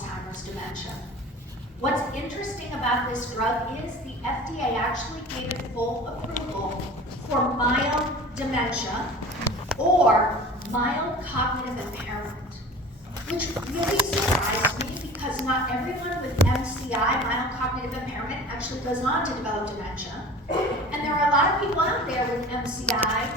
Alzheimer's dementia. What's interesting about this drug is the FDA actually gave it full approval for mild dementia or mild cognitive impairment, which really surprised me because not everyone with MCI, mild cognitive impairment, actually goes on to develop dementia. And there are a lot of people out there with MCI,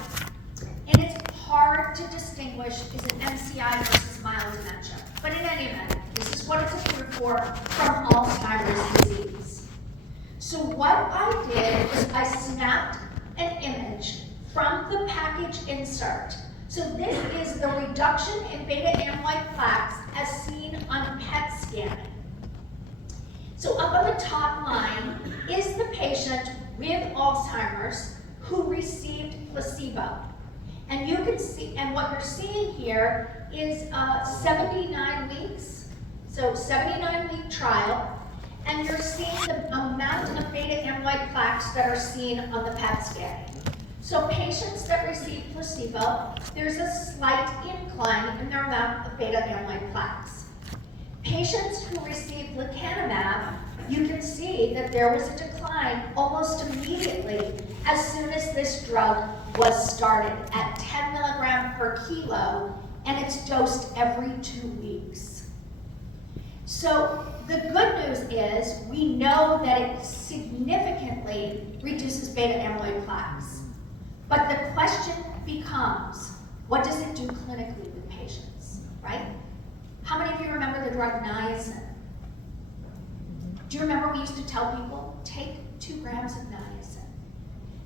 and it's hard to distinguish is it MCI versus mild dementia. But in any event, this is what it's approved for from Alzheimer's disease. So what I did is I snapped an image from the package insert. So this is the reduction in beta amyloid plaques as seen on PET scanning. So up on the top line is the patient with Alzheimer's who received placebo. And you can see, and what you're seeing here is 79 weeks, so 79-week trial, and you're seeing the amount of beta amyloid plaques that are seen on the PET scanning. So patients that receive placebo, there's a slight incline in their amount of beta amyloid plaques. Patients who received lecanemab, you can see that there was a decline almost immediately as soon as this drug was started at 10 milligrams per kilo, and it's dosed every 2 weeks. So the good news is we know that it significantly reduces beta amyloid plaques. But the question becomes, what does it do clinically with patients, right? How many of you remember the drug niacin? Do you remember we used to tell people, take 2 grams of niacin?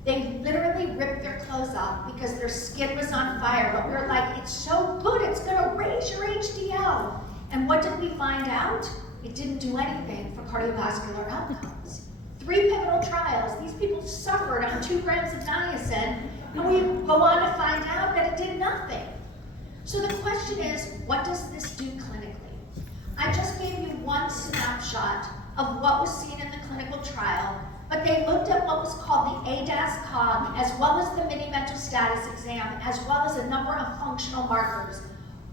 They literally ripped their clothes off because their skin was on fire, but we're like, it's so good, it's gonna raise your HDL. And what did we find out? It didn't do anything for cardiovascular outcomes. 3 pivotal trials, these people suffered on 2 grams of niacin, and we go on to find out that it did nothing. So the question is, what does this do clinically? I just gave you one snapshot of what was seen in the clinical trial, but they looked at what was called the ADAS-Cog, as well as the mini mental status exam, as well as a number of functional markers.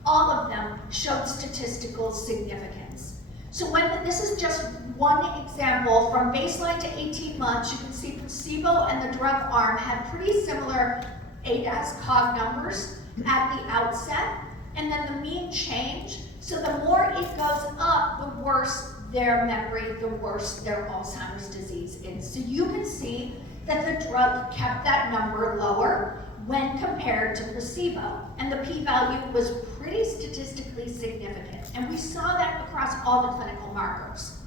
All of them showed statistical significance. So this is just one example from baseline to 18 months. You can see placebo and the drug arm had pretty similar ADAS-Cog numbers at the outset, and then the mean change. So the more it goes up, the worse their memory, the worse their Alzheimer's disease is. So you can see that the drug kept that number lower when compared to placebo. And the p-value was pretty statistically significant. And we saw that across all the clinical markers.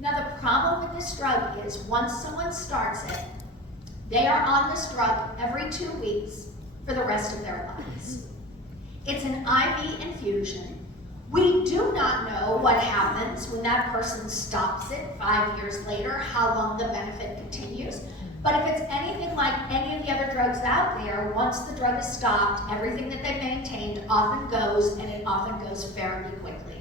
Now the problem with this drug is once someone starts it, they are on this drug every 2 weeks for the rest of their lives. It's an IV infusion. We do not know what happens when that person stops it 5 years later, how long the benefit continues. But if it's anything like any of the other drugs out there, once the drug is stopped, everything that they've maintained often goes, and it often goes fairly quickly.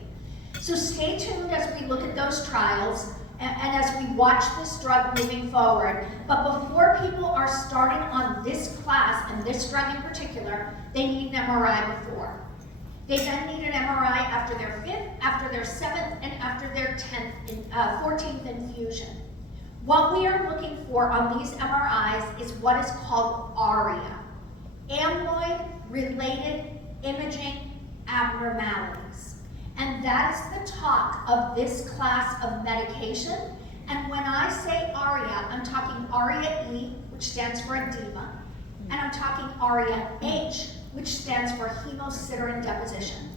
So stay tuned as we look at those trials and as we watch this drug moving forward. But before people are starting on this class and this drug in particular, they need an MRI before. They then need an MRI after their 5th, after their 7th, and after their 14th infusion. What we are looking for on these MRIs is what is called ARIA, amyloid-related imaging abnormalities. And that is the talk of this class of medication. And when I say ARIA, I'm talking ARIA-E, which stands for edema, and I'm talking ARIA-H, which stands for hemosiderin deposition.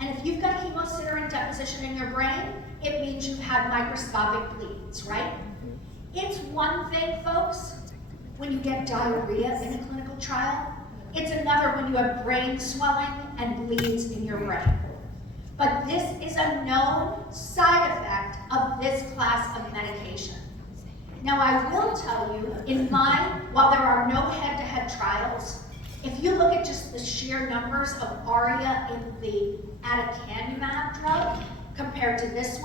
And if you've got hemosiderin deposition in your brain, it means you've had microscopic bleeds, right? It's one thing, folks, when you get diarrhea in a clinical trial. It's another when you have brain swelling and bleeds in your brain. But this is a known side effect of this class of medication. Now, I will tell you, while there are no head-to-head trials, if you look at just the sheer numbers of ARIA in the aducanumab drug compared to this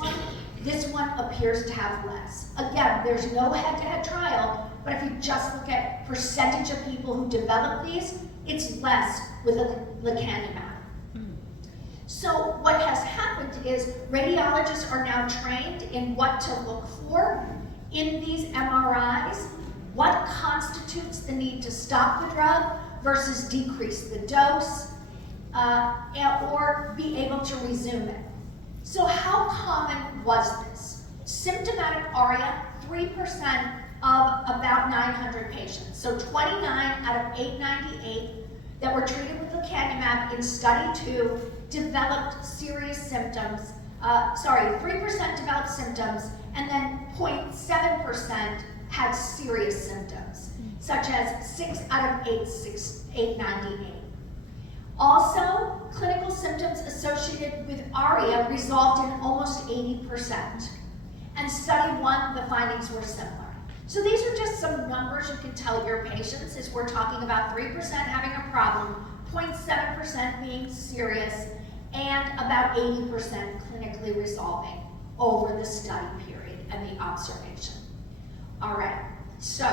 one appears to have less. Again, there's no head-to-head trial, but if you just look at percentage of people who develop these, it's less with lecanemab. So what has happened is radiologists are now trained in what to look for in these MRIs, what constitutes the need to stop the drug versus decrease the dose, or be able to resume it. So how common was this? Symptomatic ARIA, 3% of about 900 patients. So 29 out of 898 that were treated with lecanemab in study 2 developed serious symptoms. 3% developed symptoms, and then 0.7% had serious symptoms, such as 6 out of 898. Also, clinical symptoms associated with ARIA resolved in almost 80%. And study 1, the findings were similar. So these are just some numbers you can tell your patients as we're talking about 3% having a problem, 0.7% being serious, and about 80% clinically resolving over the study period and the observation. All right, so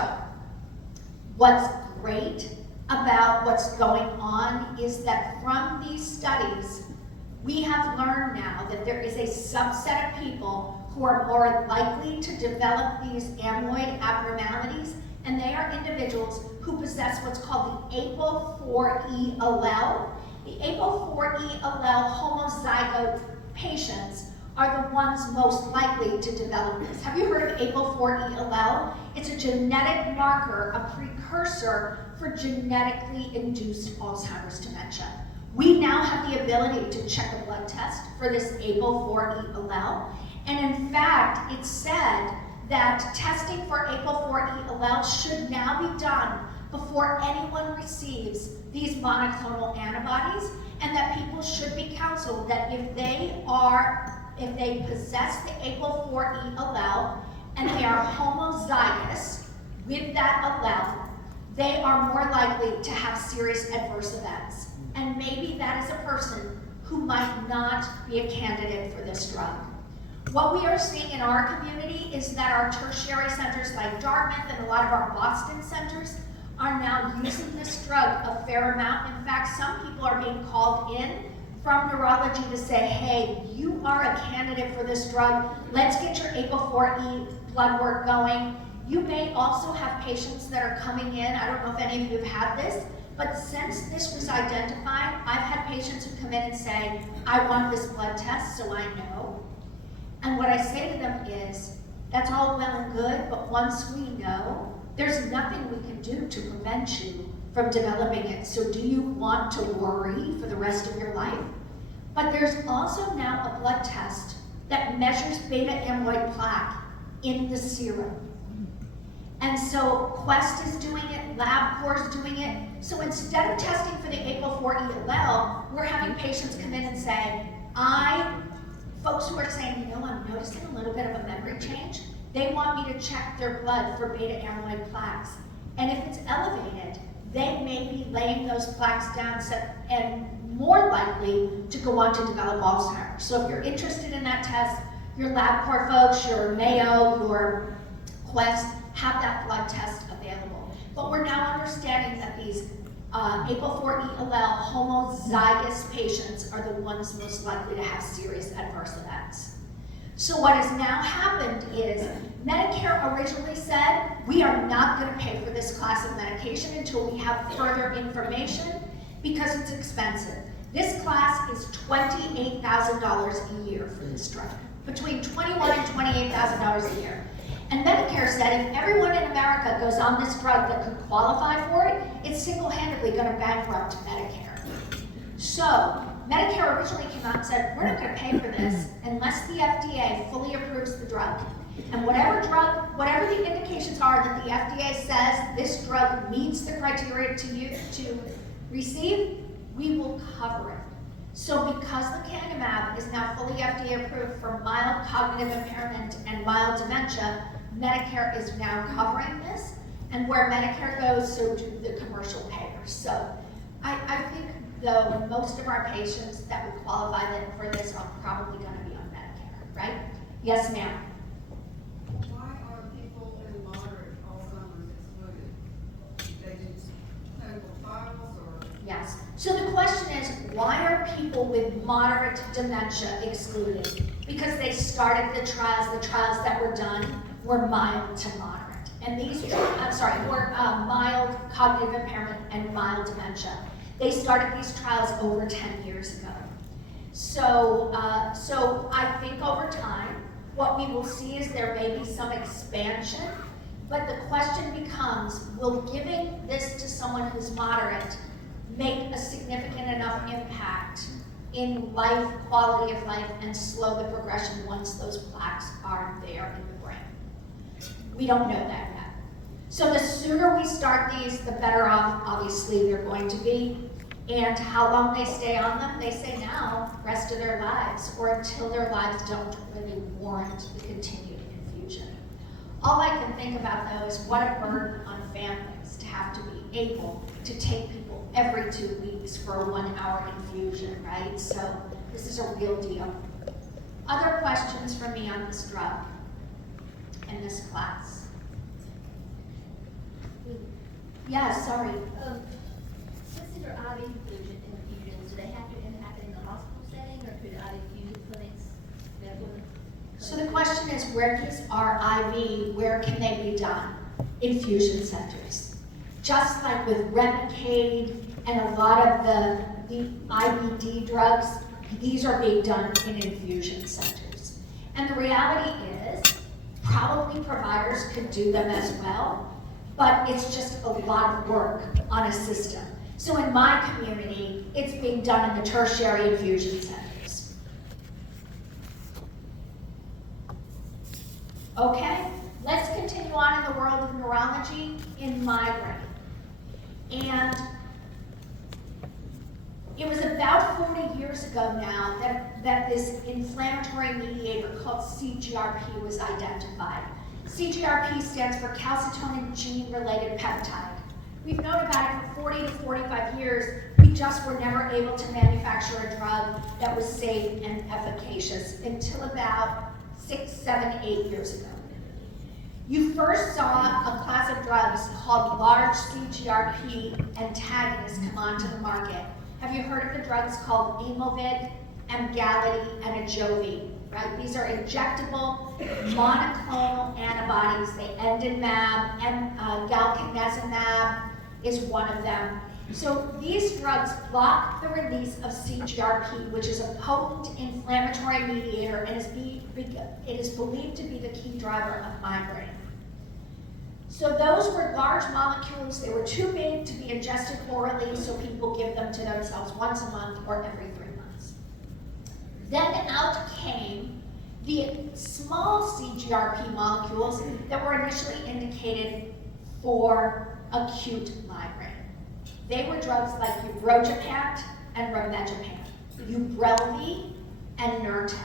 what's great about what's going on is that from these studies, we have learned now that there is a subset of people who are more likely to develop these amyloid abnormalities, and they are individuals who possess what's called the APOE4 allele. The APOE4 allele homozygote patients are the ones most likely to develop this. Have you heard of APOE4 allele? It's a genetic marker, a precursor for genetically induced Alzheimer's dementia. We now have the ability to check a blood test for this APOE4 allele. And in fact, it's said that testing for APOE4 allele should now be done before anyone receives these monoclonal antibodies, and that people should be counseled that if they possess the APOE4 allele and they are homozygous with that allele, they are more likely to have serious adverse events. And maybe that is a person who might not be a candidate for this drug. What we are seeing in our community is that our tertiary centers like Dartmouth and a lot of our Boston centers are now using this drug a fair amount. In fact, some people are being called in from neurology to say, hey, you are a candidate for this drug. Let's get your APOE4 blood work going. You may also have patients that are coming in. I don't know if any of you have had this, but since this was identified, I've had patients who come in and say, I want this blood test so I know. And what I say to them is, that's all well and good, but once we know, there's nothing we can do to prevent you from developing it. So do you want to worry for the rest of your life? But there's also now a blood test that measures beta amyloid plaque in the serum. And so Quest is doing it, LabCorp is doing it. So instead of testing for the APOE4 allele, we're having patients come in and say, folks who are saying, I'm noticing a little bit of a memory change. They want me to check their blood for beta amyloid plaques. And if it's elevated, they may be laying those plaques down and more likely to go on to develop Alzheimer's. So if you're interested in that test, your LabCorp folks, your Mayo, your Quest, have that blood test available. But we're now understanding that these APOE4 allele homozygous patients are the ones most likely to have serious adverse events. So what has now happened is Medicare originally said, we are not going to pay for this class of medication until we have further information because it's expensive. This class is $28,000 a year for this drug, between $21,000 and $28,000 a year. And Medicare said if everyone in America goes on this drug that could qualify for it, it's single-handedly going to bankrupt Medicare. So Medicare originally came out and said, we're not going to pay for this unless the FDA fully approves the drug. And whatever the indications are that the FDA says this drug meets the criteria to receive, we will cover it. So because lecanemab is now fully FDA approved for mild cognitive impairment and mild dementia, Medicare is now covering this, and where Medicare goes, so do the commercial payers. So I think, though, most of our patients that would qualify for this are probably going to be on Medicare, right? Yes, ma'am. Why are people in moderate Alzheimer's excluded? They do clinical trials or? Yes. So the question is, why are people people with moderate dementia excluded because they started the trials that were done were mild to moderate. And these, were mild cognitive impairment and mild dementia. They started these trials over 10 years ago. So I think over time, what we will see is there may be some expansion, but the question becomes, will giving this to someone who's moderate make a significant enough impact in life, quality of life, and slow the progression once those plaques are there in the brain? We don't know that yet. So the sooner we start these, the better off, obviously, they're going to be. And how long they stay on them, they say now, rest of their lives, or until their lives don't really warrant the continued infusion. All I can think about, though, is what a burden on families to have to be able to take people every 2 weeks for a 1 hour infusion, right? So this is a real deal. Other questions for me on this drug in this class? Yeah, sorry. Since these are IV infusions, do they have to happen in the hospital setting, or could IV infusion clinics, medical clinics? So the question is, where these are IV, where can they be done? Infusion centers. Just like with Remicade and a lot of the IBD drugs, these are being done in infusion centers. And the reality is, probably providers could do them as well, but it's just a lot of work on a system. So in my community, it's being done in the tertiary infusion centers. Okay, let's continue on in the world of neurology in migraine. And it was about 40 years ago now that this inflammatory mediator called CGRP was identified. CGRP stands for calcitonin gene-related peptide. We've known about it for 40 to 45 years. We just were never able to manufacture a drug that was safe and efficacious until about 6, 7, 8 years ago. You first saw a class of drugs called large CGRP antagonists come onto the market. Have you heard of the drugs called Aimovig, Emgality, and Ajovy? Right? These are injectable monoclonal antibodies. They end in mab, and galcanezumab is one of them. So these drugs block the release of CGRP, which is a potent inflammatory mediator, and it is believed to be the key driver of migraine. So those were large molecules. They were too big to be ingested orally, so people give them to themselves once a month or every 3 months. Then out came the small CGRP molecules that were initially indicated for acute migraine. They were drugs like ubrogepant and rimegepant, Ubrelvy and Nurtec.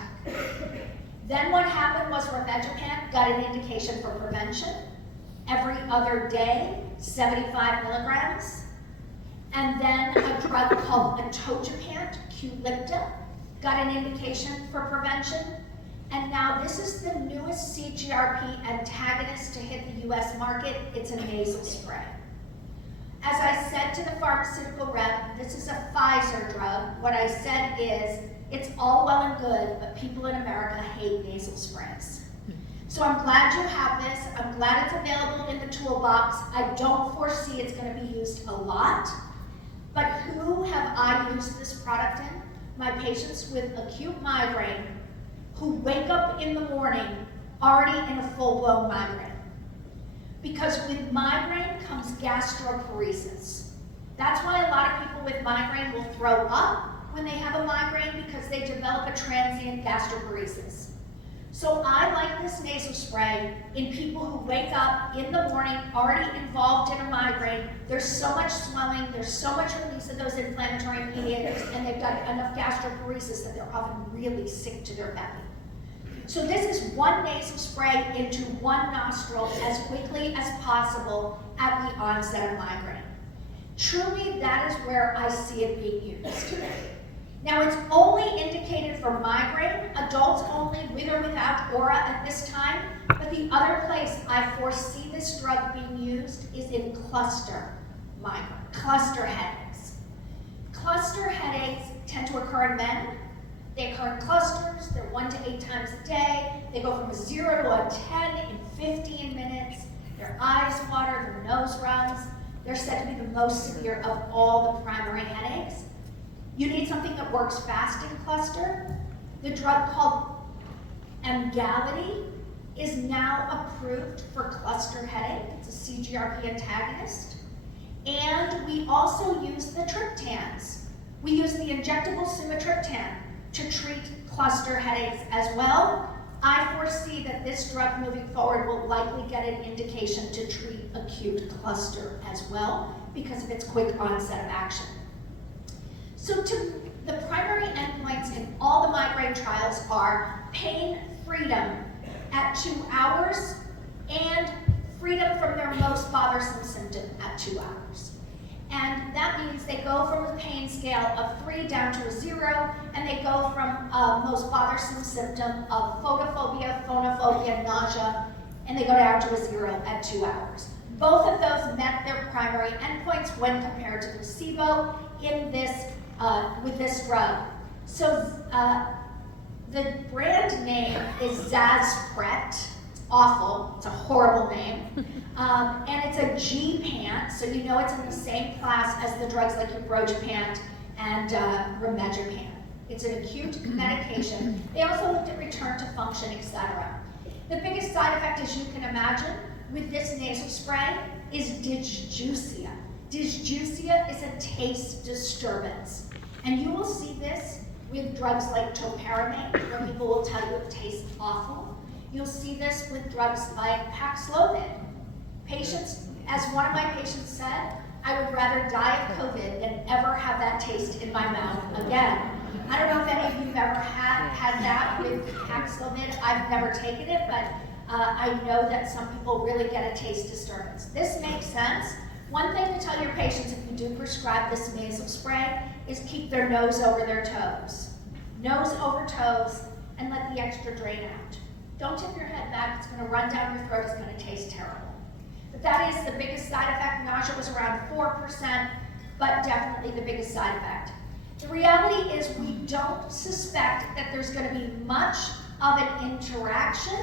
Then what happened was rimegepant got an indication for prevention every other day, 75 milligrams. And then a drug called atogepant, Qulipta, got an indication for prevention. And now this is the newest CGRP antagonist to hit the US market. It's a nasal spray. As I said to the pharmaceutical rep, this is a Pfizer drug. What I said is, it's all well and good, but people in America hate nasal sprays. So I'm glad you have this. I'm glad it's available in the toolbox. I don't foresee it's going to be used a lot. But who have I used this product in? My patients with acute migraine who wake up in the morning already in a full-blown migraine. Because with migraine comes gastroparesis. That's why a lot of people with migraine will throw up when they have a migraine, because they develop a transient gastroparesis. So I like this nasal spray in people who wake up in the morning already involved in a migraine. There's so much swelling, there's so much release of those inflammatory mediators, and they've got enough gastroparesis that they're often really sick to their belly. So this is one nasal spray into one nostril as quickly as possible at the onset of migraine. Truly, that is where I see it being used. Now, it's only indicated for migraine, adults only, with or without aura at this time, but the other place I foresee this drug being used is in cluster migraine, cluster headaches. Cluster headaches tend to occur in men. They occur in clusters. They're 1 to 8 times a day. They go from a 0 to a 10 in 15 minutes. Their eyes water, their nose runs. They're said to be the most severe of all the primary headaches. You need something that works fast in cluster. The drug called Emgality is now approved for cluster headache. It's a CGRP antagonist. And we also use the triptans. We use the injectable sumatriptan to treat cluster headaches as well. I foresee that this drug moving forward will likely get an indication to treat acute cluster as well because of its quick onset of action. So the primary endpoints in all the migraine trials are pain freedom at 2 hours and freedom from their most bothersome symptom at 2 hours. And that means they go from a pain scale of 3 down to a 0, and they go from most bothersome symptom of photophobia, phonophobia, nausea, and they go down to a 0 at 2 hours. Both of those met their primary endpoints when compared to placebo in this with this drug. So the brand name is Zazpret. It's awful. It's a horrible name. And it's a G-PANT, so you know it's in the same class as the drugs like Ubrogepant and Rimegepant. It's an acute medication. They also looked at return to function, etc. The biggest side effect, as you can imagine, with this nasal spray is dysgeusia. Dysgeusia is a taste disturbance. And you will see this with drugs like topiramate, where people will tell you it tastes awful. You'll see this with drugs like Paxlovid. Patients, as one of my patients said, I would rather die of COVID than ever have that taste in my mouth again. I don't know if any of you have ever had that with Paxlovid. I've never taken it, but I know that some people really get a taste disturbance. This makes sense. One thing to tell your patients if you do prescribe this nasal spray is keep their nose over their toes. Nose over toes, and let the extra drain out. Don't tip your head back, it's gonna run down your throat, it's gonna taste terrible. But that is the biggest side effect. Nausea was around 4%, but definitely the biggest side effect. The reality is we don't suspect that there's gonna be much of an interaction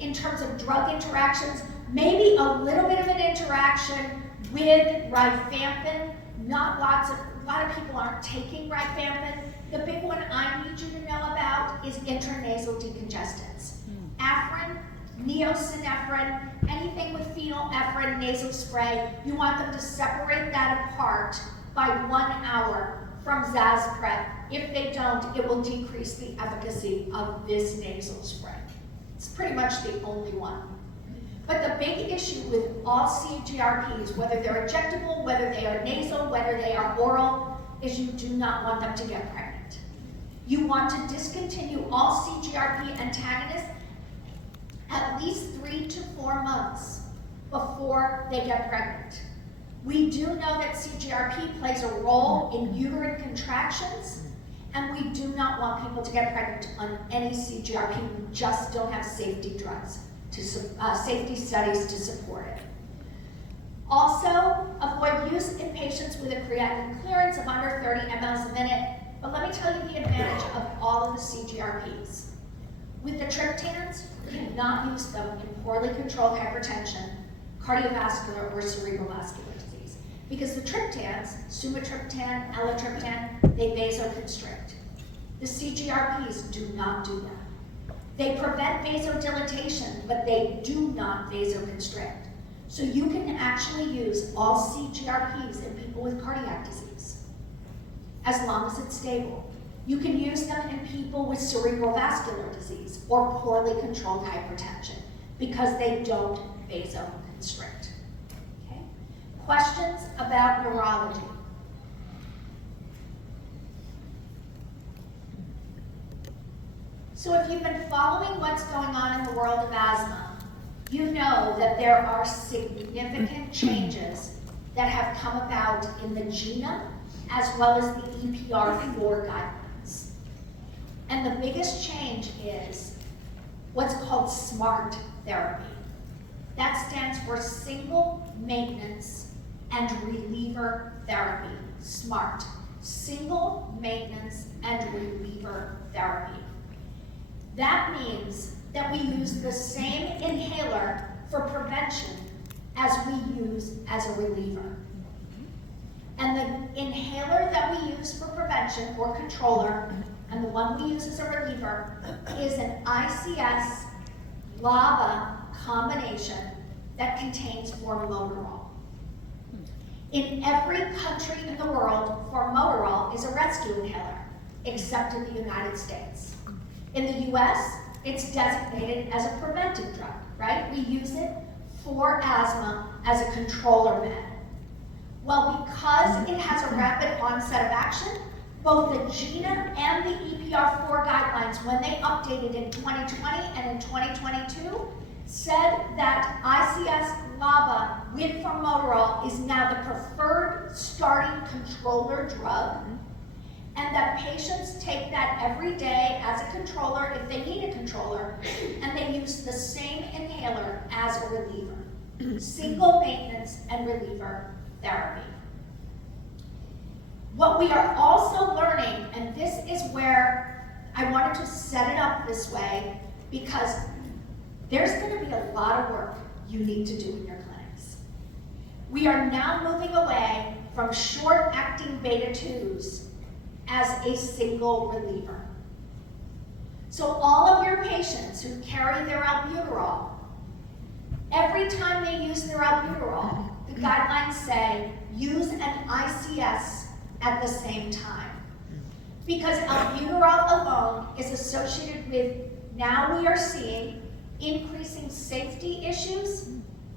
in terms of drug interactions, maybe a little bit of an interaction with rifampin. A lot of people aren't taking rifampin. The big one I need you to know about is intranasal decongestants. Afrin, neosynephrine, anything with phenylephrine nasal spray, you want them to separate that apart by 1 hour from Zazpret. If they don't, it will decrease the efficacy of this nasal spray. It's pretty much the only one. But the big issue with all CGRPs, whether they're injectable, whether they are nasal, whether they are oral, is you do not want them to get pregnant. You want to discontinue all CGRP antagonists at least 3 to 4 months before they get pregnant. We do know that CGRP plays a role in uterine contractions, and we do not want people to get pregnant on any CGRP. We just don't have safety drugs, safety studies to support it. Also, avoid use in patients with a creatinine clearance of under 30 mLs a minute. But let me tell you the advantage of all of the CGRPs. With the triptans, you cannot use them in poorly controlled hypertension, cardiovascular, or cerebrovascular disease. Because the triptans, sumatriptan, elatriptan, they vasoconstrict. The CGRPs do not do that. They prevent vasodilatation, but they do not vasoconstrict. So you can actually use all CGRPs in people with cardiac disease, as long as it's stable. You can use them in people with cerebrovascular disease or poorly controlled hypertension because they don't vasoconstrict. Okay? Questions about neurology? So if you've been following what's going on in the world of asthma, you know that there are significant changes that have come about in the GINA as well as the EPR4 guidelines. And the biggest change is what's called SMART therapy. That stands for single maintenance and reliever therapy, SMART. single maintenance and reliever therapy. That means that we use the same inhaler for prevention as we use as a reliever. And the inhaler that we use for prevention or controller, and the one we use as a reliever, is an ICS LABA combination that contains formoterol. In every country in the world, formoterol is a rescue inhaler, except in the United States. In the US, it's designated as a preventive drug, right? We use it for asthma as a controller med. Well, because it has a rapid onset of action, both the GINA and the EPR4 guidelines, when they updated in 2020 and in 2022, said that ICS LABA with formoterol is now the preferred starting controller drug, and that patients take that every day as a controller if they need a controller, and they use the same inhaler as a reliever. Single maintenance and reliever therapy. What we are also learning, and this is where I wanted to set it up this way, because there's going to be a lot of work you need to do in your clinics. We are now moving away from short-acting beta-2s as a single reliever. So all of your patients who carry their albuterol, every time they use their albuterol, the guidelines say use an ICS at the same time. Because albuterol alone is associated with, now we are seeing, increasing safety issues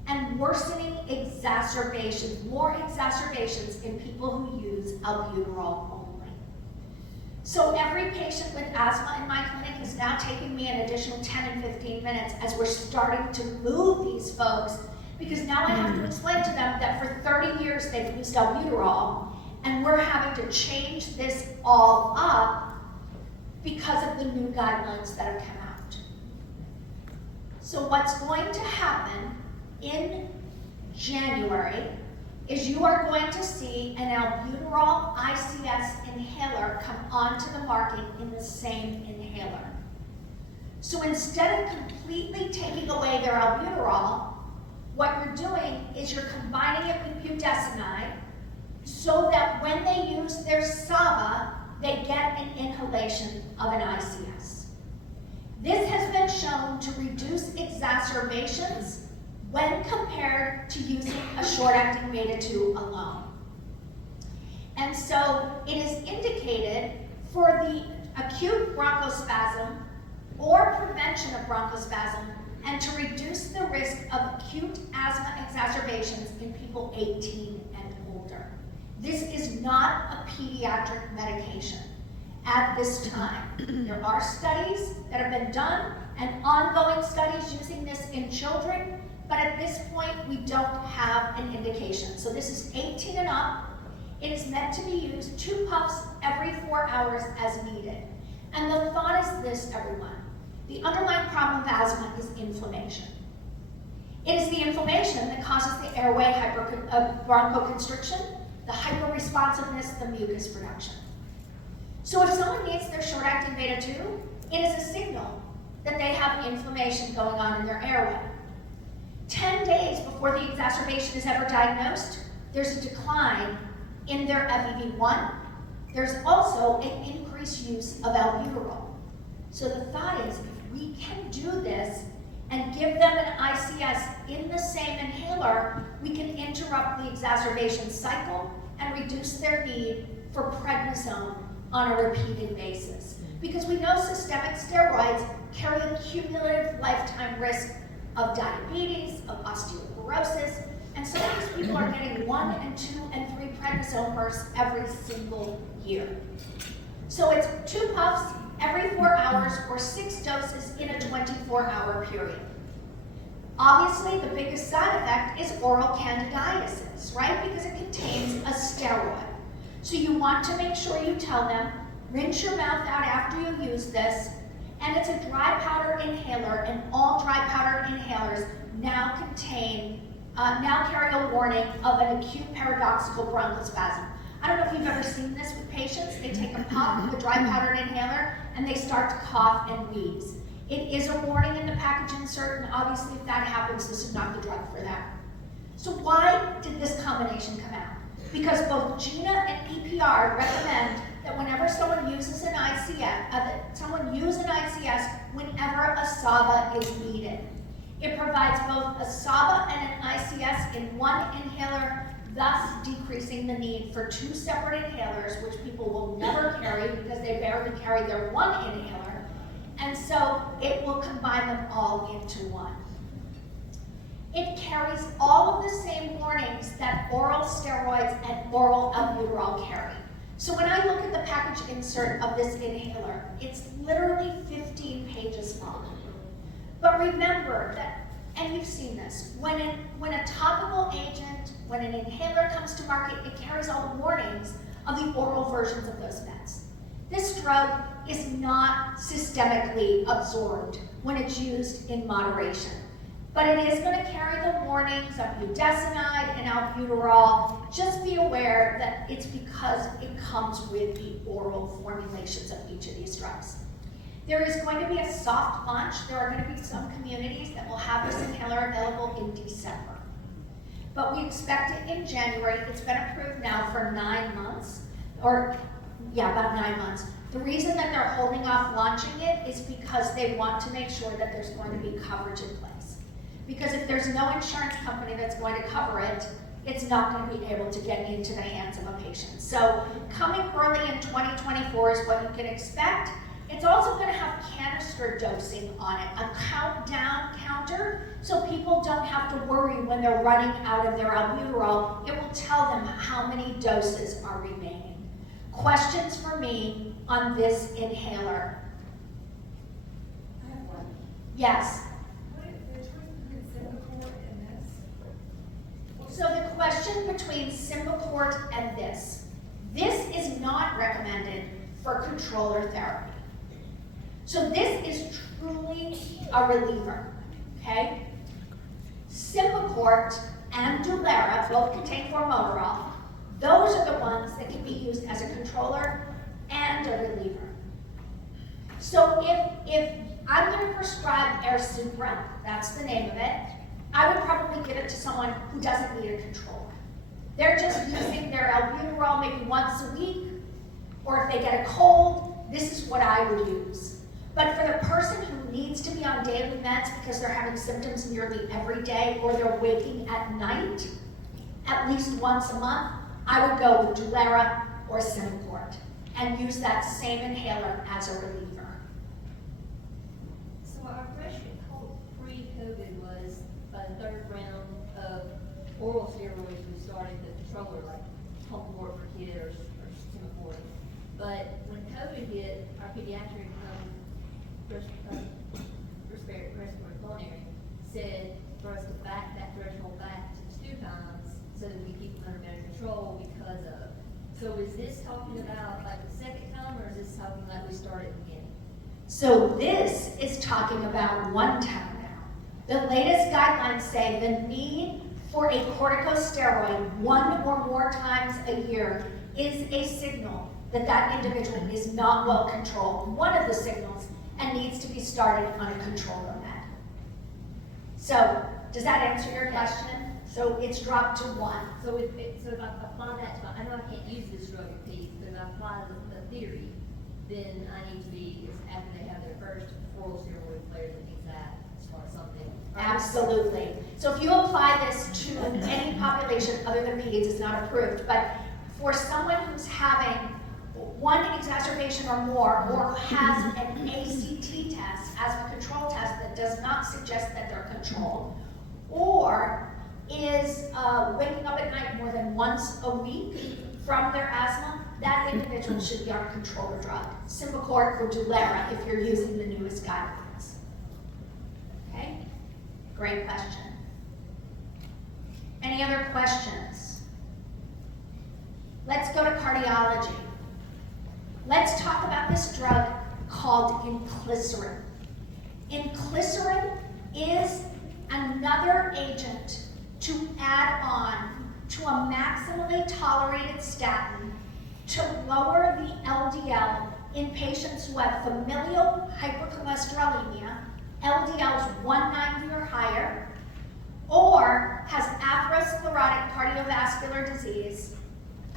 and worsening exacerbations, more exacerbations in people who use albuterol only. So every patient with asthma in my clinic is now taking me an additional 10 and 15 minutes as we're starting to move these folks, because now I have to explain to them that for 30 years they've used albuterol, and we're having to change this all up because of the new guidelines that have come out. So what's going to happen in January is you are going to see an albuterol ICS inhaler come onto the market in the same inhaler. So instead of completely taking away their albuterol, what you're doing is you're combining it with budesonide, so that when they use their SABA, they get an inhalation of an ICS. This has been shown to reduce exacerbations when compared to using a short-acting beta-2 alone. And so it is indicated for the acute bronchospasm or prevention of bronchospasm, and to reduce the risk of acute asthma exacerbations in people 18 and older. This is not a pediatric medication at this time. There are studies that have been done and ongoing studies using this in children, but at this point we don't have an indication. So this is 18 and up. It is meant to be used 2 puffs every 4 hours as needed. And the thought is this, everyone. The underlying problem of asthma is inflammation. It is the inflammation that causes the airway bronchoconstriction, the hyperresponsiveness, the mucus production. So if someone needs their short-acting beta-2, it is a signal that they have inflammation going on in their airway. 10 days before the exacerbation is ever diagnosed, there's a decline in their FEV1. There's also an increased use of albuterol. So the thought is, if we can do this and give them an ICS in the same inhaler, we can interrupt the exacerbation cycle and reduce their need for prednisone on a repeated basis. Because we know systemic steroids carry a cumulative lifetime risk of diabetes, of osteoporosis, and some of these people are getting 1 and 2 and 3 prednisone bursts every single year. So it's 2 puffs every 4 hours or 6 doses in a 24-hour period. Obviously, the biggest side effect is oral candidiasis, right? Because it contains a steroid. So you want to make sure you tell them, rinse your mouth out after you use this, and it's a dry powder inhaler, and all dry powder inhalers now carry a warning of an acute paradoxical bronchospasm. I don't know if you've ever seen this with patients. They take a puff of a dry powdered inhaler and they start to cough and wheeze. It is a warning in the package insert, and obviously if that happens, this is not the drug for that. So why did this combination come out? Because both GINA and EPR recommend that whenever someone uses an ICS, someone use an ICS whenever a SABA is needed. It provides both a SABA and an ICS in one inhaler, thus decreasing the need for two separate inhalers, which people will never carry because they barely carry their one inhaler. And so it will combine them all into one. It carries all of the same warnings that oral steroids and oral albuterol carry. So when I look at the package insert of this inhaler, it's literally 15 pages long. But remember that, and you've seen this, when a topical agent, when an inhaler comes to market, it carries all the warnings of the oral versions of those meds. This drug is not systemically absorbed when it's used in moderation. But it is going to carry the warnings of budesonide and albuterol. Just be aware that it's because it comes with the oral formulations of each of these drugs. There is going to be a soft launch. There are going to be some communities that will have this inhaler available in December. But we expect it in January. It's been approved now for 9 months, about 9 months. The reason that they're holding off launching it is because they want to make sure that there's going to be coverage in place. Because if there's no insurance company that's going to cover it, it's not going to be able to get into the hands of a patient. So coming early in 2024 is what you can expect. It's also going to have canister dosing on it, a countdown counter, so people don't have to worry when they're running out of their albuterol. It will tell them how many doses are remaining. Questions for me on this inhaler? I have one. Yes. So the question between Symbicort and this is not recommended for controller therapy. So this is truly a reliever, okay? Symbicort and Dulera both contain formoterol. Those are the ones that can be used as a controller and a reliever. So if I'm going to prescribe Airsupra, that's the name of it, I would probably give it to someone who doesn't need a controller. They're just using their albuterol maybe once a week, or if they get a cold, this is what I would use. But for the person who needs to be on daily meds because they're having symptoms nearly every day, or they're waking at night at least once a month, I would go with Dulera or Symbicort and use that same inhaler as a reliever. So our freshman pre-COVID was a third round of oral steroids. We started the controller like Homeport for Kid or Symbicort. But when COVID hit, our pediatric respiratory pulmonary said for us to back that threshold back to 2 times so that we keep them under better control because of. So is this talking about like the second time, or is this talking like we started at the beginning? So this is talking about 1 time now. The latest guidelines say the need for a corticosteroid 1 or more times a year is a signal that that individual is not well controlled, one of the signals, and needs to be started on a controller med. So does that answer your question? So it's dropped to 1. So if I apply that to I know I can't use this drug in peace, but if I apply the theory, then I need to be, after they have their first oral steroid flare, that needs that as far as something. Absolutely. So if you apply this to any population other than peds, it's not approved, but for someone who's having 1 exacerbation or more, or has an ACT test, asthma control test, that does not suggest that they're controlled, or is waking up at night more than once a week from their asthma, that individual should be on a controller drug, Symbicort or Dulera, if you're using the newest guidelines. Okay? Great question. Any other questions? Let's go to cardiology. Let's talk about this drug called inclisiran. Inclisiran is another agent to add on to a maximally tolerated statin to lower the LDL in patients who have familial hypercholesterolemia, LDLs 190 or higher, or has atherosclerotic cardiovascular disease,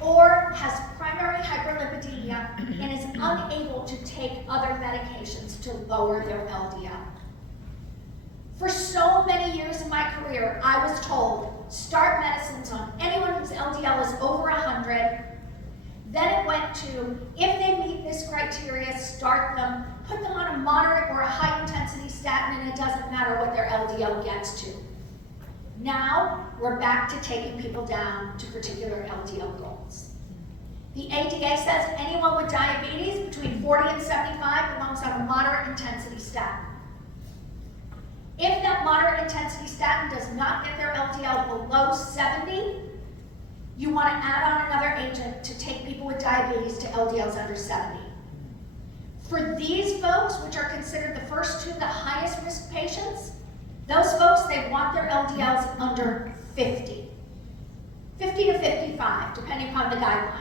or has primary hyperlipidemia and is unable to take other medications to lower their LDL. For so many years in my career, I was told, start medicines on anyone whose LDL is over 100. Then it went to, if they meet this criteria, start them, put them on a moderate or a high intensity statin, and it doesn't matter what their LDL gets to. Now, we're back to taking people down to particular LDL goals. The ADA says anyone with diabetes between 40 and 75 belongs on a moderate intensity statin. If that moderate intensity statin does not get their LDL below 70, you want to add on another agent to take people with diabetes to LDLs under 70. For these folks, which are considered the first two, the highest risk patients, those folks, they want their LDLs under 50. 50 to 55, depending upon the guideline.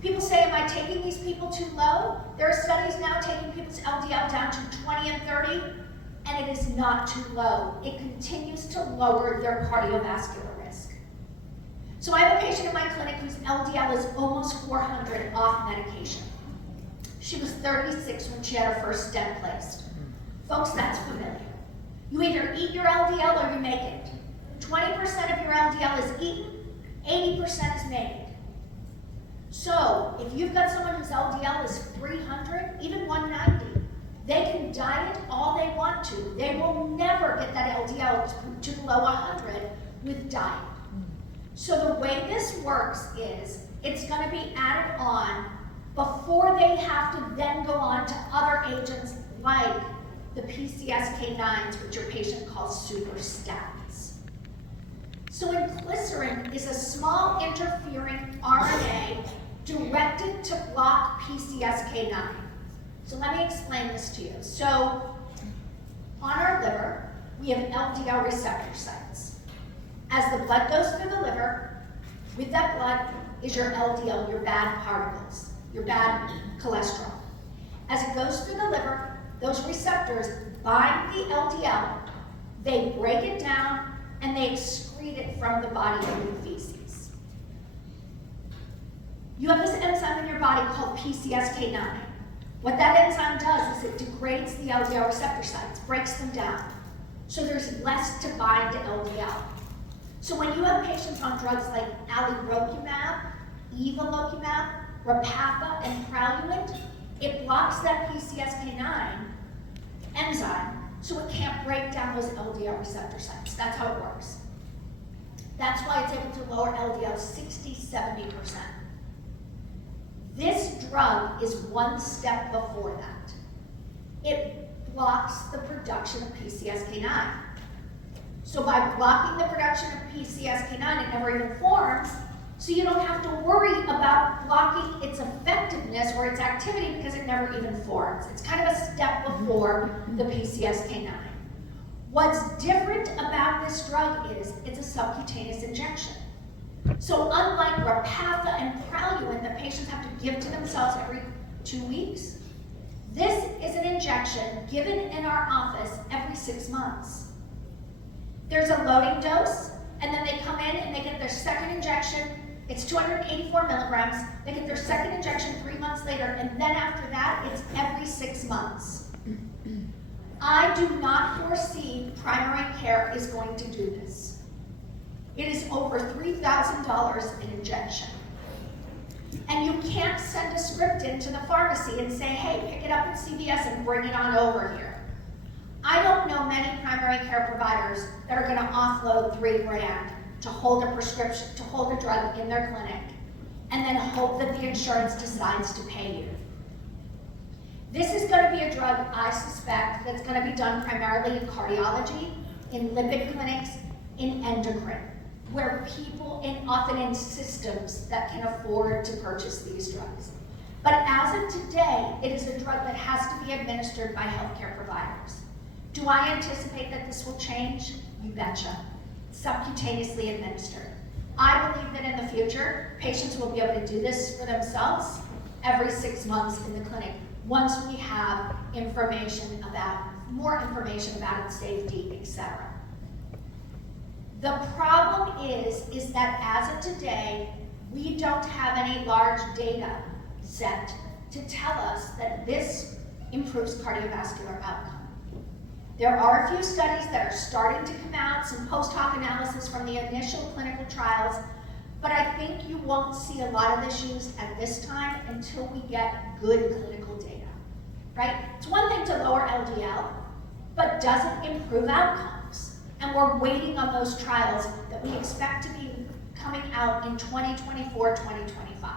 People say, am I taking these people too low? There are studies now taking people's LDL down to 20 and 30, and it is not too low. It continues to lower their cardiovascular risk. So I have a patient in my clinic whose LDL is almost 400 off medication. She was 36 when she had her first stent placed. Folks, that's familiar. You either eat your LDL or you make it. 20% of your LDL is eaten, 80% is made. So if you've got someone whose LDL is 300, even 190, they can diet all they want to. They will never get that LDL to below 100 with diet. So the way this works is it's going to be added on before they have to then go on to other agents like the PCSK9s, which your patient calls superstatins. So inclisiran is a small interfering RNA directed to block PCSK9. So let me explain this to you. So on our liver, we have LDL receptor sites. As the blood goes through the liver, with that blood is your LDL, your bad particles, your bad cholesterol. As it goes through the liver, those receptors bind the LDL, they break it down, and they excrete it from the body in feces. You have this enzyme in your body called PCSK9. What that enzyme does is it degrades the LDL receptor sites, breaks them down, so there's less to bind to LDL. So when you have patients on drugs like alirocumab, evolocumab, Repatha, and Praluent, it blocks that PCSK9 enzyme, so it can't break down those LDL receptor sites. That's how it works. That's why it's able to lower LDL 60–70%. This drug is one step before that. It blocks the production of PCSK9. So by blocking the production of PCSK9, it never even forms, so you don't have to worry about blocking its effectiveness or its activity because it never even forms. It's kind of a step before the PCSK9. What's different about this drug is it's a subcutaneous injection. So unlike Repatha and Praluent that patients have to give to themselves every 2 weeks, this is an injection given in our office every 6 months. There's a loading dose, and then they come in and they get their second injection. It's 284 milligrams. They get their second injection 3 months later, and then after that, it's every 6 months. I do not foresee primary care is going to do this. It is over $3,000 an injection. And you can't send a script into the pharmacy and say, hey, pick it up at CVS and bring it on over here. I don't know many primary care providers that are going to offload $3 grand to hold a prescription, to hold a drug in their clinic, and then hope that the insurance decides to pay you. This is going to be a drug, I suspect, that's going to be done primarily in cardiology, in lipid clinics, in endocrine, where people often in systems that can afford to purchase these drugs. But as of today, it is a drug that has to be administered by healthcare providers. Do I anticipate that this will change? You betcha. Subcutaneously administered. I believe that in the future, patients will be able to do this for themselves every 6 months in the clinic, once we have more information about its safety, etc. The problem is that as of today, we don't have any large data set to tell us that this improves cardiovascular outcome. There are a few studies that are starting to come out, some post hoc analysis from the initial clinical trials, but I think you won't see a lot of this used at this time until we get good clinical data, right? It's one thing to lower LDL, but doesn't improve outcomes. And we're waiting on those trials that we expect to be coming out in 2024, 2025.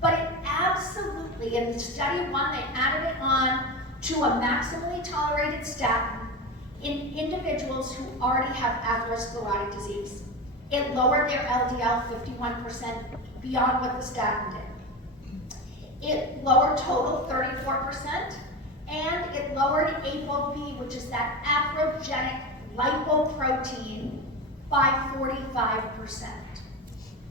But it absolutely, in study 1, they added it on to a maximally tolerated statin in individuals who already have atherosclerotic disease. It lowered their LDL 51% beyond what the statin did. It lowered total 34%, and it lowered ApoB, which is that atherogenic lipoprotein, by 45%.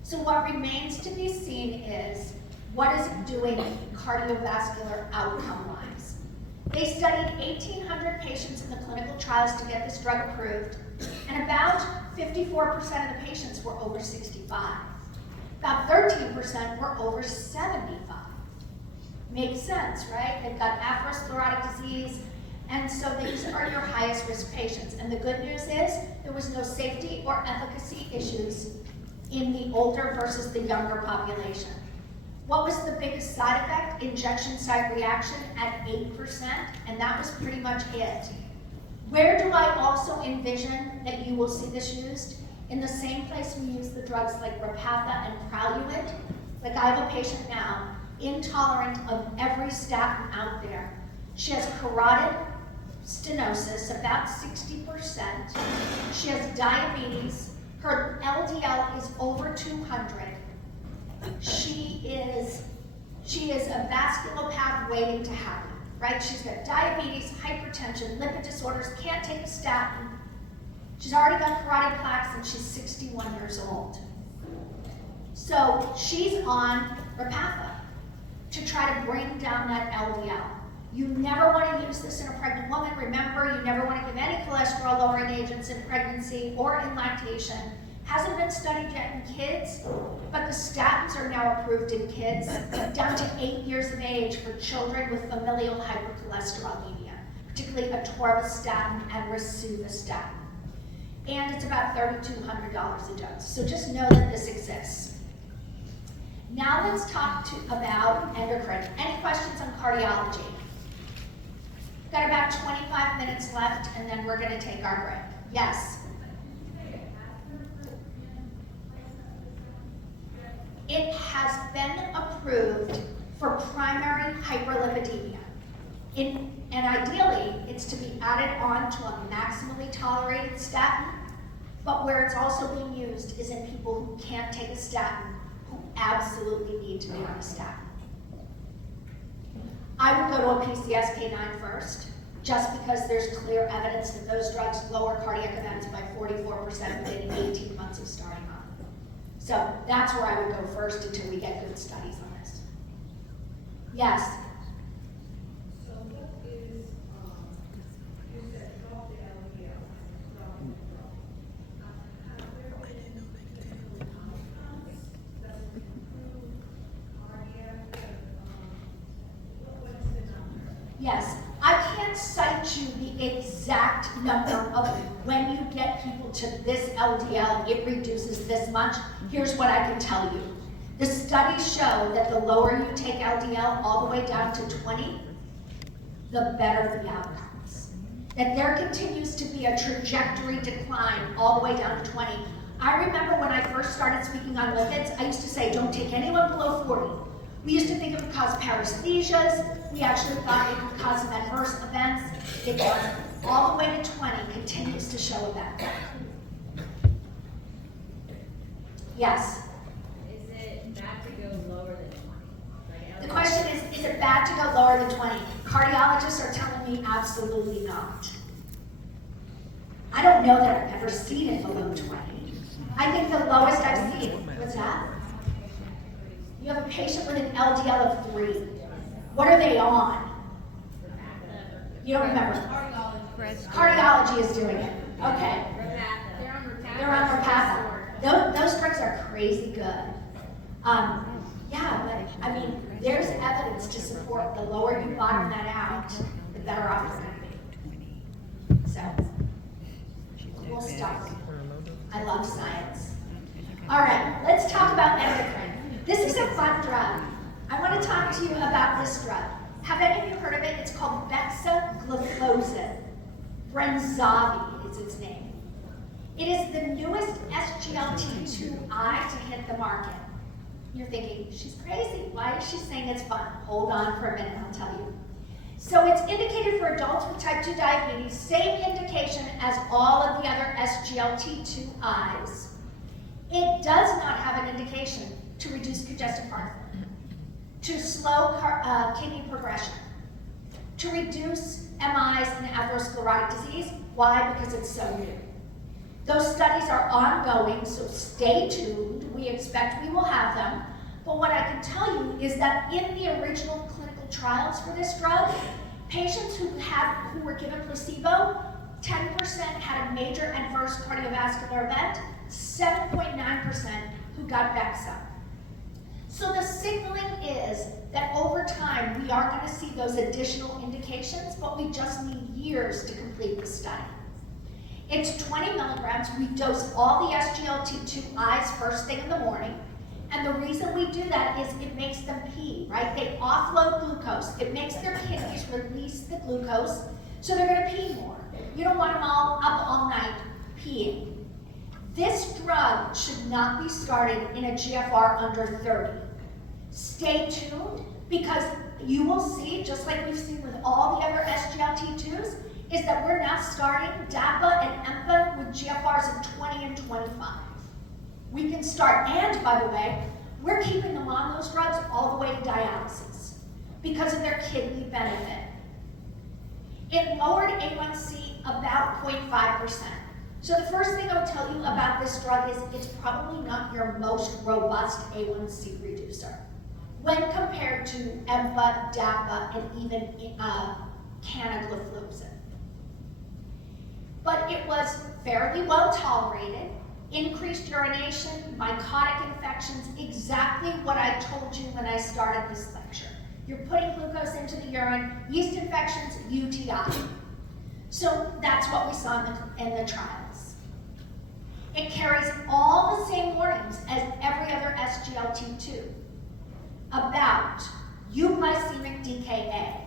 So what remains to be seen is, what is it doing cardiovascular outcome-wise? They studied 1,800 patients in the clinical trials to get this drug approved, and about 54% of the patients were over 65. About 13% were over 75. Makes sense, right? They've got atherosclerotic disease, and so these are your highest risk patients. And the good news is, there was no safety or efficacy issues in the older versus the younger population. What was the biggest side effect? Injection site reaction at 8%, and that was pretty much it. Where do I also envision that you will see this used? In the same place we use the drugs like Repatha and Praluent. Like, I have a patient now, intolerant of every statin out there. She has carotid stenosis, about 60%. She has diabetes. Her LDL is over 200. She is a vasculopath waiting to happen, right? She's got diabetes, hypertension, lipid disorders, can't take a statin. She's already got carotid plaques, and she's 61 years old. So she's on Repatha to try to bring down that LDL. You never want to use this in a pregnant woman. Remember, you never want to give any cholesterol-lowering agents in pregnancy or in lactation. Hasn't been studied yet in kids, but the statins are now approved in kids down to 8 years of age for children with familial hypercholesterolemia, particularly atorvastatin and rosuvastatin. And it's about $3,200 a dose. So just know that this exists. Now let's talk about endocrine. Any questions on cardiology? Got about 25 minutes left, and then we're going to take our break. Yes? It has been approved for primary hyperlipidemia. And ideally, it's to be added on to a maximally tolerated statin, but where it's also being used is in people who can't take a statin, who absolutely need to be on a statin. I would go to a PCSK9 first, just because there's clear evidence that those drugs lower cardiac events by 44% within 18 months of starting on. So that's where I would go first until we get good studies on this. Yes? So what is, you said drop the LDL, drop the drop. Have there been clinical outcomes that would improve cardiac, what is the number? Yes. I can't cite you the exact number of when you get people to this LDL, it reduces this much. Here's what I can tell you. The studies show that the lower you take LDL all the way down to 20, the better the outcomes. That there continues to be a trajectory decline all the way down to 20. I remember when I first started speaking on lipids, I used to say, don't take anyone below 40. We used to think it would cause paresthesias. We actually thought it would cause some adverse events. It doesn't. All the way to 20 continues to show a benefit. Yes? Is it bad to go lower than 20? The question is it bad to go lower than 20? Cardiologists are telling me absolutely not. I don't know that I've ever seen it below 20. I think the lowest I've seen, what's that? You have a patient with an LDL of 3. What are they on? You don't remember? Cardiology is doing it. Okay. They're on Repatha. Those drugs are crazy good. Yeah, but I mean, there's evidence to support the lower you bottom that out, the better off you're going to be. So, cool stuff. I love science. All right, let's talk about endocrine. This is a fun drug. I want to talk to you about this drug. Have any of you heard of it? It's called bexigliflozin. Brenzavvy is its name. It is the newest SGLT2I to hit the market. You're thinking, she's crazy. Why is she saying it's fun? Hold on for a minute, I'll tell you. So it's indicated for adults with type 2 diabetes, same indication as all of the other SGLT2Is. It does not have an indication to reduce congestive heart failure, to slow kidney progression, to reduce MIs and atherosclerotic disease. Why? Because it's so new. Those studies are ongoing, so stay tuned. We expect we will have them. But what I can tell you is that in the original clinical trials for this drug, patients who were given placebo, 10% had a major adverse cardiovascular event, 7.9% who got Bexa. So the signaling is that over time we are going to see those additional indications, but we just need years to complete the study. It's 20 milligrams. We dose all the SGLT2Is first thing in the morning. And the reason we do that is it makes them pee, right? They offload glucose. It makes their kidneys release the glucose, so they're going to pee more. You don't want them all up all night peeing. This drug should not be started in a GFR under 30. Stay tuned, because you will see, just like we've seen with all the other SGLT2s, is that we're now starting DAPA and NANPA with GFRs of 20 and 25. We can start, and by the way, we're keeping them on those drugs all the way to dialysis because of their kidney benefit. It lowered A1C about 0.5%. So the first thing I would tell you about this drug is it's probably not your most robust A1C reducer when compared to EMPA, DAPA, and even canagliflozin. But it was fairly well tolerated, increased urination, mycotic infections, exactly what I told you when I started this lecture. You're putting glucose into the urine, yeast infections, UTI. So that's what we saw in the trials. It carries all the same warnings as every other SGLT2 about euglycemic DKA.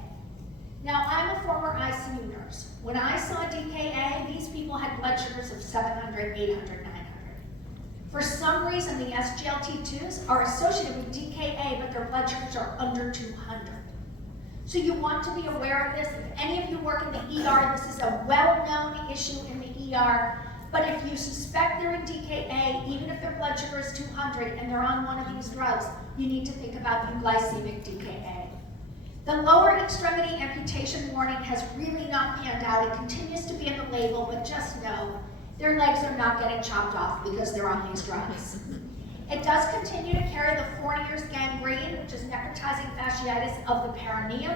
Now, I'm a former ICU nurse. When I saw DKA, these people had blood sugars of 700, 800, 900. For some reason, the SGLT2s are associated with DKA, but their blood sugars are under 200. So you want to be aware of this. If any of you work in the ER, this is a well-known issue in the ER. But if you suspect they're in DKA, even if their blood sugar is 200 and they're on one of these drugs, you need to think about euglycemic DKA. The lower extremity amputation warning has really not panned out. It continues to be in the label, but just know their legs are not getting chopped off because they're on these drugs. It does continue to carry the Fournier's gangrene, which is necrotizing fasciitis of the perineum.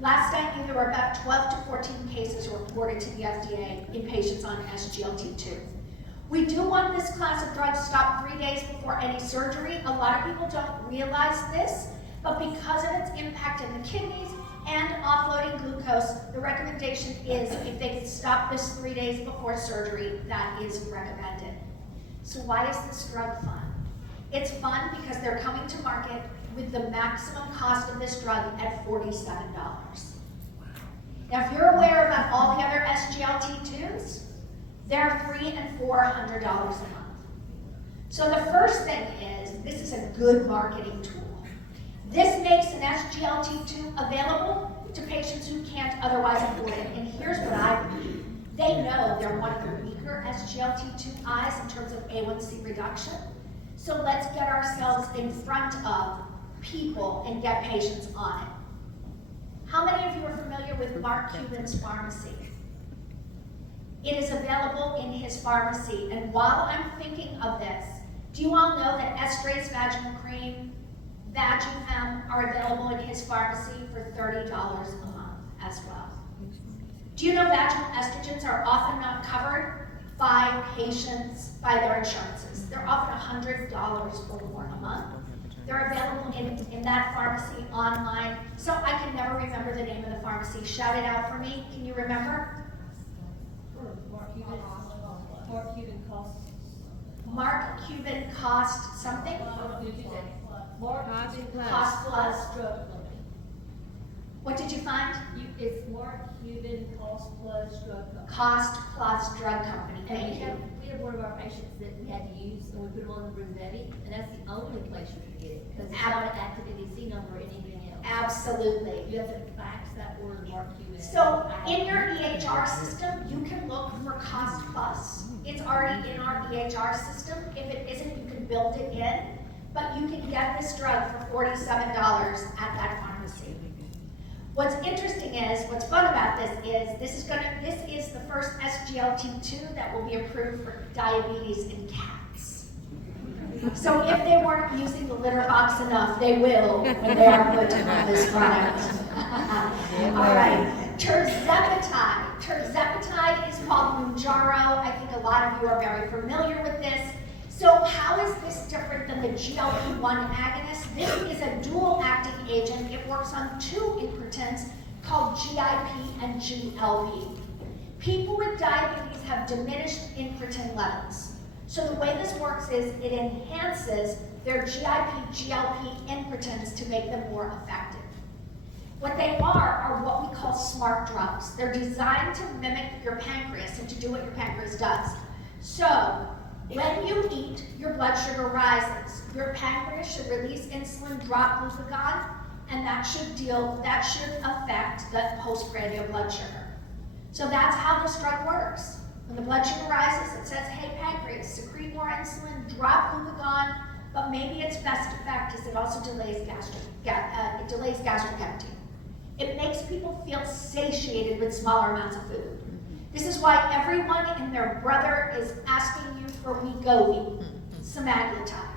Last I knew, there were about 12 to 14 cases reported to the FDA in patients on SGLT2. We do want this class of drugs stopped 3 days before any surgery. A lot of people don't realize this, but because of its impact in the kidneys and offloading glucose, the recommendation is if they can stop this 3 days before surgery, that is recommended. So why is this drug fun? It's fun because they're coming to market with the maximum cost of this drug at $47. Now, if you're aware about all the other SGLT2s, they're $300 and $400 a month. So the first thing is, this is a good marketing tool. This makes an SGLT2 available to patients who can't otherwise afford it. And here's what I believe. They know they're one of the weaker SGLT2Is in terms of A1C reduction. So let's get ourselves in front of people and get patients on it. How many of you are familiar with Mark Cuban's pharmacy? It is available in his pharmacy. And while I'm thinking of this, do you all know that Estrace Vaginal Cream, Vagifem are available in his pharmacy for $30 a month as well? Do you know vaginal estrogens are often not covered by patients, by their insurances? They're often $100 or more a month. They're available in that pharmacy online. So I can never remember the name of the pharmacy. Shout it out for me. Can you remember? Mark Cuban cost. Mark Cuban Cost something? Mark Cost Cuban Plus. Cost Plus. Drug Company. What did you find? It's Mark Cuban Cost Plus Drug Company. Cost Plus Drug Company. And Thank you. we have one of our patients that we had to use, and we put them on the Rosetti, and that's the only place you can get it, because it's not an active NDC number or anything else. Absolutely. You have to fax that order to Mark Cuban. So in your EHR system, you can look for Cost Plus. It's already in our EHR system. If it isn't, you can build it in. But you can get this drug for $47 at that pharmacy. What's interesting is, what's fun about this is the first SGLT2 that will be approved for diabetes in cats. So if they weren't using the litter box enough, they will when they are put on this product. All right, Tirzepatide. Tirzepatide is called Mounjaro. I think a lot of you are very familiar with this. So how is this different than the GLP-1 agonist? This is a dual-acting agent. It works on two incretins called GIP and GLP. People with diabetes have diminished incretin levels. So the way this works is it enhances their GIP, GLP incretins to make them more effective. What they are what we call smart drugs. They're designed to mimic your pancreas and to do what your pancreas does. So when you eat, your blood sugar rises. Your pancreas should release insulin, drop glucagon, and that should affect the postprandial blood sugar. So that's how this drug works. When the blood sugar rises, it says, hey pancreas, secrete more insulin, drop glucagon, but maybe its best effect is it also delays gastric empty. It makes people feel satiated with smaller amounts of food. This is why everyone and their brother is asking you for Wegovy, semaglutide,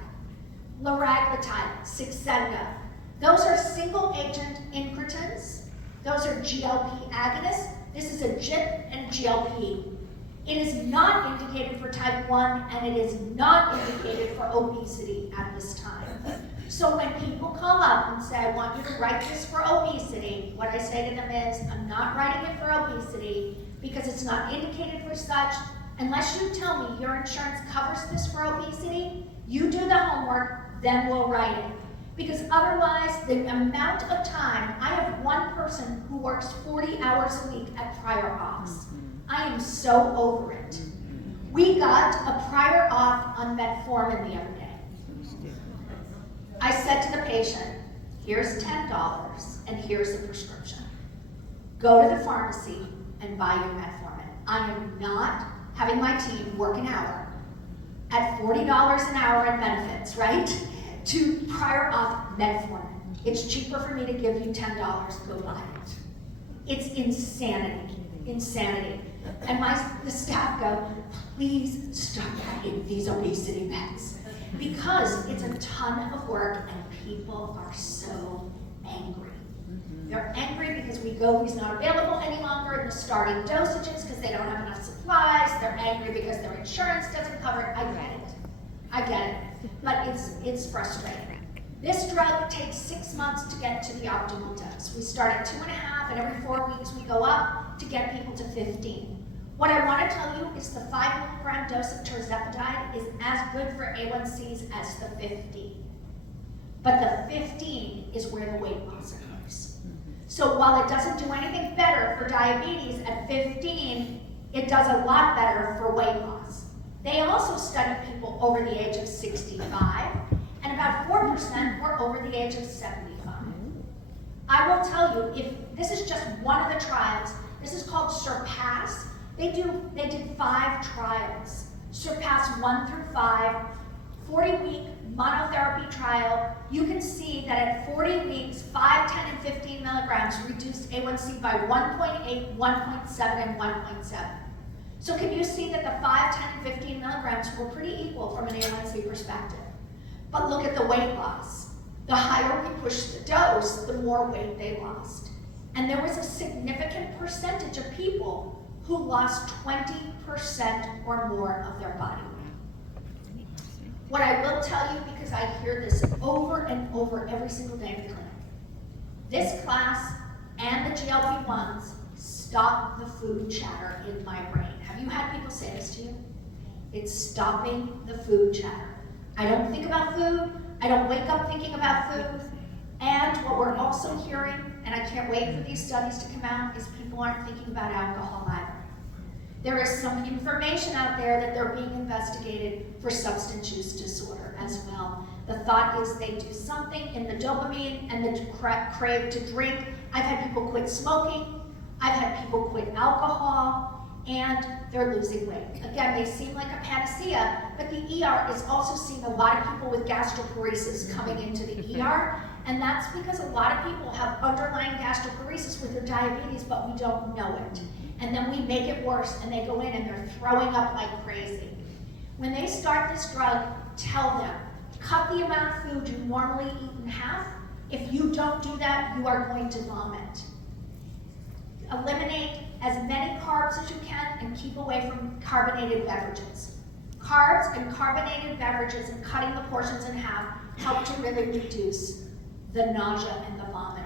liraglutide, Saxenda. Those are single agent incretins. Those are GLP agonists. This is a GIP and a GLP. It is not indicated for type 1 and it is not indicated for obesity at this time. So when people call up and say, I want you to write this for obesity, what I say to them is, I'm not writing it for obesity because it's not indicated for such. Unless you tell me your insurance covers this for obesity, you do the homework, then we'll write it. Because otherwise, the amount of time, I have one person who works 40 hours a week at prior auths. I am so over it. We got a prior auth on metformin the other day. I said to the patient, here's $10 and here's the prescription. Go to the pharmacy and buy your metformin. I am not having my team work an hour at $40 an hour in benefits, right? To prior auth metformin. It's cheaper for me to give you $10, go buy it. It's insanity, insanity. And the staff go, please stop writing these obesity meds. Because it's a ton of work and people are so angry. They're angry because Wegovy's not available any longer in the starting dosages because they don't have enough supplies. They're angry because their insurance doesn't cover it. I get it. But it's frustrating. This drug takes 6 months to get to the optimal dose. We start at 2.5 and every 4 weeks we go up to get people to 15. What I want to tell you is the 5 milligram dose of tirzepatide is as good for A1Cs as the 50. But the 15 is where the weight loss occurs. So while it doesn't do anything better for diabetes at 15, it does a lot better for weight loss. They also studied people over the age of 65, and about 4% were over the age of 75. I will tell you, if this is just one of the trials, this is called SURPASS. They did 5 trials, SURPASS 1 through 5, 40-week monotherapy trial. You can see that at 40 weeks, 5, 10, and 15 milligrams reduced A1C by 1.8, 1.7, and 1.7. So can you see that the 5, 10, and 15 milligrams were pretty equal from an A1C perspective? But look at the weight loss. The higher we pushed the dose, the more weight they lost. And there was a significant percentage of people who lost 20% or more of their body weight. What I will tell you, because I hear this over and over every single day in the clinic, this class and the GLP-1s stop the food chatter in my brain. Have you had people say this to you? It's stopping the food chatter. I don't think about food. I don't wake up thinking about food. And what we're also hearing, and I can't wait for these studies to come out, is people aren't thinking about alcohol either. There is some information out there that they're being investigated for substance use disorder as well. The thought is they do something in the dopamine and the crave to drink. I've had people quit smoking. I've had people quit alcohol, and they're losing weight. Again, they seem like a panacea, but the ER is also seeing a lot of people with gastroparesis coming into the ER, and that's because a lot of people have underlying gastroparesis with their diabetes, but we don't know it. And then we make it worse, and they go in and they're throwing up like crazy. When they start this drug, tell them, cut the amount of food you normally eat in half. If you don't do that, you are going to vomit. Eliminate as many carbs as you can and keep away from carbonated beverages. Carbs and carbonated beverages and cutting the portions in half help to really reduce the nausea and the vomiting.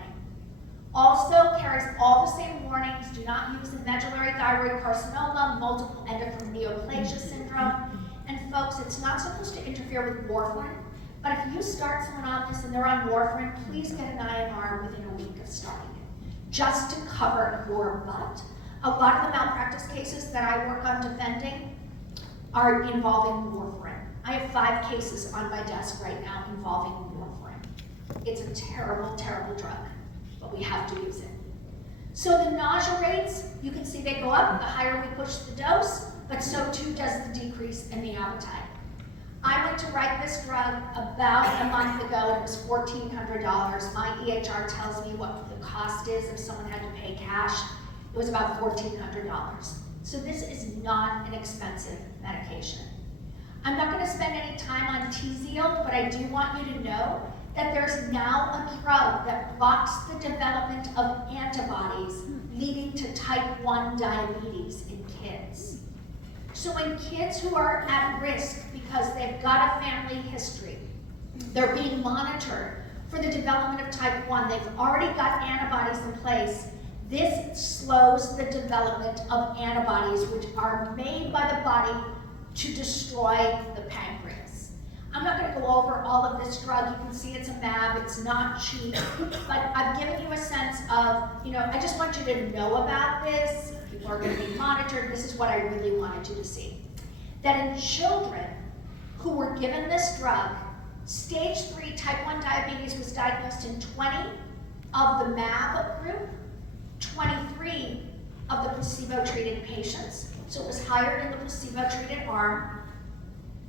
Also carries all the same warnings. Do not use the medullary thyroid carcinoma, multiple endocrine neoplasia syndrome. And folks, it's not supposed to interfere with warfarin, but if you start someone on this and they're on warfarin, please get an INR within a week of starting it, just to cover your butt. A lot of the malpractice cases that I work on defending are involving warfarin. I have 5 cases on my desk right now involving warfarin. It's a terrible, terrible drug, but we have to use it. So the nausea rates, you can see they go up the higher we push the dose, but so too does the decrease in the appetite. I went to write this drug about a month ago, and it was $1,400. My EHR tells me what the cost is if someone had to pay cash. It was about $1,400. So this is not an expensive medication. I'm not going to spend any time on Tzield, but I do want you to know that there's now a drug that blocks the development of antibodies leading to type 1 diabetes in kids. So in kids who are at risk because they've got a family history, they're being monitored for the development of type 1, they've already got antibodies in place. This slows the development of antibodies which are made by the body to destroy the pancreas. I'm not going to go over all of this drug. You can see it's a mAb, it's not cheap, but I've given you a sense of, I just want you to know about this. People are going to be monitored. This is what I really wanted you to see. That in children who were given this drug, stage 3 type 1 diabetes was diagnosed in 20 of the mAb group, 23 of the placebo-treated patients. So it was higher in the placebo-treated arm,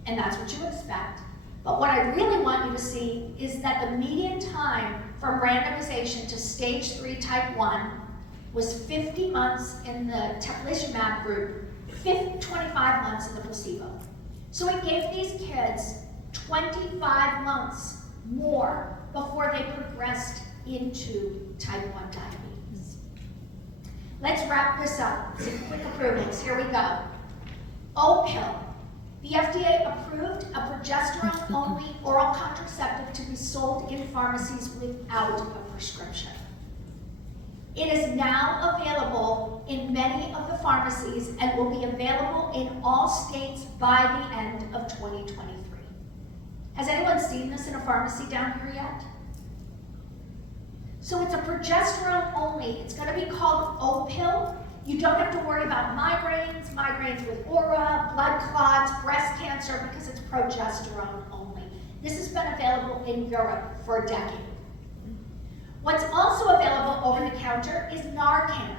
and that's what you expect. But what I really want you to see is that the median time from randomization to stage 3 type 1 was 50 months in the teplizumab group, 25 months in the placebo. So it gave these kids 25 months more before they progressed into type 1 diabetes. Let's wrap this up. Some quick approvals. Here we go. O-pill. The FDA approved a progesterone-only oral contraceptive to be sold in pharmacies without a prescription. It is now available in many of the pharmacies and will be available in all states by the end of 2023. Has anyone seen this in a pharmacy down here yet? So it's a progesterone only. It's going to be called O-pill. You don't have to worry about migraines with aura, blood clots, breast cancer, because it's progesterone only. This has been available in Europe for a decade. What's also available over the counter is Narcan,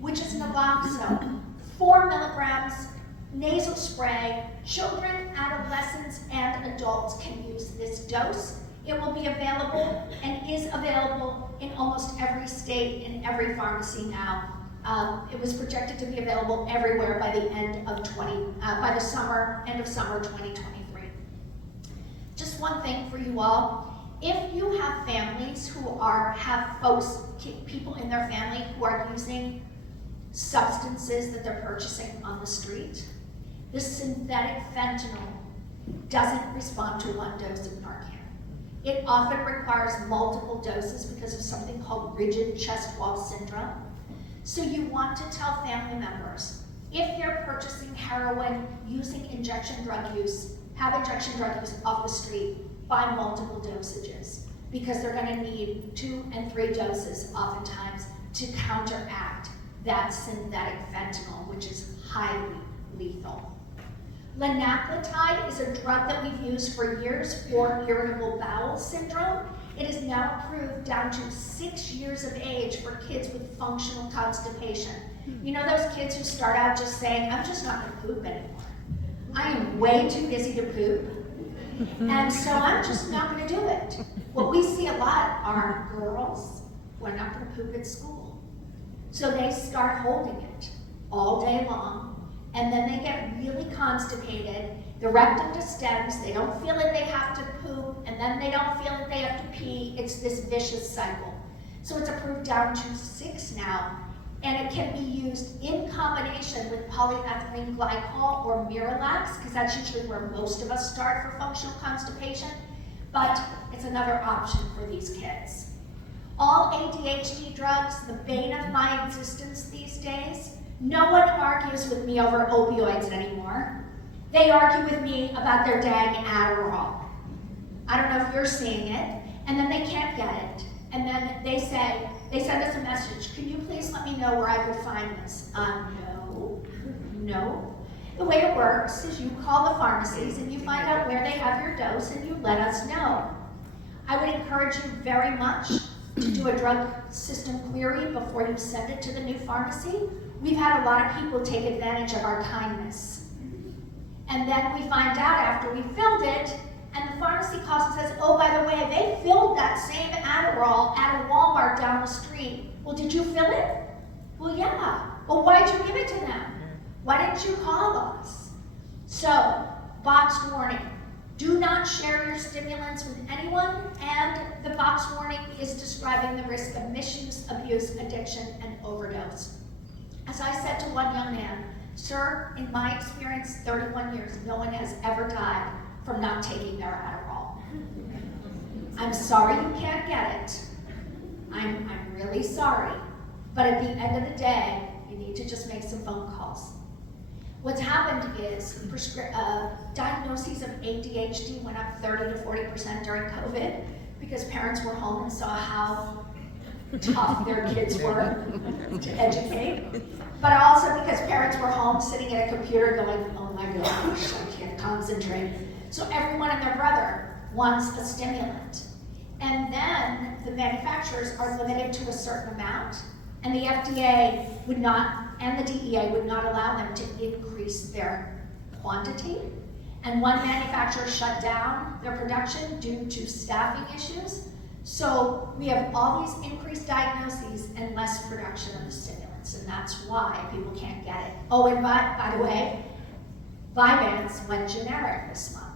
which is naloxone, 4 milligrams, nasal spray. Children, adolescents, and adults can use this dose. It will be available and is available in almost every state, in every pharmacy now. It was projected to be available everywhere by the end of end of summer 2023. Just one thing for you all. If you have families who have people in their family who are using substances that they're purchasing on the street, the synthetic fentanyl doesn't respond to one dose of Narcan. It often requires multiple doses because of something called rigid chest wall syndrome. So you want to tell family members, if they're purchasing heroin, using injection drug use, have injection drug use off the street, buy multiple dosages, because they're gonna need 2 and 3 doses oftentimes to counteract that synthetic fentanyl, which is highly lethal. Linaclotide is a drug that we've used for years for irritable bowel syndrome. It is now approved down to 6 years of age for kids with functional constipation. You know those kids who start out just saying, I'm just not gonna poop anymore. I am way too busy to poop, and so I'm just not gonna do it. What we see a lot are girls who are not gonna poop at school. So they start holding it all day long, and then they get really constipated. The rectum distends, they don't feel that they have to poop, and then they don't feel that they have to pee. It's this vicious cycle. So it's approved down to 6 now, and it can be used in combination with polyethylene glycol or Miralax, because that's usually where most of us start for functional constipation, but it's another option for these kids. All ADHD drugs, the bane of my existence these days. No one argues with me over opioids anymore. They argue with me about their dang Adderall. I don't know if you're seeing it, and then they can't get it. And then they send us a message, can you please let me know where I could find this? No. The way it works is you call the pharmacies and you find out where they have your dose and you let us know. I would encourage you very much to do a drug system query before you send it to the new pharmacy. We've had a lot of people take advantage of our kindness. And then we find out after we filled it, and the pharmacy calls and says, oh, by the way, they filled that same Adderall at a Walmart down the street. Well, did you fill it? Well, yeah. Well, why'd you give it to them? Why didn't you call us? So, boxed warning. Do not share your stimulants with anyone, and the box warning is describing the risk of misuse, abuse, addiction, and overdose. As I said to one young man, sir, in my experience, 31 years, no one has ever died from not taking their Adderall. I'm sorry you can't get it. I'm really sorry. But at the end of the day, you need to just make some phone calls. What's happened is diagnoses of ADHD went up 30 to 40% during COVID because parents were home and saw how tough their kids were to educate. But also because parents were home sitting at a computer going, oh my gosh, I can't concentrate. So everyone and their brother wants a stimulant. And then the manufacturers are limited to a certain amount, and the FDA would not, and the DEA would not allow them to increase their quantity. And one manufacturer shut down their production due to staffing issues. So we have all these increased diagnoses and less production of the stimulants, and that's why people can't get it. Oh, and by the way, Vyvanse went generic this month.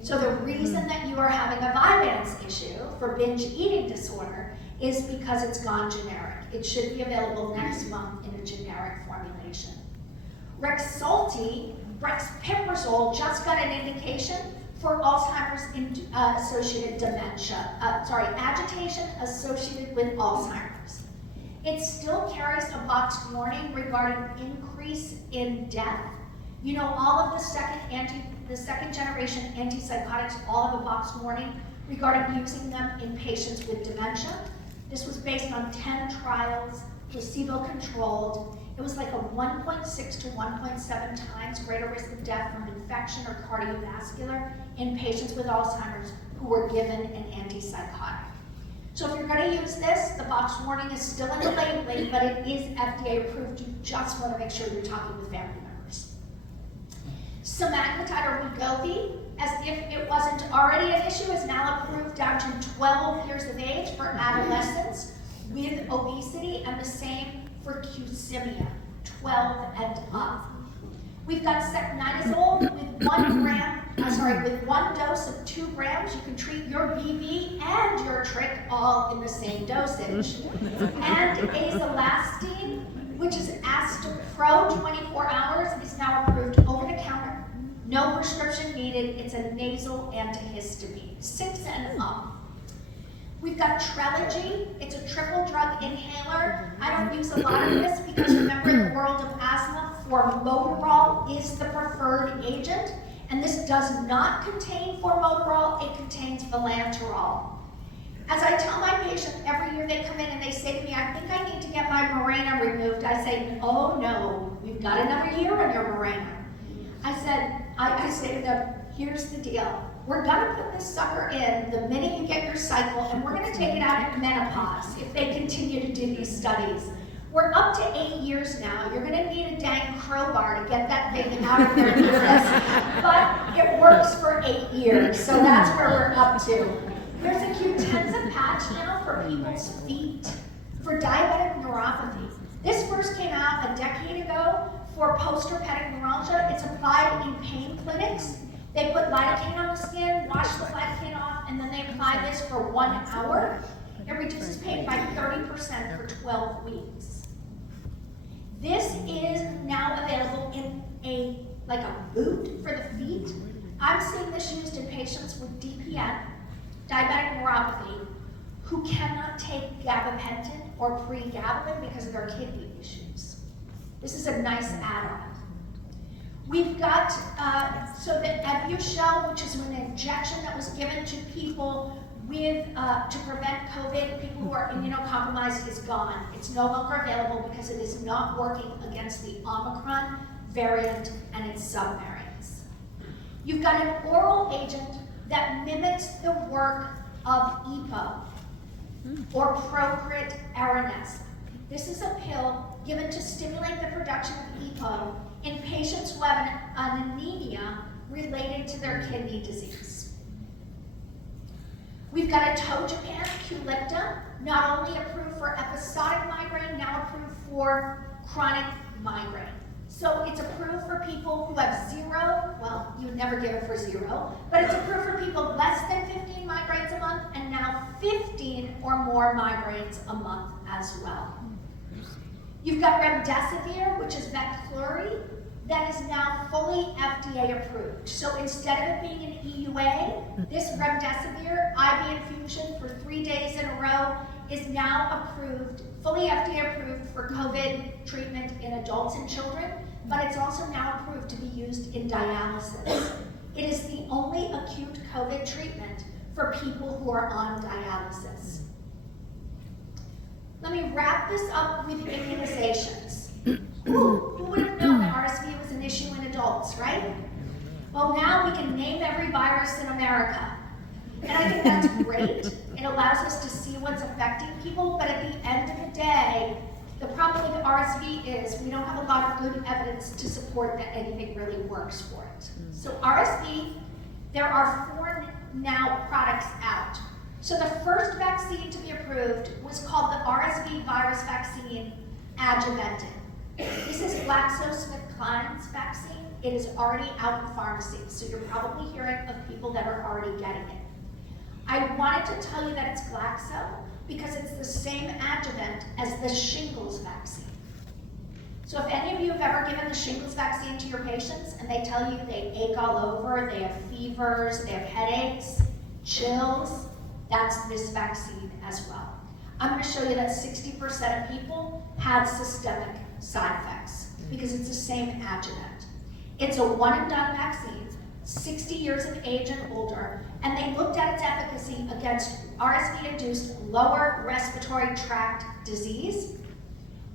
So the reason that you are having a Vyvanse issue for binge eating disorder is because it's gone generic. It should be available next month in a generic formulation. Rexulti, brexpiprazole, just got an indication for Alzheimer's associated dementia, agitation associated with Alzheimer's. It still carries a boxed warning regarding increase in death. You know, all of the second generation antipsychotics all have a boxed warning regarding using them in patients with dementia. This was based on 10 trials, placebo-controlled. It was like a 1.6 to 1.7 times greater risk of death from infection or cardiovascular in patients with Alzheimer's who were given an antipsychotic. So if you're going to use this, the box warning is still in the labeling, but it is FDA approved. You just want to make sure you're talking with family members. Semaglutide or Wegovy, as if it wasn't already an issue, is now approved down to 12 years of age for adolescents with obesity, and the same for Qsimia, 12 and up. We've got setnidazole with 1 dose of 2 grams. You can treat your BV and your trick all in the same dosage. And azolastine, which is Astapro 24 hours, is now approved over the counter. No prescription needed. It's a nasal antihistamine, 6 and up. We've got Trelegy. It's a triple drug inhaler. I don't use a lot of this because remember in the world of asthma, formoterol is the preferred agent. And this does not contain formoterol, it contains vilanterol. As I tell my patient every year they come in and they say to me, I think I need to get my Mirena removed. I say, oh no, we've got another year on your Mirena. I say to them, here's the deal. We're gonna put this sucker in the minute you get your cycle, and we're gonna take it out at menopause if they continue to do these studies. We're up to 8 years now. You're gonna need a dang crowbar to get that thing out of their uterus, but it works for 8 years, so that's where we're up to. There's a Qtenza patch now for people's feet for diabetic neuropathy. This first came out a decade ago for post-herpetic neuralgia. It's applied in pain clinics. They put lidocaine on the skin, wash the lidocaine off, and then they apply this for 1 hour. It reduces pain by 30% for 12 weeks. This is now available in a boot for the feet. I'm seeing this used in patients with DPN, diabetic neuropathy, who cannot take gabapentin or pregabalin because of their kidney issues. This is a nice add-on. We've got, so the Evusheld, which is an injection that was given to people with, to prevent COVID, people who are immunocompromised, is gone. It's no longer available because it is not working against the Omicron variant and its subvariants. You've got an oral agent that mimics the work of EPO, or Procrit Aranesp. This is a pill given to stimulate the production of EPO in patients who have an anemia related to their kidney disease. We've got atogepant, Qulipta, not only approved for episodic migraine, now approved for chronic migraine. So it's approved for people who have 0, well, you would never give it for 0, but it's approved for people less than 15 migraines a month, and now 15 or more migraines a month as well. You've got remdesivir, which is Veklury, that is now fully FDA approved. So instead of it being an EUA, this remdesivir IV infusion for 3 days in a row is now approved, fully FDA approved for COVID treatment in adults and children, but it's also now approved to be used in dialysis. It is the only acute COVID treatment for people who are on dialysis. Let me wrap this up with immunizations. Who would have known that RSV was an issue in adults, right? Well, now we can name every virus in America. And I think that's great. It allows us to see what's affecting people, but at the end of the day, the problem with RSV is we don't have a lot of good evidence to support that anything really works for it. So RSV, there are 4 now products out. So the first vaccine to be approved was called the RSV virus vaccine adjuvanted. This is GlaxoSmithKline's vaccine. It is already out in pharmacies, so you're probably hearing of people that are already getting it. I wanted to tell you that it's Glaxo because it's the same adjuvant as the shingles vaccine. So if any of you have ever given the shingles vaccine to your patients and they tell you they ache all over, they have fevers, they have headaches, chills, that's this vaccine as well. I'm going to show you that 60% of people have systemic side effects because it's the same adjuvant. It's a one and done vaccine, 60 years of age and older, and they looked at its efficacy against RSV-induced lower respiratory tract disease.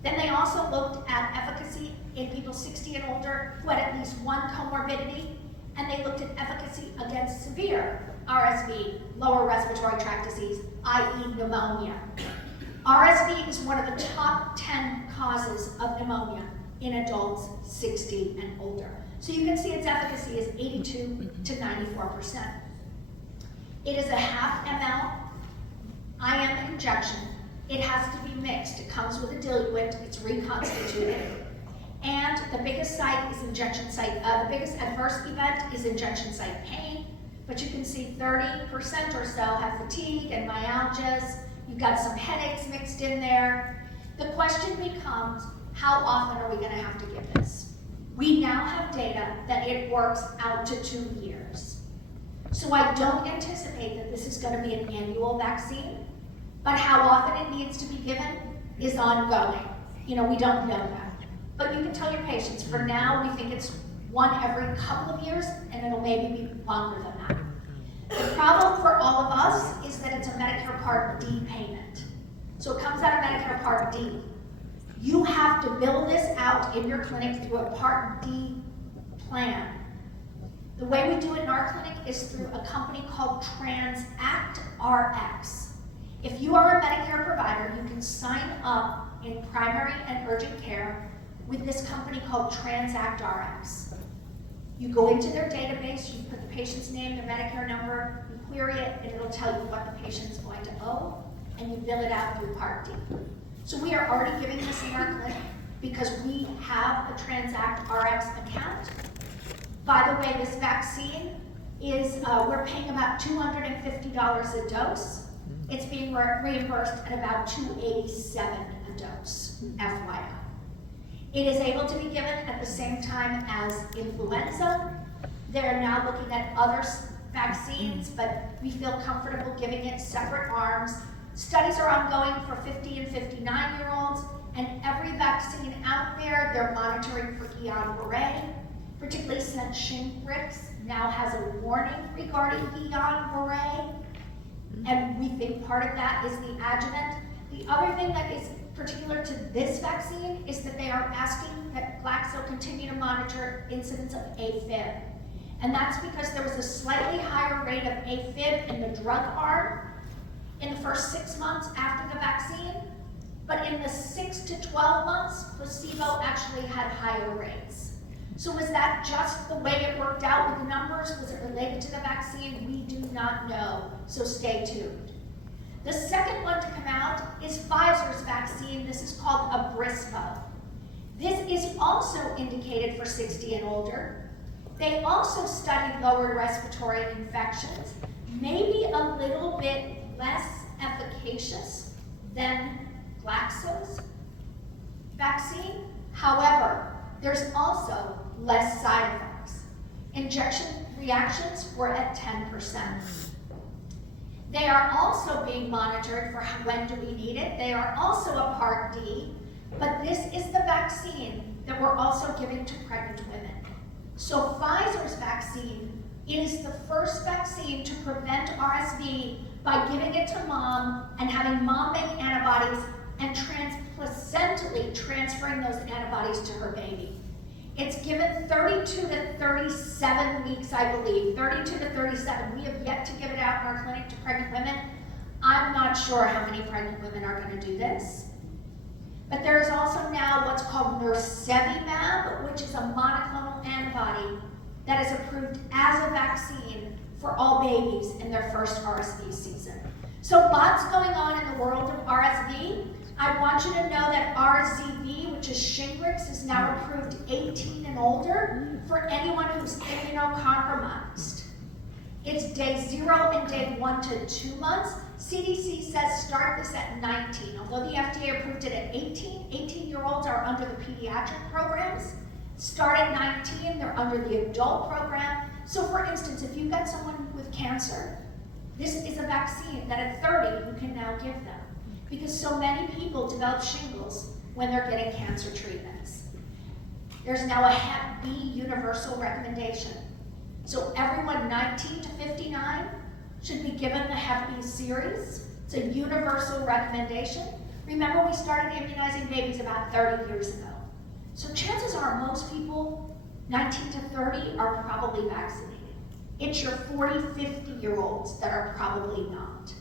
Then they also looked at efficacy in people 60 and older who had at least one comorbidity, and they looked at efficacy against severe RSV, lower respiratory tract disease, i.e. pneumonia. RSV is one of the top 10 causes of pneumonia in adults 60 and older. So you can see its efficacy is 82 to 94%. It is a 0.5 ml IM injection It has to be mixed. It comes with a diluent, it's reconstituted. And the biggest site is injection site, the biggest adverse event is injection site pain, but you can see 30% or so have fatigue and myalgias. You've got some headaches mixed in there. The question becomes, how often are we gonna have to give this? We now have data that it works out to 2 years. So I don't anticipate that this is gonna be an annual vaccine, but how often it needs to be given is ongoing. You know, we don't know that. But you can tell your patients, for now, we think it's one every couple of years, and it'll maybe be longer than that. The problem for all of us is that it's a Medicare Part D payment. So it comes out of Medicare Part D. You have to bill this out in your clinic through a Part D plan. The way we do it in our clinic is through a company called Transact RX. If you are a Medicare provider, you can sign up in primary and urgent care with this company called Transact RX. You go into their database, you put the patient's name, their Medicare number, you query it, and it'll tell you what the patient is going to owe, and you bill it out through Part D. So we are already giving this in our clinic because we have a Transact RX account. By the way, this vaccine is, we're paying about $250 a dose. It's being reimbursed at about $287 a dose, FYI. It is able to be given at the same time as influenza. They're now looking at other vaccines, but we feel comfortable giving it separate arms. Studies are ongoing for 50 and 59-year-olds, and every vaccine out there, they're monitoring for Guillain-Barré, particularly since Shingrix now has a warning regarding Guillain-Barré, and we think part of that is the adjuvant. The other thing that is particular to this vaccine is that they are asking that Glaxo continue to monitor incidence of AFib. And that's because there was a slightly higher rate of AFib in the drug arm in the first 6 months after the vaccine, but in the 6 to 12 months, placebo actually had higher rates. So was that just the way it worked out with the numbers? Was it related to the vaccine? We do not know, so stay tuned. The second one to come out is Pfizer's vaccine. This is called Abrismo. This is also indicated for 60 and older. They also studied lower respiratory infections, maybe a little bit less efficacious than Glaxo's vaccine. However, there's also less side effects. Injection reactions were at 10%. They are also being monitored for when do we need it. They are also a Part D, but this is the vaccine that we're also giving to pregnant women. So Pfizer's vaccine is the first vaccine to prevent RSV by giving it to mom and having mom make antibodies and placentally transferring those antibodies to her baby. It's given 32 to 37 weeks, I believe, 32 to 37. We have yet to give it out in our clinic to pregnant women. I'm not sure how many pregnant women are going to do this. But there is also now what's called nirsevimab, which is a monoclonal antibody that is approved as a vaccine for all babies in their first RSV season. So lots going on in the world of RSV. I want you to know that RSV, which is Shingrix, is now approved 18 and older for anyone who's immunocompromised. It's day 0 and day 1 to 2 months. CDC says start this at 19. Although the FDA approved it at 18, 18-year-olds are under the pediatric programs. Start at 19, they're under the adult program. So for instance, if you've got someone with cancer, this is a vaccine that at 30 you can now give them, because so many people develop shingles when they're getting cancer treatments. There's now a Hep B universal recommendation. So everyone 19 to 59 should be given the Hep B series. It's a universal recommendation. Remember, we started immunizing babies about 30 years ago. So chances are most people 19 to 30 are probably vaccinated. It's your 40, 50-year-olds that are probably not.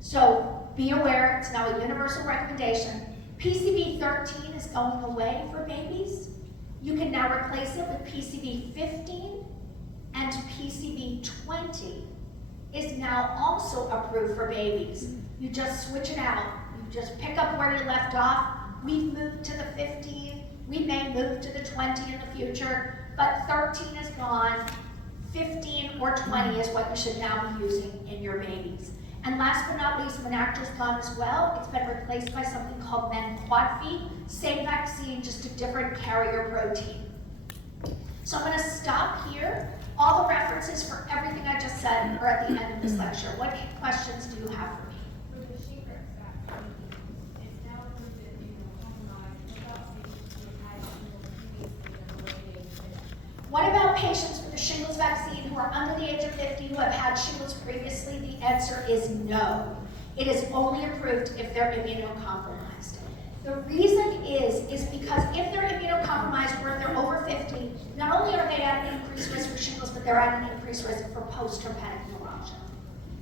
So be aware, it's now a universal recommendation. PCV 13 is going away for babies. You can now replace it with PCV 15, and PCV 20 is now also approved for babies. You just switch it out. You just pick up where you left off. We've moved to the 15, we may move to the 20 in the future, but 13 is gone. 15 or 20 is what you should now be using in your babies. And last but not least, Menactor's gone as well. It's been replaced by something called NANPA, same vaccine, just a different carrier protein. So I'm gonna stop here. All the references for everything I just said are at the end of this lecture. What questions do you have for me? For the shingles vaccine, it's now approved that, compromised, what about patients who have had shingles previously and are related? What about patients with the shingles vaccine who are under the age of 50 who have had shingles previously? The answer is no. It is only approved if they're immunocompromised. The reason is because if they're immunocompromised or if they're over 50, not only are they at an increased risk for shingles, but they're at an increased risk for post-traumatic neuralgia.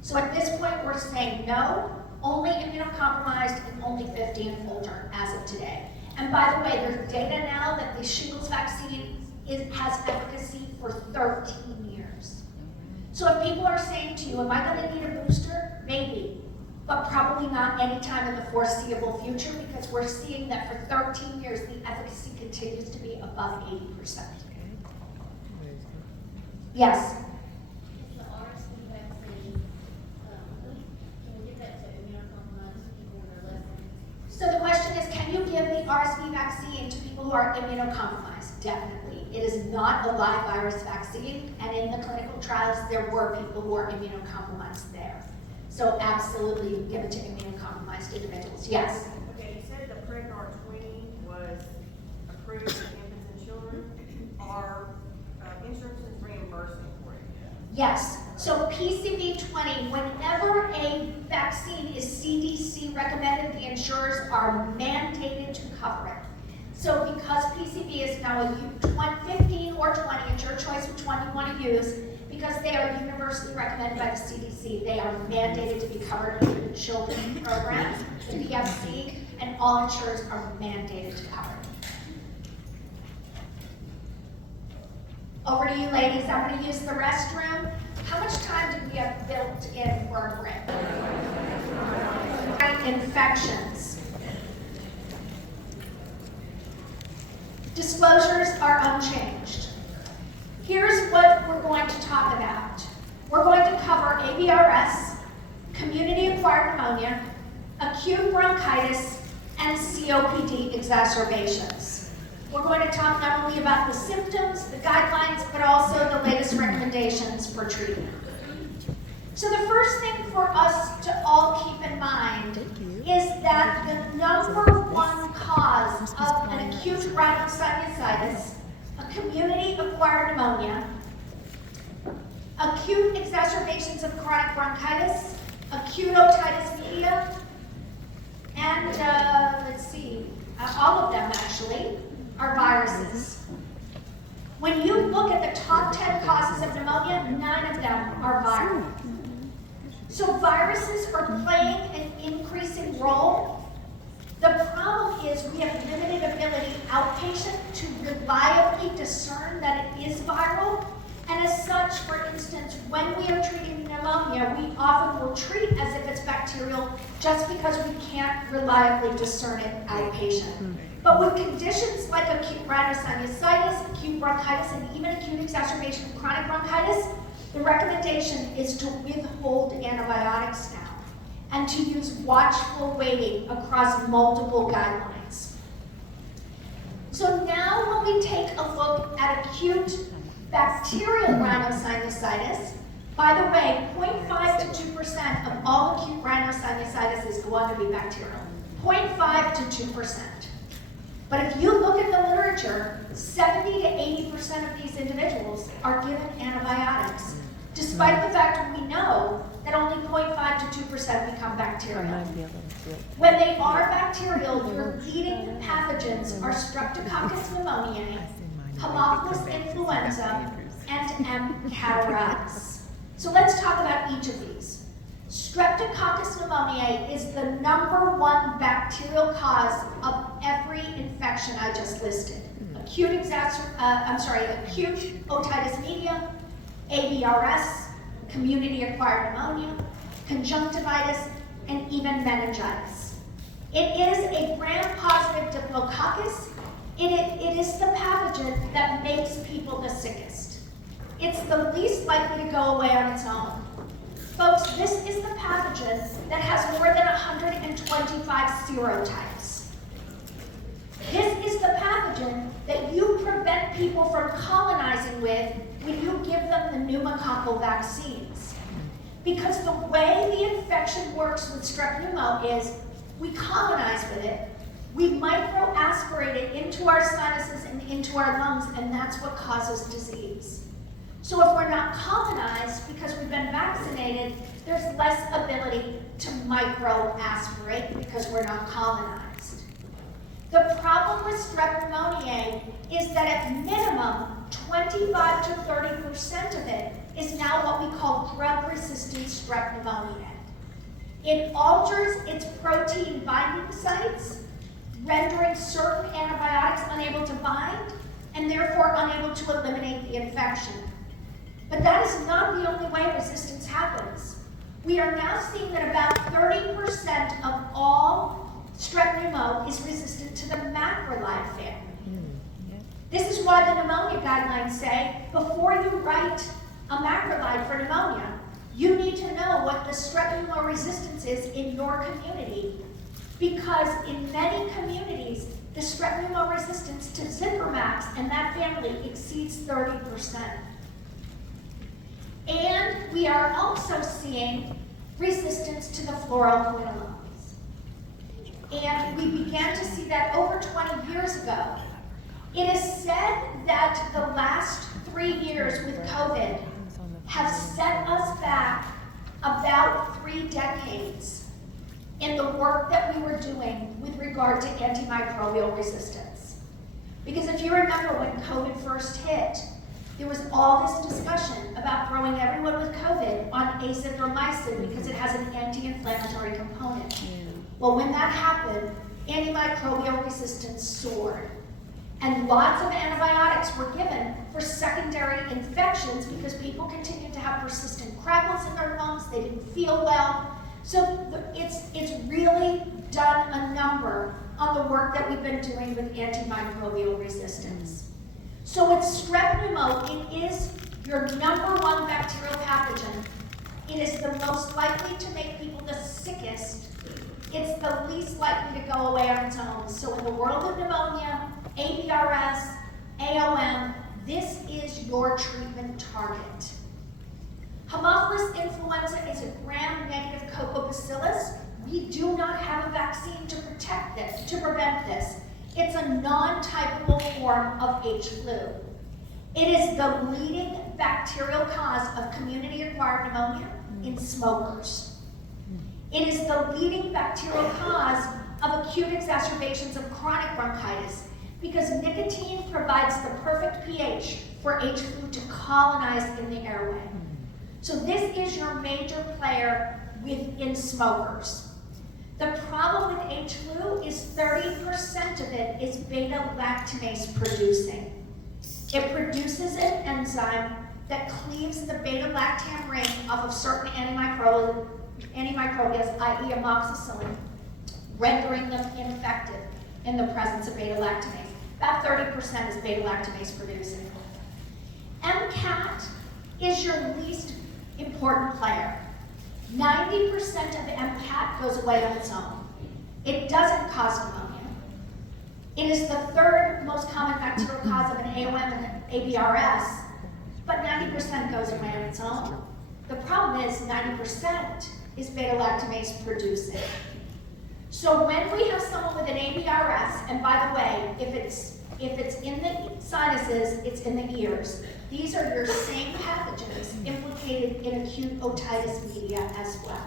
So at this point, we're saying no, only immunocompromised and only 50 and older as of today. And by the way, there's data now that the shingles vaccine has efficacy for 13 years. So if people are saying to you, am I going to need a booster? Maybe, but probably not anytime in the foreseeable future, because we're seeing that for 13 years, the efficacy continues to be above 80%. Yes? The RSV vaccine, can we give that to immunocompromised people when they're less than? So the question is, can you give the RSV vaccine to people who are immunocompromised? Definitely. It is not a live virus vaccine, and in the clinical trials, there were people who are immunocompromised there. So absolutely give it to immunocompromised individuals. Yes? Okay, you said the Prevnar 20 was approved for infants and children. Are insurances reimbursing for it? Yes. So PCV20, whenever a vaccine is CDC recommended, the insurers are mandated to cover it. So because PCV is now a 15 or 20, it's your choice which one you want to use, because they are universally recommended by the CDC, they are mandated to be covered under the children program, the PFC, and all insurers are mandated to cover it. Over to you, ladies. I'm going to use the restroom. How much time do we have built in for our break? Infections. Disclosures are unchanged. Here's what we're going to talk about. We're going to cover ABRS, community-acquired pneumonia, acute bronchitis, and COPD exacerbations. We're going to talk not only about the symptoms, the guidelines, but also the latest recommendations for treatment. So the first thing for us to all keep in mind is that the number one cause of an acute rhinosinusitis, a community-acquired pneumonia, acute exacerbations of chronic bronchitis, acute otitis media, and all of them actually are viruses. When you look at the top 10 causes of pneumonia, 9 of them are viral. So viruses are playing an increasing role. The problem is we have limited ability outpatient to reliably discern that it is viral. And as such, for instance, when we are treating pneumonia, we often will treat as if it's bacterial just because we can't reliably discern it outpatient. But with conditions like acute rhinosinusitis, acute bronchitis, and even acute exacerbation of chronic bronchitis, the recommendation is to withhold antibiotics now and to use watchful waiting across multiple guidelines. So now when we take a look at acute bacterial rhinosinusitis, by the way, 0.5 to 2% of all acute rhinosinusitis go on to be bacterial. 0.5 to 2%. But if you look at the literature, 70 to 80% of these individuals are given antibiotics, despite the fact that we know that only 0.5 to 2% become bacterial. When they are bacterial, your leading pathogens are Streptococcus pneumoniae, Haemophilus influenza, and M. catarrhatus. So let's talk about each of these. Streptococcus pneumoniae is the #1 bacterial cause of every infection I just listed. Acute otitis media, ABRS, community-acquired pneumonia, conjunctivitis, and even meningitis. It is a gram-positive diplococcus. It is the pathogen that makes people the sickest. It's the least likely to go away on its own. Folks, this is the pathogen that has more than 125 serotypes. This is the pathogen that you prevent people from colonizing with when you give them the pneumococcal vaccines. Because the way the infection works with strep pneumo is we colonize with it, we microaspirate it into our sinuses and into our lungs, and that's what causes disease. So if we're not colonized because we've been vaccinated, there's less ability to microaspirate because we're not colonized. The problem with strep pneumoniae is that at minimum, 25 to 30% of it is now what we call drug-resistant strep pneumoniae. It alters its protein binding sites, rendering certain antibiotics unable to bind, and therefore unable to eliminate the infection. But that is not the only way resistance happens. We are now seeing that about 30% of all strep pneumo is resistant to the macrolide family. This is why the pneumonia guidelines say, before you write a macrolide for pneumonia, you need to know what the strep pneumo resistance is in your community, because in many communities, the strep pneumo resistance to Zippermax and that family exceeds 30%. And we are also seeing resistance to the fluoroquinolones. And we began to see that over 20 years ago. It is said that the last 3 years with COVID have set us back about 3 decades in the work that we were doing with regard to antimicrobial resistance. Because if you remember when COVID first hit, there was all this discussion about throwing everyone with COVID on azithromycin because it has an anti-inflammatory component. Well, when that happened, antimicrobial resistance soared. And lots of antibiotics were given for secondary infections because people continued to have persistent crackles in their lungs, they didn't feel well. So it's really done a number on the work that we've been doing with antimicrobial resistance. So with strep pneumo, it is your #1 bacterial pathogen. It is the most likely to make people the sickest. It's the least likely to go away on its own. So in the world of pneumonia, ABRS, AOM, this is your treatment target. Haemophilus influenza is a gram-negative Coccobacillus. We do not have a vaccine to protect this, to prevent this. It's a non-typable form of H. flu. It is the leading bacterial cause of community-acquired pneumonia in smokers. It is the leading bacterial cause of acute exacerbations of chronic bronchitis because nicotine provides the perfect pH for H. flu to colonize in the airway. So this is your major player within smokers. The problem with H. flu is 30% of it is beta-lactamase producing. It produces an enzyme that cleaves the beta-lactam ring off of certain antimicrobials, i.e. amoxicillin, rendering them ineffective in the presence of beta-lactamase. About 30% is beta-lactamase producing. MCAT is your least important player. 90% of MCAT goes away on its own. It doesn't cause pneumonia. It is the 3rd most common bacterial cause of an AOM and ABRS, but 90% goes away on its own. The problem is 90% is beta-lactamase producing. So when we have someone with an ABRS, and by the way, if it's in the sinuses, it's in the ears. These are your same pathogens implicated in acute otitis media as well.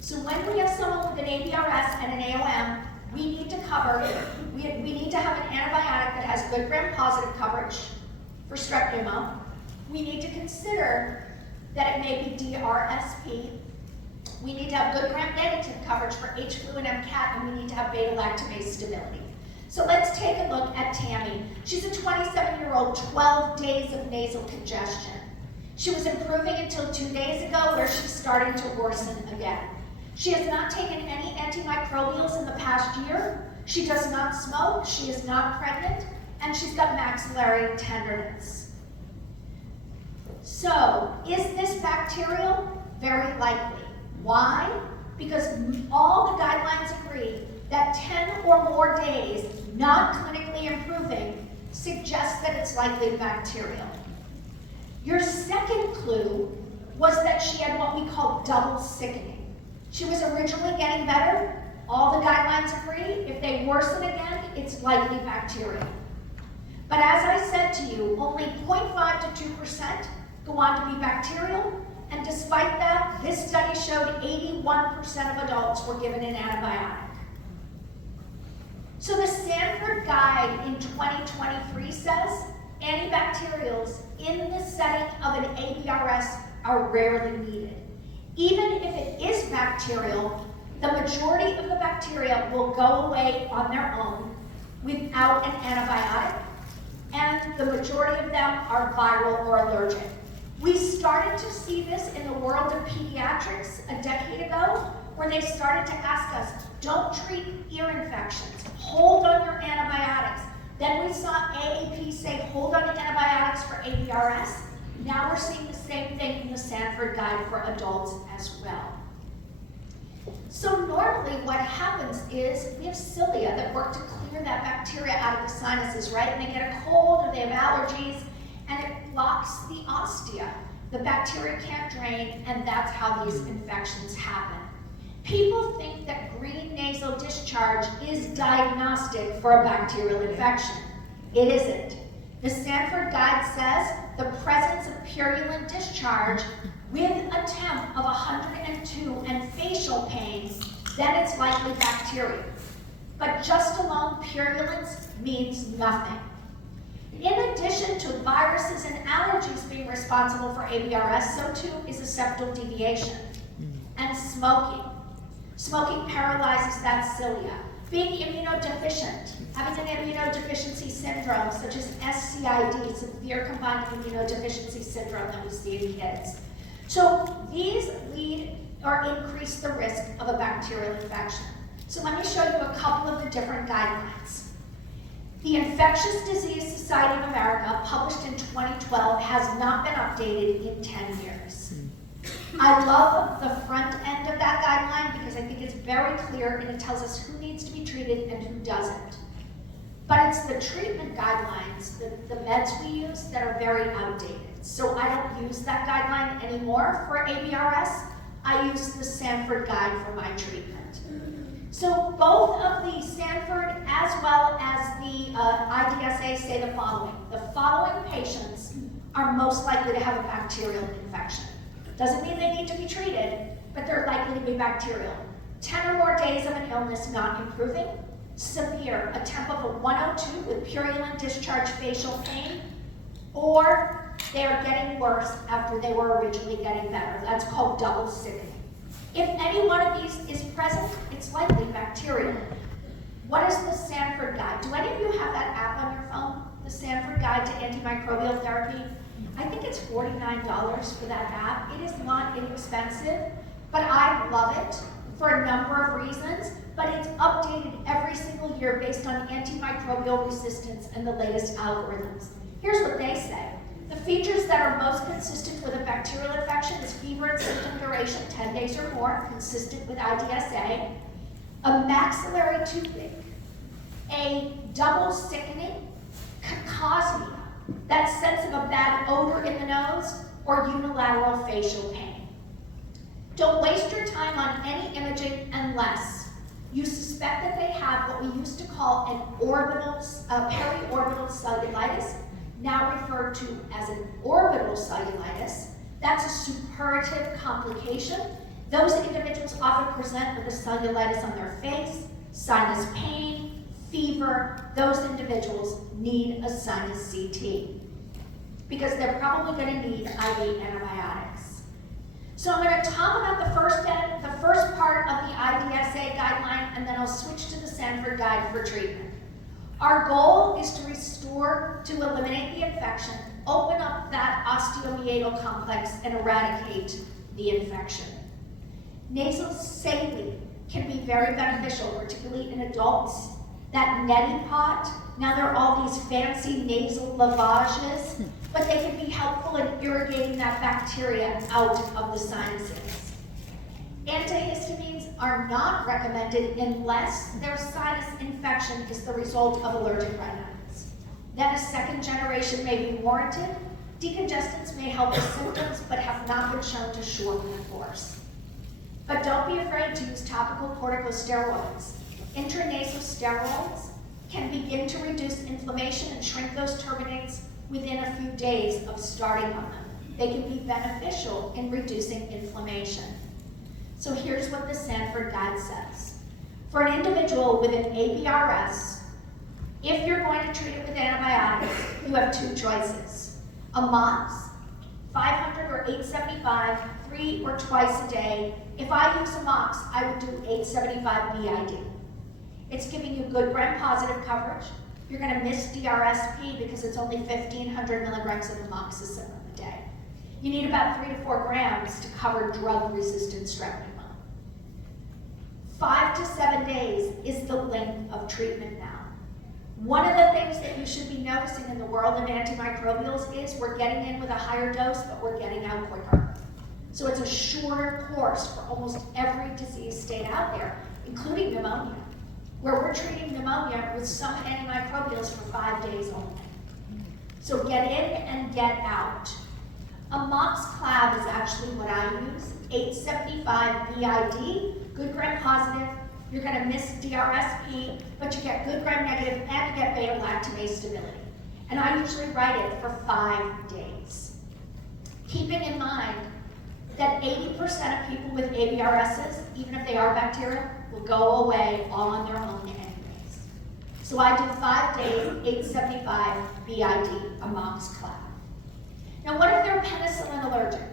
So when we have someone with an ABRS and an AOM, we need to cover, we need to have an antibiotic that has good gram-positive coverage for strep pneumo. We need to consider that it may be DRSP. We need to have good gram-negative coverage for H. flu and MCAT, and we need to have beta-lactamase stability. So let's take a look at Tammy. She's a 27-year-old, 12 days of nasal congestion. She was improving until 2 days ago, where she's starting to worsen again. She has not taken any antimicrobials in the past year. She does not smoke, she is not pregnant, and she's got maxillary tenderness. So, is this bacterial? Very likely. Why? Because all the guidelines agree that 10 or more days not clinically improving suggests that it's likely bacterial. Your second clue was that she had what we call double sickening. She was originally getting better. All the guidelines agree. If they worsen again, it's likely bacterial. But as I said to you, only 0.5 to 2% go on to be bacterial. And despite that, this study showed 81% of adults were given an antibiotic. So the Sanford Guide in 2023 says antibacterials in the setting of an ABRS are rarely needed. Even if it is bacterial, the majority of the bacteria will go away on their own without an antibiotic, and the majority of them are viral or allergic. We started to see this in the world of pediatrics a decade ago, where they started to ask us, don't treat ear infections, hold on your antibiotics. Then we saw AAP say, hold on to antibiotics for ABRS. Now we're seeing the same thing in the Sanford Guide for adults as well. So normally what happens is we have cilia that work to clear that bacteria out of the sinuses, right? And they get a cold or they have allergies, and it blocks the ostia. The bacteria can't drain, and that's how these infections happen. People think that green nasal discharge is diagnostic for a bacterial infection. It isn't. The Sanford Guide says the presence of purulent discharge with a temp of 102 and facial pain, then it's likely bacterial. But just alone purulence means nothing. In addition to viruses and allergies being responsible for ABRS, so too is a septal deviation. And smoking. Smoking paralyzes that cilia. Being immunodeficient, having an immunodeficiency syndrome such as SCID, severe combined immunodeficiency syndrome that we see in kids. So these lead or increase the risk of a bacterial infection. So let me show you a couple of the different guidelines. The Infectious Disease Society of America, published in 2012, has not been updated in 10 years. I love the front end of that guideline because I think it's very clear and it tells us who needs to be treated and who doesn't. But it's the treatment guidelines, the meds we use, that are very outdated. So I don't use that guideline anymore for ABRS. I use the Sanford Guide for my treatment. So both of the Sanford as well as the IDSA say the following. The following patients are most likely to have a bacterial infection. Doesn't mean they need to be treated, but they're likely to be bacterial. 10 or more days of an illness not improving. Severe, a temp of a 102 with purulent discharge facial pain, or they are getting worse after they were originally getting better. That's called double sickening. If any one of these is present, it's likely bacterial. What is the Sanford Guide? Do any of you have that app on your phone? The Sanford Guide to Antimicrobial Therapy? I think it's $49 for that app. It is not inexpensive, but I love it for a number of reasons, but it's updated every single year based on antimicrobial resistance and the latest algorithms. Here's what they say. The features that are most consistent with a bacterial infection is fever and symptom duration, 10 days or more, consistent with IDSA, a maxillary toothache, a double sickening, cacosmia, that sense of a bad odor in the nose, or unilateral facial pain. Don't waste your time on any imaging unless you suspect that they have what we used to call an periorbital cellulitis, now referred to as an orbital cellulitis. That's a suppurative complication. Those individuals often present with a cellulitis on their face, sinus pain, fever. Those individuals need a sinus CT because they're probably going to need IV antibiotics. So I'm going to talk about the first part of the IDSA guideline, and then I'll switch to the Sanford Guide for treatment. Our goal is to restore, to eliminate the infection, open up that osteomeatal complex, and eradicate the infection. Nasal saline can be very beneficial, particularly in adults. That neti pot, now there are all these fancy nasal lavages, but they can be helpful in irrigating that bacteria out of the sinuses. Antihistamines are not recommended unless their sinus infection is the result of allergic rhinitis. Then a second generation may be warranted. Decongestants may help with symptoms, but have not been shown to shorten the course. But don't be afraid to use topical corticosteroids. Intranasal steroids can begin to reduce inflammation and shrink those terminates within a few days of starting on them. They can be beneficial in reducing inflammation. So here's what the Sanford Guide says. For an individual with an ABRS, if you're going to treat it with antibiotics, you have two choices. A MOX, 500 or 875, 3 or twice a day. If I use a MOX, I would do 875 BID. It's giving you good gram-positive coverage. You're going to miss DRSP because it's only 1,500 milligrams of amoxicillin a day. You need about 3 to 4 grams to cover drug-resistant strep pneumonia. 5 to 7 days is the length of treatment now. One of the things that you should be noticing in the world of antimicrobials is we're getting in with a higher dose, but we're getting out quicker. So it's a shorter course for almost every disease state out there, including pneumonia, where we're treating pneumonia with some antimicrobials for 5 days only. So get in and get out. A Moxclav is actually what I use, 875 BID, good gram positive. You're going to miss DRSP, but you get good gram negative and you get beta-lactamase stability. And I usually write it for 5 days. Keeping in mind that 80% of people with ABRSs, even if they are bacterial, will go away all on their own anyways. So I do 5 days, 875 BID, a Moxclav. Now what if they're penicillin allergic?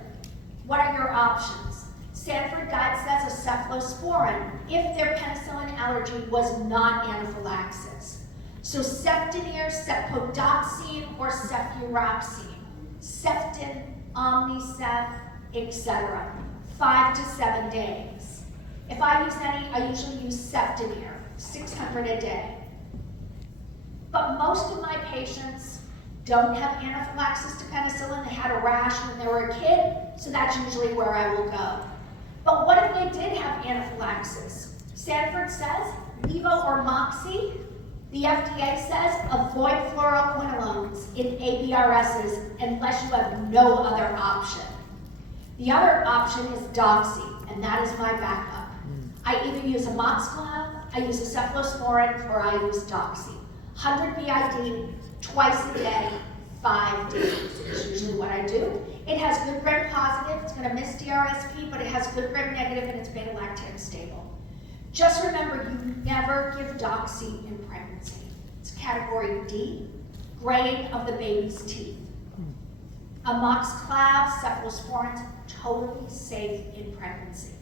What are your options? Sanford Guide says a cephalosporin if their penicillin allergy was not anaphylaxis. So Cefdinir, cepodoxime, or cefuroxime, Ceftin, Omnicef, etc. 5 to 7 days. If I use any, I usually use Cefdinir, 600 a day. But most of my patients don't have anaphylaxis to penicillin. They had a rash when they were a kid, so that's usually where I will go. But what if they did have anaphylaxis? Sanford says, Levo or Moxie. The FDA says, avoid fluoroquinolones in ABRSs unless you have no other option. The other option is Doxy, and that is my backup. I either use a Moxclav, I use a cephalosporin, or I use Doxy. 100 BID, twice a day, 5 days is usually what I do. It has good gram positive, it's going to miss DRSP, but it has good gram negative and it's beta-lactam stable. Just remember, you never give Doxy in pregnancy. It's category D, graying of the baby's teeth. Amoxiclav, cephalosporins, totally safe in pregnancy.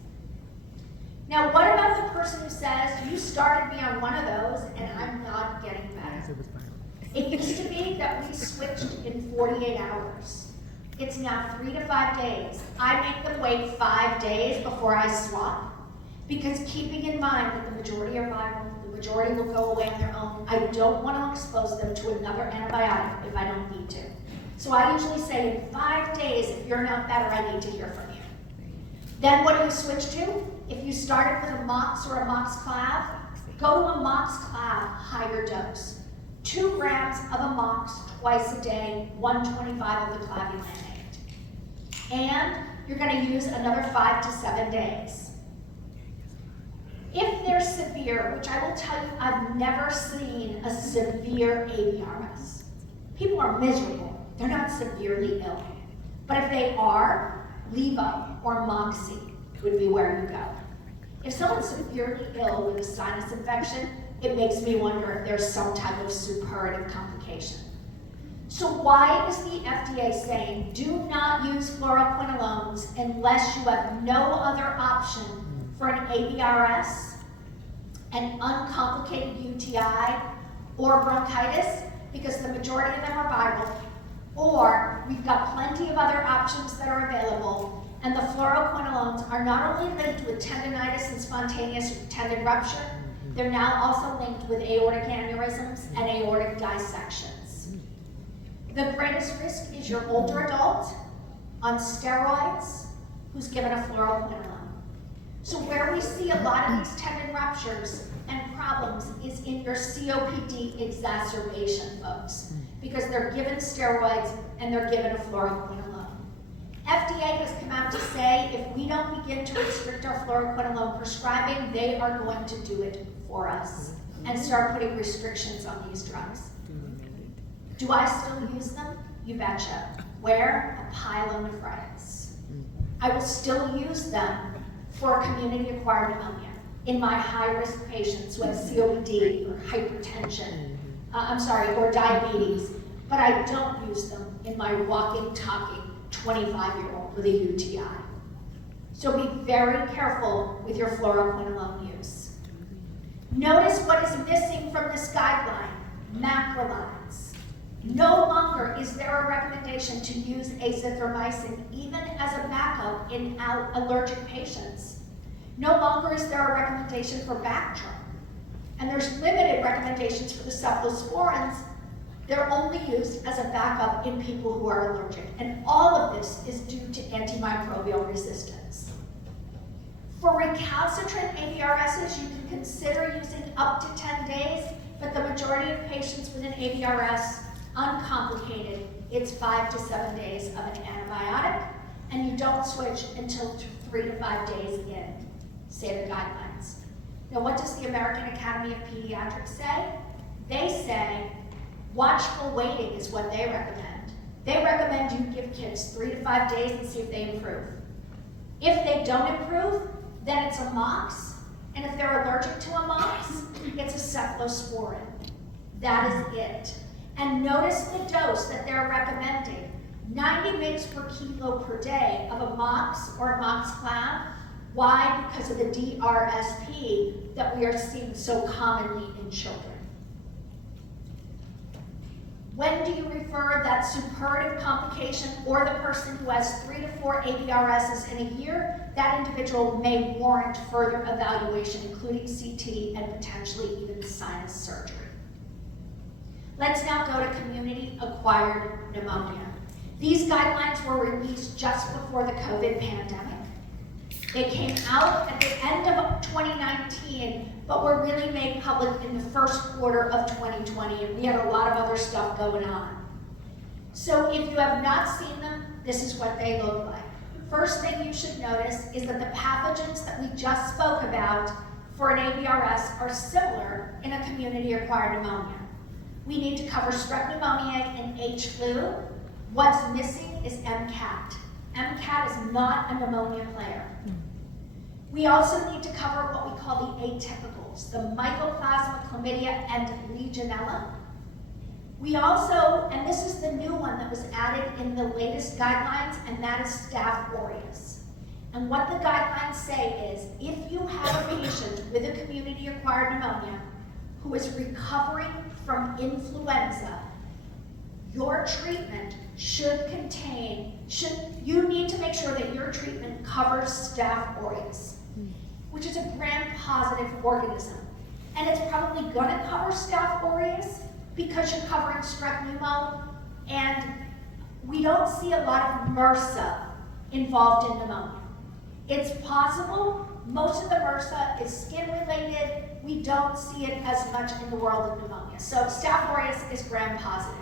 Now, what about the person who says, you started me on one of those and I'm not getting better? It used to be that we switched in 48 hours. It's now 3 to 5 days. I make them wait 5 days before I swap, because keeping in mind that the majority are viral, the majority will go away on their own, I don't want to expose them to another antibiotic if I don't need to. So I usually say in 5 days, if you're not better, I need to hear from you. Then what do you switch to? If you started with a Mox or a Moxclav, go to a Moxclav higher dose. 2 grams of a Mox twice a day, 125 of the clavulanate. And you're going to use another 5 to 7 days. If they're severe, which I will tell you, I've never seen a severe ABRS. People are miserable. They're not severely ill. But if they are, Levo or Moxie would be where you go. If someone's severely ill with a sinus infection, it makes me wonder if there's some type of suppurative complication. So why is the FDA saying do not use fluoroquinolones unless you have no other option for an ABRS, an uncomplicated UTI, or bronchitis? Because the majority of them are viral, or we've got plenty of other options that are available, and the fluoroquinolones are not only linked with tendinitis and spontaneous tendon rupture, they're now also linked with aortic aneurysms and aortic dissections. The greatest risk is your older adult on steroids who's given a fluoroquinolone. So where we see a lot of these tendon ruptures and problems is in your COPD exacerbation, folks, because they're given steroids and they're given a fluoroquinolone. FDA has come out to say if we don't begin to restrict our fluoroquinolone prescribing, they are going to do it for us and start putting restrictions on these drugs. Do I still use them? You betcha. Where? A pyelonephritis. I will still use them for community-acquired pneumonia in my high-risk patients who have COPD or hypertension, or diabetes, but I don't use them in my walking, talking 25-year-old with a UTI. So be very careful with your fluoroquinolone use. Notice what is missing from this guideline, macrolides. No longer is there a recommendation to use azithromycin even as a backup in allergic patients. No longer is there a recommendation for Bactrim. And there's limited recommendations for the cephalosporins. They're only used as a backup in people who are allergic. And all of this is due to antimicrobial resistance. For recalcitrant AVRSs, you can consider using up to 10 days, but the majority of patients with an AVRS, uncomplicated, it's 5 to 7 days of an antibiotic, and you don't switch until 3 to 5 days in, say the guidelines. Now, what does the American Academy of Pediatrics say? They say watchful waiting is what they recommend. They recommend you give kids 3 to 5 days and see if they improve. If they don't improve, then it's a MOX, and if they're allergic to a MOX, it's a cephalosporin. That is it. And notice the dose that they're recommending, 90 mg per kilo per day of a MOX or a MOX-CLAV. Why? Because of the DRSP that we are seeing so commonly in children. When do you refer that suppurative complication or the person who has 3 to 4 AVRSs in a year? That individual may warrant further evaluation, including CT and potentially even sinus surgery. Let's now go to community-acquired pneumonia. These guidelines were released just before the COVID pandemic. They came out at the end of 2019, but were really made public in the first quarter of 2020, and we had a lot of other stuff going on. So if you have not seen them, this is what they look like. First thing you should notice is that the pathogens that we just spoke about for an AVRS are similar in a community-acquired pneumonia. We need to cover strep pneumoniae and H. flu. What's missing is MCAT. MCAT is not a pneumonia player. We also need to cover what we call the atypicals, the Mycoplasma, Chlamydia, and Legionella. We also, and this is the new one that was added in the latest guidelines, and that is Staph aureus. And what the guidelines say is, if you have a patient with a community-acquired pneumonia who is recovering from influenza, your treatment you need to make sure that your treatment covers Staph aureus, which is a gram-positive organism. And it's probably gonna cover Staph aureus because you're covering strep pneumo, and we don't see a lot of MRSA involved in pneumonia. It's possible. Most of the MRSA is skin-related. We don't see it as much in the world of pneumonia. So Staph aureus is gram-positive.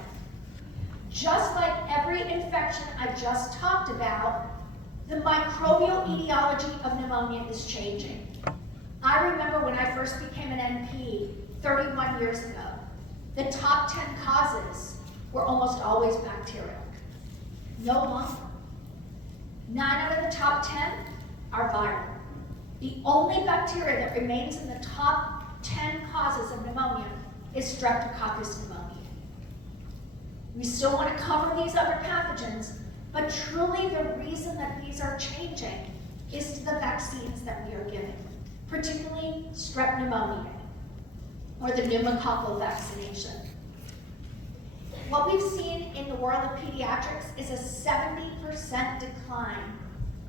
Just like every infection I just talked about, the microbial etiology of pneumonia is changing. I remember when I first became an NP 31 years ago, the top 10 causes were almost always bacterial. No longer. 9 out of the top 10 are viral. The only bacteria that remains in the top 10 causes of pneumonia is Streptococcus pneumoniae. We still want to cover these other pathogens, but truly the reason that these are changing is to the vaccines that we are giving, particularly strep pneumoniae, or the pneumococcal vaccination. What we've seen in the world of pediatrics is a 70% decline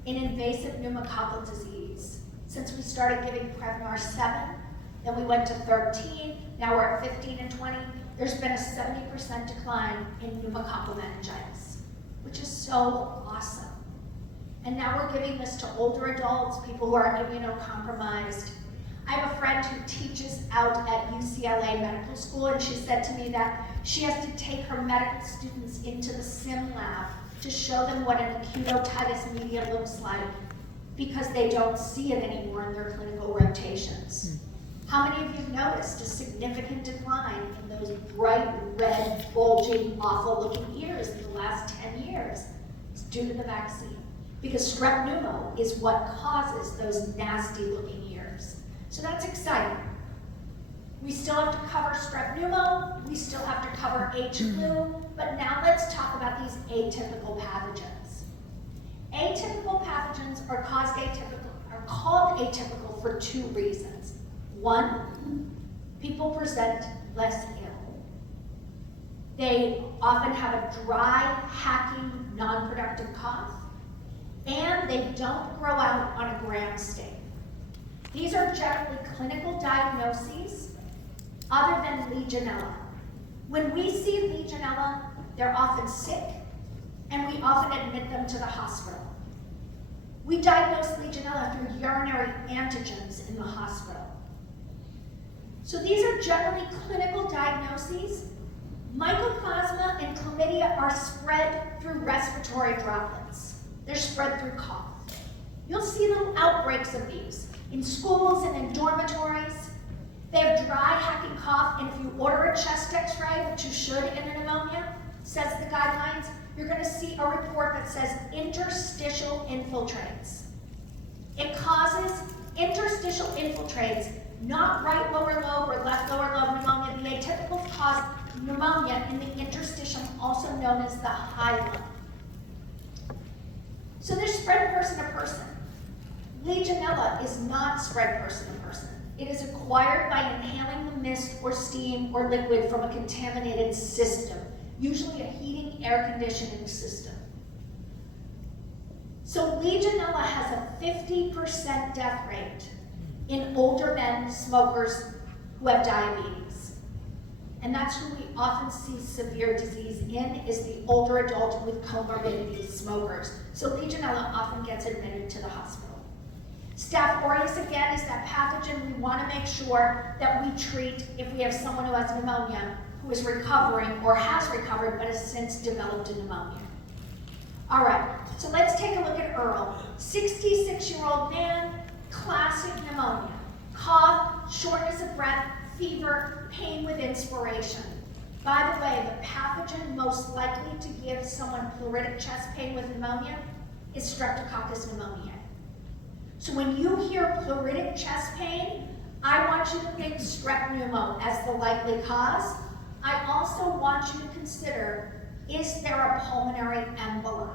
in invasive pneumococcal disease. Since we started giving Prevnar 7, then we went to 13, now we're at 15 and 20. There's been a 70% decline in pneumococcal meningitis, which is so awesome. And now we're giving this to older adults, people who are immunocompromised. I have a friend who teaches out at UCLA Medical School, and she said to me that she has to take her medical students into the sim lab to show them what an acute otitis media looks like, because they don't see it anymore in their clinical rotations. How many of you have noticed a significant decline in those bright red, bulging, awful-looking ears in the last 10 years? It's due to the vaccine, because strep pneumo is what causes those nasty-looking ears. So that's exciting. We still have to cover strep pneumo, we still have to cover H flu, but now let's talk about these atypical pathogens. Atypical pathogens are called atypical for 2 reasons. 1, people present less ill. They often have a dry, hacking, non-productive cough, and they don't grow out on a gram stain. These are generally clinical diagnoses other than Legionella. When we see Legionella, they're often sick, and we often admit them to the hospital. We diagnose Legionella through urinary antigens in the hospital. So these are generally clinical diagnoses. Mycoplasma and chlamydia are spread through respiratory droplets. They're spread through cough. You'll see little outbreaks of these in schools and in dormitories. They have dry, hacking cough, and if you order a chest x-ray, which you should in a pneumonia, says the guidelines, you're going to see a report that says interstitial infiltrates. It causes interstitial infiltrates, not right lower lobe or left lower lobe pneumonia. The atypicals cause pneumonia in the interstitium, also known as the hilum. So they're spread person to person. Legionella is not spread person to person. It is acquired by inhaling the mist or steam or liquid from a contaminated system, usually a heating, air conditioning system. So Legionella has a 50% death rate in older men, smokers who have diabetes. And that's who we often see severe disease in, is the older adult with comorbidities, smokers. So Legionella often gets admitted to the hospital. Staph aureus, again, is that pathogen we want to make sure that we treat if we have someone who has pneumonia, who is recovering or has recovered but has since developed a pneumonia. All right, so let's take a look at Earl. 66-year-old man, classic pneumonia. Cough, shortness of breath, fever, pain with inspiration. By the way, the pathogen most likely to give someone pleuritic chest pain with pneumonia is Streptococcus pneumoniae. So when you hear pleuritic chest pain, I want you to think strep pneumo as the likely cause. I also want you to consider, is there a pulmonary emboli?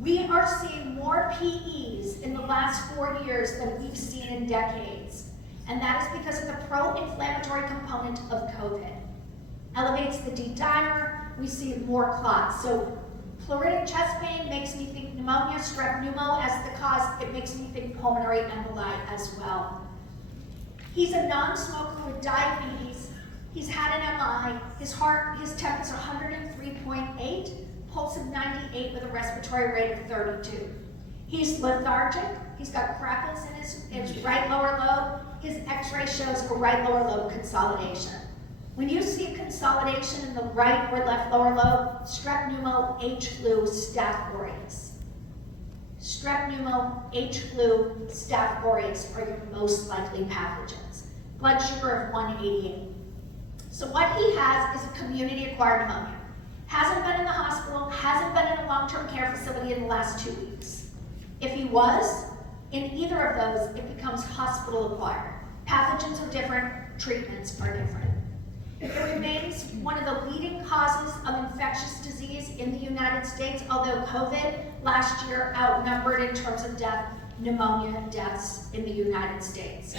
We are seeing more PEs in the last 4 years than we've seen in decades. And that is because of the pro-inflammatory component of COVID. Elevates the D-dimer, we see more clots. So pleuritic chest pain makes me think pneumonia, strep pneumo as the cause. It makes me think pulmonary emboli as well. He's a non-smoker with diabetes. He's had an MI. His temp is 103.8, pulse of 98 with a respiratory rate of 32. He's lethargic. He's got crackles in his right lower lobe. His x-ray shows a right lower lobe consolidation. When you see consolidation in the right or left lower lobe, strep pneumo, H flu, Staph aureus. Strep pneumo, H flu, Staph aureus are your most likely pathogens. Blood sugar of 188. So what he has is a community-acquired pneumonia. Hasn't been in the hospital, hasn't been in a long-term care facility in the last 2 weeks. If he was, in either of those, it becomes hospital-acquired. Pathogens are different, treatments are different. It remains one of the leading causes of infectious disease in the United States, although COVID last year outnumbered in terms of pneumonia deaths in the United States.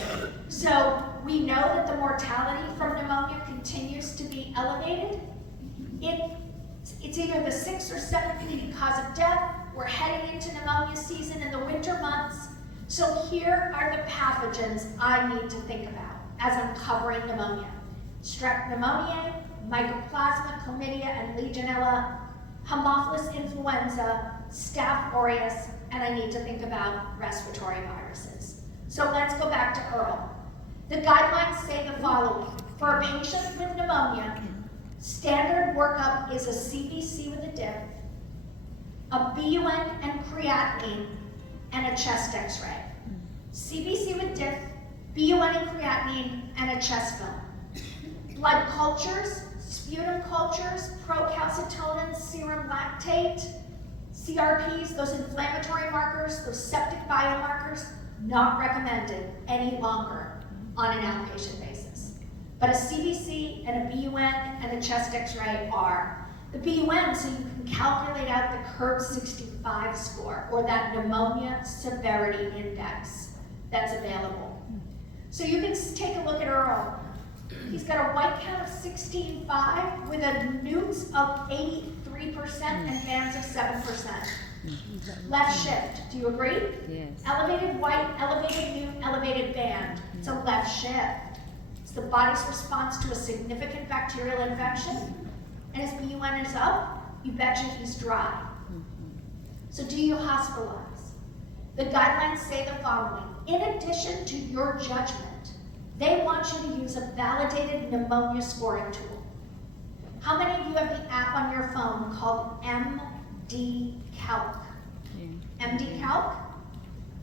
So we know that the mortality from pneumonia continues to be elevated. It It's either the 6th or 7th leading cause of death. We're heading into pneumonia season in the winter months. So here are the pathogens I need to think about as I'm covering pneumonia. Strep pneumoniae, Mycoplasma, Chlamydia, and Legionella, Haemophilus influenza, Staph aureus, and I need to think about respiratory viruses. So let's go back to Earl. The guidelines say the following. For a patient with pneumonia, standard workup is a CBC with a diff, a BUN and creatinine, and a chest x-ray. CBC with diff, BUN and creatinine, and a chest film. Blood cultures, sputum cultures, procalcitonin, serum lactate, CRPs, those inflammatory markers, those septic biomarkers, not recommended any longer on an outpatient basis. But a CBC and a BUN and a chest x-ray are. The BUN, so you can calculate out the CURB 65 score, or that pneumonia severity index that's available. So you can take a look at Earl. He's got a white count of 16.5 with a newts of 83% and bands of 7%. Left shift, do you agree? Yes. Elevated white, elevated newt, elevated band. It's a left shift. It's the body's response to a significant bacterial infection. And his BUN is up, you betcha he's dry. So do you hospitalize? The guidelines say the following. In addition to your judgment, they want you to use a validated pneumonia scoring tool. How many of you have the app on your phone called MD Calc? MD Calc?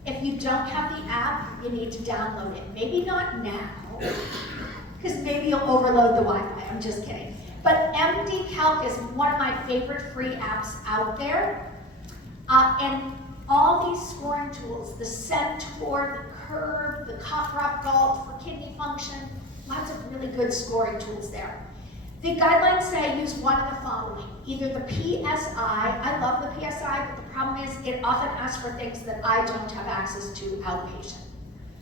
If you don't have the app, you need to download it. Maybe not now, because maybe you'll overload the Wi-Fi. I'm just kidding. But MD Calc is one of my favorite free apps out there. And all these scoring tools, the Centaur, the Curve, the Cochrane Galt for kidney function, lots of really good scoring tools there. The guidelines say use one of the following. Either the PSI, I love the PSI, but the problem is it often asks for things that I don't have access to outpatient.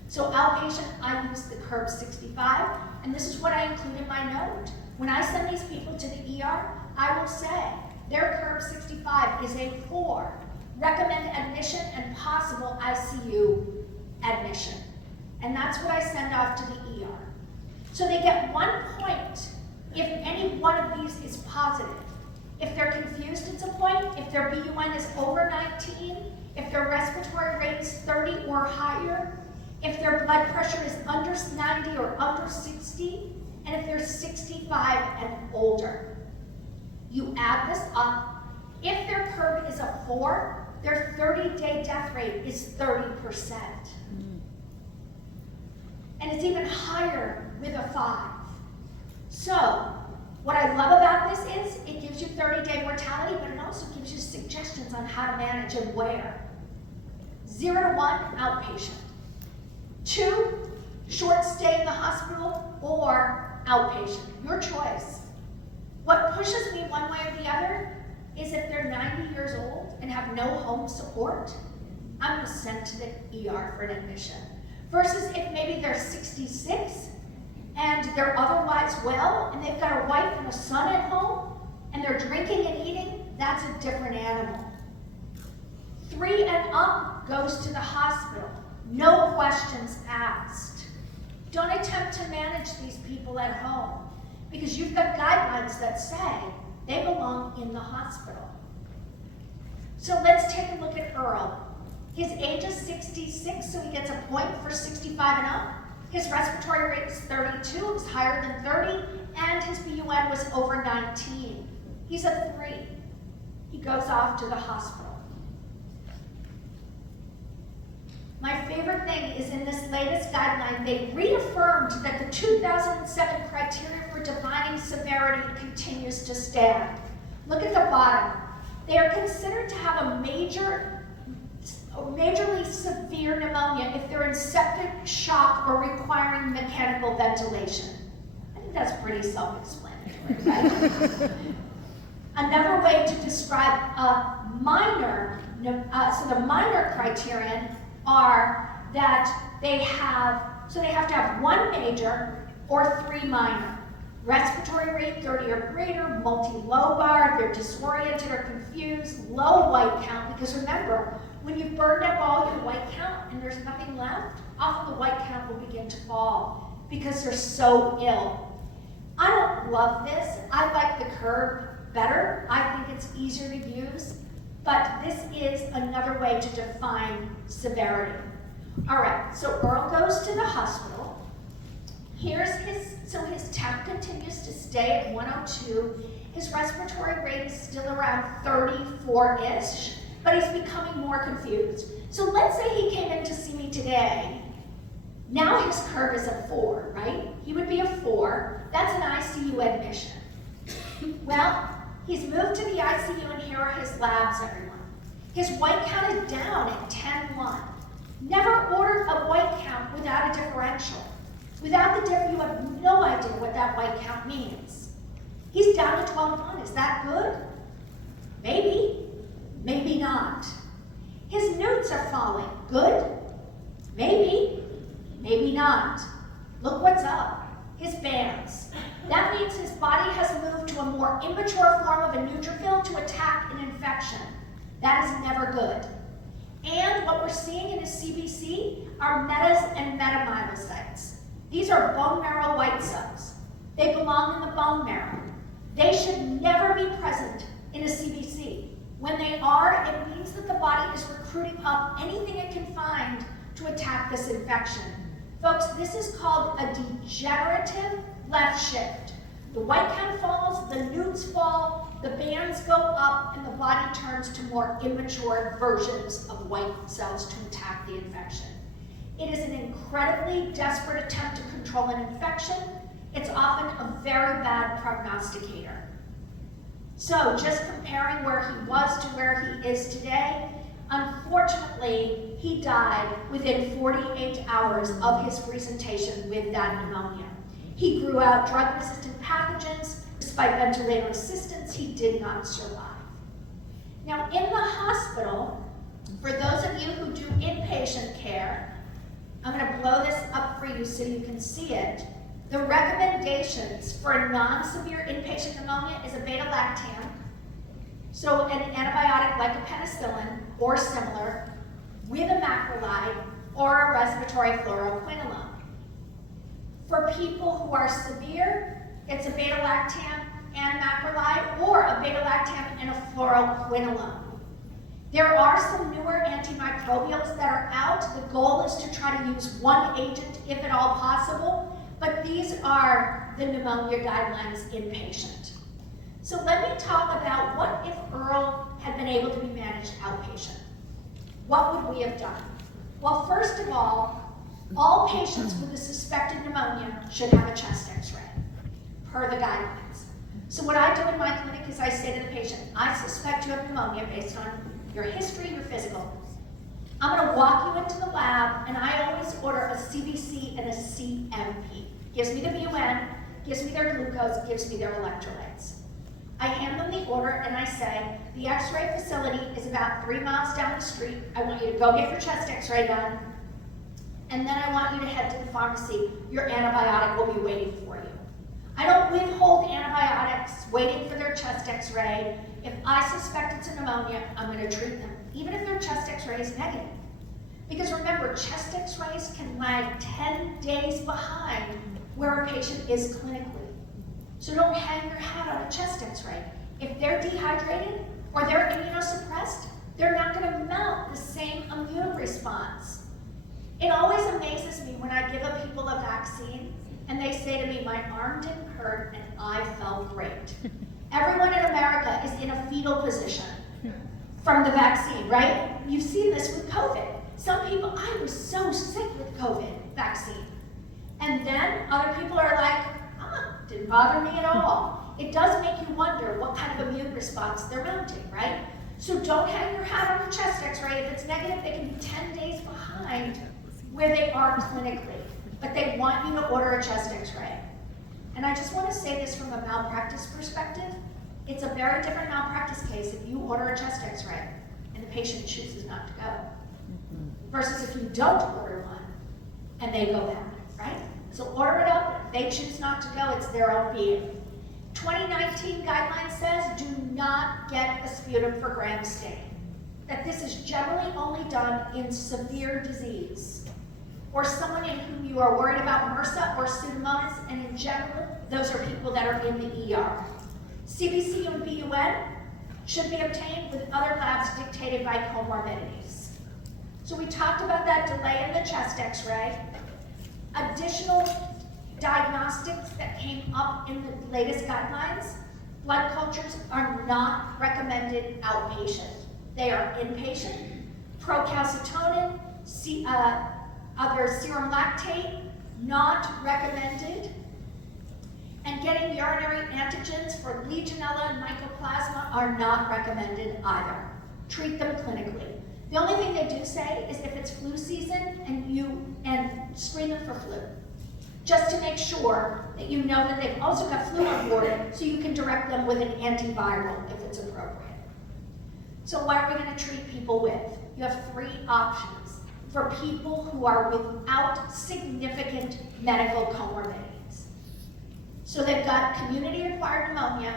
So outpatient, I use the CURB 65, and this is what I include in my note. When I send these people to the ER, I will say their CURB 65 is a 4. Recommend admission and possible ICU admission. And that's what I send off to the ER. So they get 1 point if any one of these is positive. If they're confused, it's a point. If their BUN is over 19, if their respiratory rate is 30 or higher, if their blood pressure is under 90 or under 60, and if they're 65 and older. You add this up. If their CURB is a 4, their 30-day death rate is 30%. And it's even higher with a 5. So, what I love about this is it gives you 30-day mortality, but it also gives you suggestions on how to manage and where. 0 to 1, outpatient. 2, short stay in the hospital or outpatient, your choice. What pushes me one way or the other is if they're 90 years old and have no home support, I'm sent to the ER for an admission. Versus if maybe they're 66 and they're otherwise well and they've got a wife and a son at home and they're drinking and eating, that's a different animal. 3 and up goes to the hospital. No questions asked. Don't attempt to manage these people at home because you've got guidelines that say they belong in the hospital. So let's take a look at Earl. His age is 66, so he gets a point for 65 and up. His respiratory rate is 32, it was higher than 30, and his BUN was over 19. He's a 3. He goes off to the hospital. My favorite thing is in this latest guideline, they reaffirmed that the 2007 criteria for defining severity continues to stand. Look at the bottom. They are considered to have a majorly severe pneumonia if they're in septic shock or requiring mechanical ventilation. I think that's pretty self-explanatory, right? Another way to describe a minor, so the minor criterion are that they have to have 1 major or 3 minor. Respiratory rate 30 or greater, multi-lobar, they're disoriented or confused, low white count, because remember, when you've burned up all your white count and there's nothing left, often the white count will begin to fall because they're so ill. I don't love this. I like the curve better. I think it's easier to use, but this is another way to define severity. All right, so Earl goes to the hospital. His temp continues to stay at 102. His respiratory rate is still around 34-ish, but he's becoming more confused. So let's say he came in to see me today. Now his curve is a 4, right? He would be a 4. That's an ICU admission. Well, he's moved to the ICU and here are his labs, everyone. His white count is down at 10-1. Never ordered a white count without a differential. Without the diff, you have no idea what that white count means. He's down to 12-1. Is that good? Maybe. Maybe not. His newts are falling. Good? Maybe. Maybe not. Look what's up. His bands. That means his body has moved to a more immature form of a neutrophil to attack an infection. That is never good. And what we're seeing in his CBC are metas and metamyelocytes. These are bone marrow white cells. They belong in the bone marrow. They should never be present in a CBC. When they are, it means that the body is recruiting up anything it can find to attack this infection. Folks, this is called a degenerative left shift. The white count falls, the newts fall, the bands go up, and the body turns to more immature versions of white cells to attack the infection. It is an incredibly desperate attempt to control an infection. It's often a very bad prognosticator. So just comparing where he was to where he is today, unfortunately, he died within 48 hours of his presentation with that pneumonia. He grew out drug-resistant pathogens. Despite ventilator assistance, he did not survive. Now, in the hospital, for those of you who do inpatient care, I'm going to blow this up for you so you can see it. The recommendations for a non-severe inpatient pneumonia is a beta-lactam, so an antibiotic like a penicillin or similar, with a macrolide or a respiratory fluoroquinolone. For people who are severe, it's a beta-lactam and macrolide, or a beta-lactam and a fluoroquinolone. There are some newer antimicrobials that are out. The goal is to try to use one agent if at all possible, but these are the pneumonia guidelines inpatient. So let me talk about what if Earl had been able to be managed outpatient. What would we have done? Well, first of all patients with a suspected pneumonia should have a chest x-ray, per the guidelines. So what I do in my clinic is I say to the patient, I suspect you have pneumonia based on your history, your physical. I'm going to walk you into the lab, and I always order a CBC and a CMP. Gives me the BUN, gives me their glucose, gives me their electrolytes. I hand them the order, and I say, the x-ray facility is about 3 miles down the street. I want you to go get your chest x-ray done, and then I want you to head to the pharmacy. Your antibiotic will be waiting for you. I don't withhold antibiotics waiting for their chest x-ray. If I suspect it's a pneumonia, I'm going to treat them, even if their chest x-ray is negative. Because remember, chest x-rays can lag 10 days behind where a patient is clinically. So don't hang your hat on a chest x-ray. If they're dehydrated or they're immunosuppressed, they're not going to mount the same immune response. It always amazes me when I give people a vaccine and they say to me, my arm didn't hurt and I felt great. Everyone in America is in a fetal position from the vaccine, right? You've seen this with COVID. Some people, I was so sick with COVID vaccine. And then other people are like, didn't bother me at all. It does make you wonder what kind of immune response they're mounting, right? So don't hang your hat on your chest x-ray. If it's negative, they can be 10 days behind where they are clinically. But they want you to order a chest x-ray. And I just want to say this from a malpractice perspective. It's a very different malpractice case if you order a chest x-ray and the patient chooses not to go, versus if you don't order one and they go back, right? So order it up. If they choose not to go, it's their own being. 2019 guideline says do not get a sputum for gram stain. That this is generally only done in severe disease, or someone in whom you are worried about MRSA or Pseudomonas, and in general, those are people that are in the ER. CBC and BUN should be obtained with other labs dictated by comorbidities. So we talked about that delay in the chest x-ray. Additional diagnostics that came up in the latest guidelines, blood cultures are not recommended outpatient. They are inpatient. Procalcitonin, other serum lactate, not recommended. And getting urinary antigens for Legionella and Mycoplasma are not recommended either. Treat them clinically. The only thing they do say is if it's flu season and screen them for flu. Just to make sure that you know that they've also got flu on board, so you can direct them with an antiviral if it's appropriate. So what are we going to treat people with? You have 3 options for people who are without significant medical comorbidities. So they've got community-acquired pneumonia,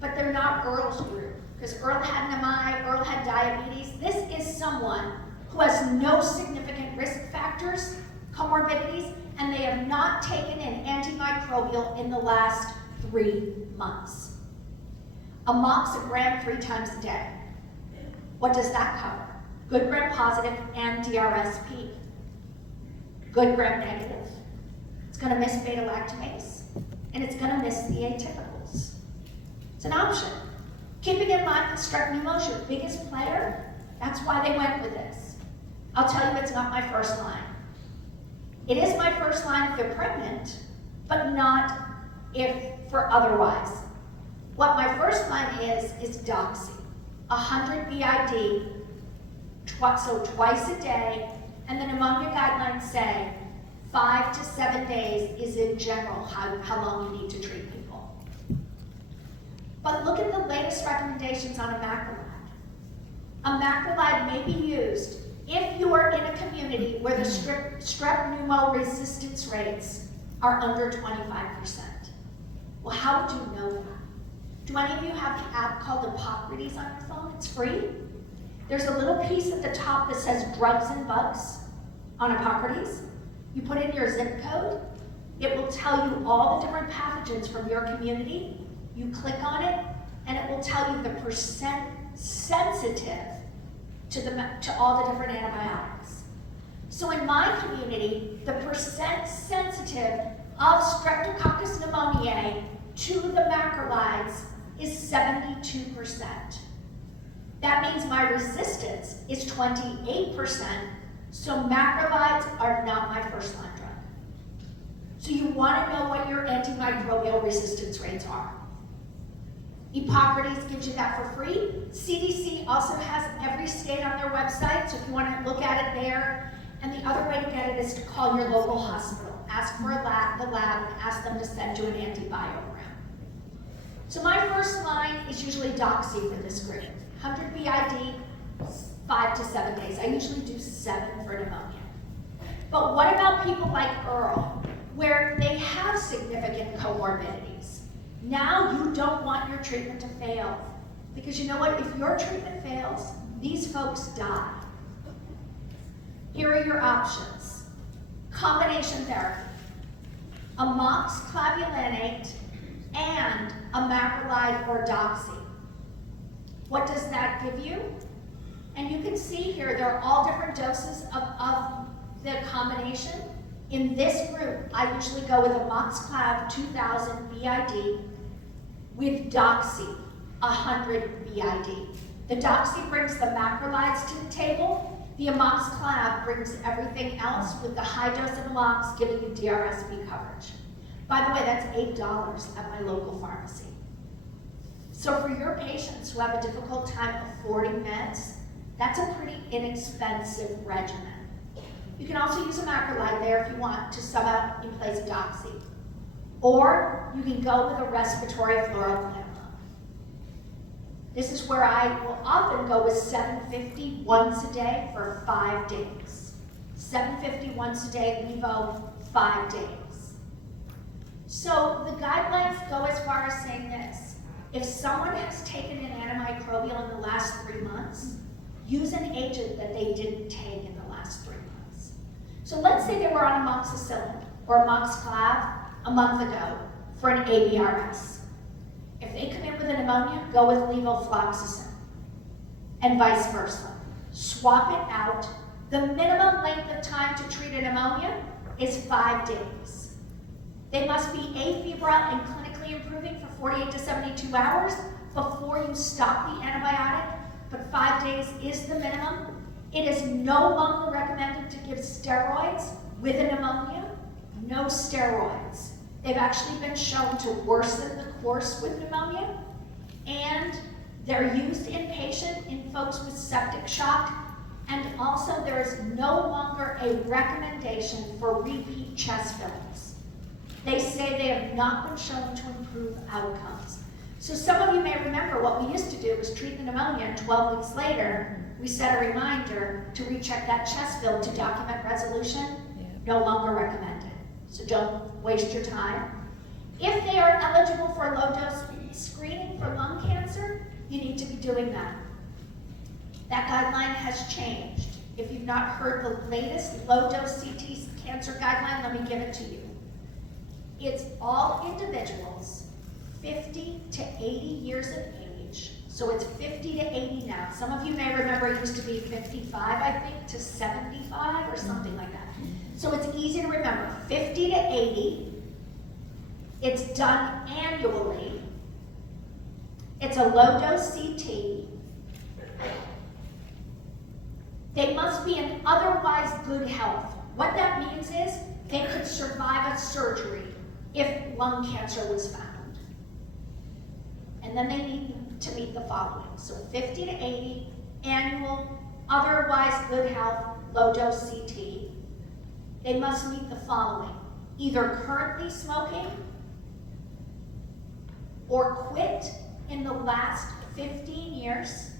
but they're not Earl's group, because Earl had an MI, Earl had diabetes. This is someone who has no significant risk factors, comorbidities, and they have not taken an antimicrobial in the last 3 months. Amoxicillin 3 times a day. What does that cover? Good gram positive and DRSP. Good gram negative. It's going to miss beta-lactamase, and it's going to miss the atypicals. It's an option. Keeping in mind that strep pneumo is your biggest player, that's why they went with this. I'll tell you, it's not my first line. It is my first line if they're pregnant, but not if for otherwise. What my first line is Doxy. 100 BID, so twice a day, and the pneumonia guidelines say 5 to 7 days is in general how long you need to treat people. But look at the latest recommendations on a macrolide. A macrolide may be used if you are in a community where the strep pneumo resistance rates are under 25%. Well, how would you know that? Do any of you have the app called Hippocrates on your phone? It's free. There's a little piece at the top that says drugs and bugs on Hippocrates. You put in your zip code. It will tell you all the different pathogens from your community. You click on it, and it will tell you the percent sensitive to all the different antibiotics. So in my community, the percent sensitive of Streptococcus pneumoniae to the macrolides is 72%. That means my resistance is 28%, so macrolides are not my first line drug. So you want to know what your antimicrobial resistance rates are. Hippocrates gives you that for free. CDC also has every state on their website, so if you want to look at it there. And the other way to get it is to call your local hospital. Ask for the lab, and ask them to send you an antibiogram. So my first line is usually Doxy for this group. 100 BID, 5 to 7 days. I usually do 7 for pneumonia. But what about people like Earl, where they have significant comorbidities? Now you don't want your treatment to fail. Because you know what? If your treatment fails, these folks die. Here are your options. Combination therapy. Amoxiclavulanate and a macrolide or Doxy. What does that give you? And you can see here, there are all different doses of the combination. In this group, I usually go with Amoxiclav 2000 BID with Doxy 100 BID. The Doxy brings the macrolides to the table. The Amoxiclav brings everything else with the high dose of Amox giving you DRSP coverage. By the way, that's $8 at my local pharmacy. So for your patients who have a difficult time affording meds, that's a pretty inexpensive regimen. You can also use a macrolide there if you want to sub out in place of Doxy. Or you can go with a respiratory fluoroquinolone. This is where I will often go with 750 once a day for 5 days. 750 once a day, Levo, 5 days. So the guidelines go as far as saying this. If someone has taken an antimicrobial in the last 3 months, use an agent that they didn't take in the last 3 months. So let's say they were on amoxicillin or amoxiclav a month ago for an ABRS. If they come in with a pneumonia, go with levofloxacin, and vice versa. Swap it out. The minimum length of time to treat a pneumonia is 5 days. They must be afebrile and clinically improving for 48 to 72 hours before you stop the antibiotic, but 5 days is the minimum. It is no longer recommended to give steroids with a pneumonia. No steroids. They've actually been shown to worsen the course with pneumonia, and they're used inpatient in folks with septic shock, and also there is no longer a recommendation for repeat chest fillings. They say they have not been shown to improve outcomes. So some of you may remember what we used to do was treat the pneumonia, and 12 weeks later, we set a reminder to recheck that chest fill to document resolution. No longer recommended. So don't waste your time. If they are eligible for low-dose screening for lung cancer, you need to be doing that. That guideline has changed. If you've not heard the latest low-dose CT cancer guideline, let me give it to you. It's all individuals 50 to 80 years of age. So it's 50 to 80 now. Some of you may remember it used to be 55, I think, to 75 or something like that. So it's easy to remember, 50 to 80. It's done annually. It's a low-dose CT. They must be in otherwise good health. What that means is they could survive a surgery if lung cancer was found. And then they need to meet the following. So 50 to 80, annual, otherwise good health, low-dose CT. They must meet the following: either currently smoking or quit in the last 15 years,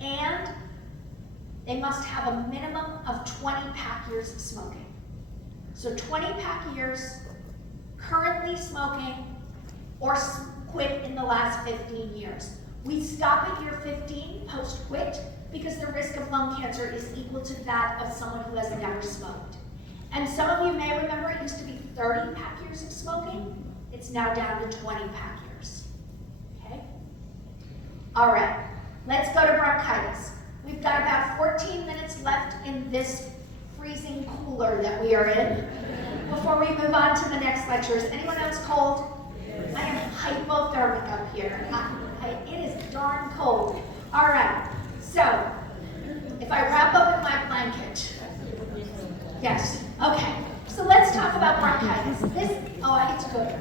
and they must have a minimum of 20 pack years of smoking. So 20 pack years, currently smoking, or quit in the last 15 years. We stop at year 15 post-quit because the risk of lung cancer is equal to that of someone who has never smoked. And some of you may remember it used to be 30 pack years of smoking. It's now down to 20 pack years. Okay? All right, let's go to bronchitis. We've got about 14 minutes left in this freezing cooler that we are in before we move on to the next lecture. Is anyone else cold? I am hypothermic up here. It is darn cold. All right, so if I wrap up in my blanket. Yes, okay. So let's talk about bronchitis.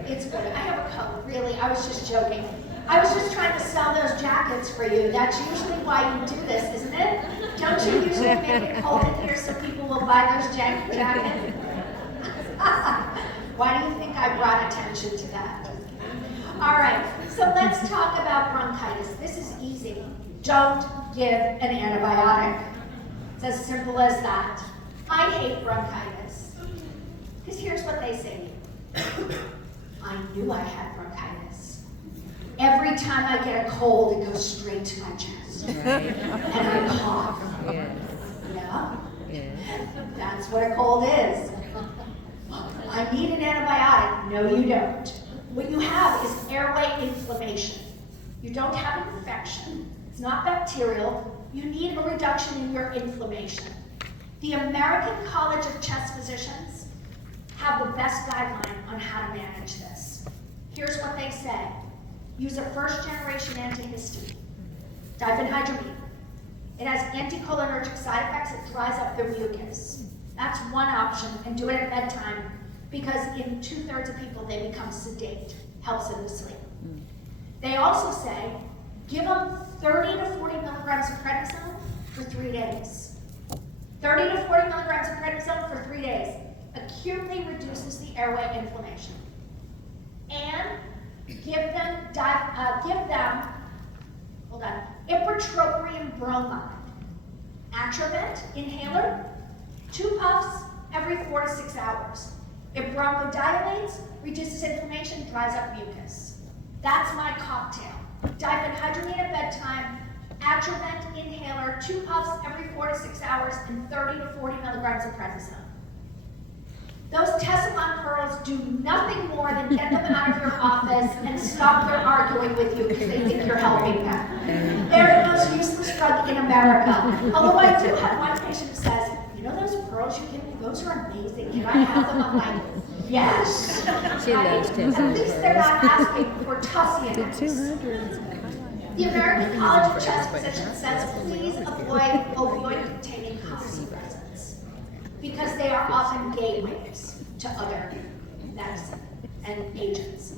It's good. I have a coat, really. I was just joking. I was just trying to sell those jackets for you. That's usually why you do this, isn't it? Don't you usually make it cold in here so people will buy those jackets? Why do you think I brought attention to that? All right, so let's talk about bronchitis. This is easy. Don't give an antibiotic. It's as simple as that. I hate bronchitis. Because here's what they say. I knew I had bronchitis. Every time I get a cold, it goes straight to my chest. Right. And I cough. Yes. Yeah? Yes. That's what a cold is. I need an antibiotic. No, you don't. What you have is airway inflammation. You don't have an infection. It's not bacterial. You need a reduction in your inflammation. The American College of Chest Physicians have the best guideline on how to manage this. Here's what they say. Use a first-generation antihistamine, diphenhydramine. It has anticholinergic side effects. It dries up the mucus. That's one option, and do it at bedtime because in 2/3 of people, they become sedate. Helps them to sleep. They also say, give them 30 to 40 milligrams of prednisone for 3 days. 30 to 40 milligrams of prednisone for 3 days acutely reduces the airway inflammation. And give them ipratropium bromide. Atrovent inhaler, 2 puffs every 4 to 6 hours. It bronchodilates, reduces inflammation, dries up mucus. That's my cocktail. Diphenhydramine at bedtime, Atrovent inhaler, 2 puffs every 4 to 6 hours, and 30 to 40 milligrams of prednisone. Those Tessalon pearls do nothing more than get them out of your office and stop their arguing with you because they think you're helping them. They're the most useless drug in America. Although I do have one patient who says, you know those pearls you give me, those are amazing. Can I have them? I'm like, yes. She loves Tessalon At least they're not asking for Tussie. 200. The American College of Chest Physicians says please avoid opioid-containing cough suppressants because they are often gateways to other medicine and agents.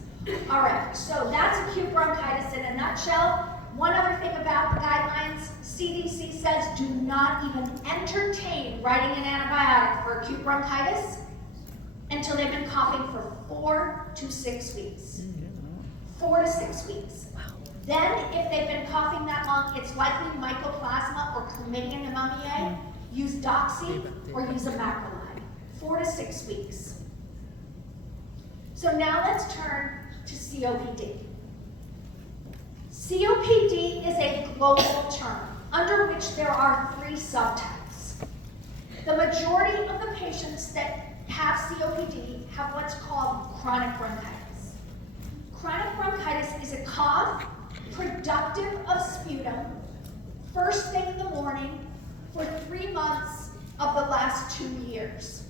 All right, so that's acute bronchitis in a nutshell. One other thing about the guidelines, CDC says do not even entertain writing an antibiotic for acute bronchitis until they've been coughing for 4 to 6 weeks. 4 to 6 weeks. Then, if they've been coughing that long, it's likely mycoplasma or chlamydia pneumoniae. Use doxy or use a macrolide. 4 to 6 weeks. So now let's turn to COPD. COPD is a global term under which there are 3 subtypes. The majority of the patients that have COPD have what's called chronic bronchitis. Chronic bronchitis is a cough productive of sputum first thing in the morning for 3 months of the last 2 years.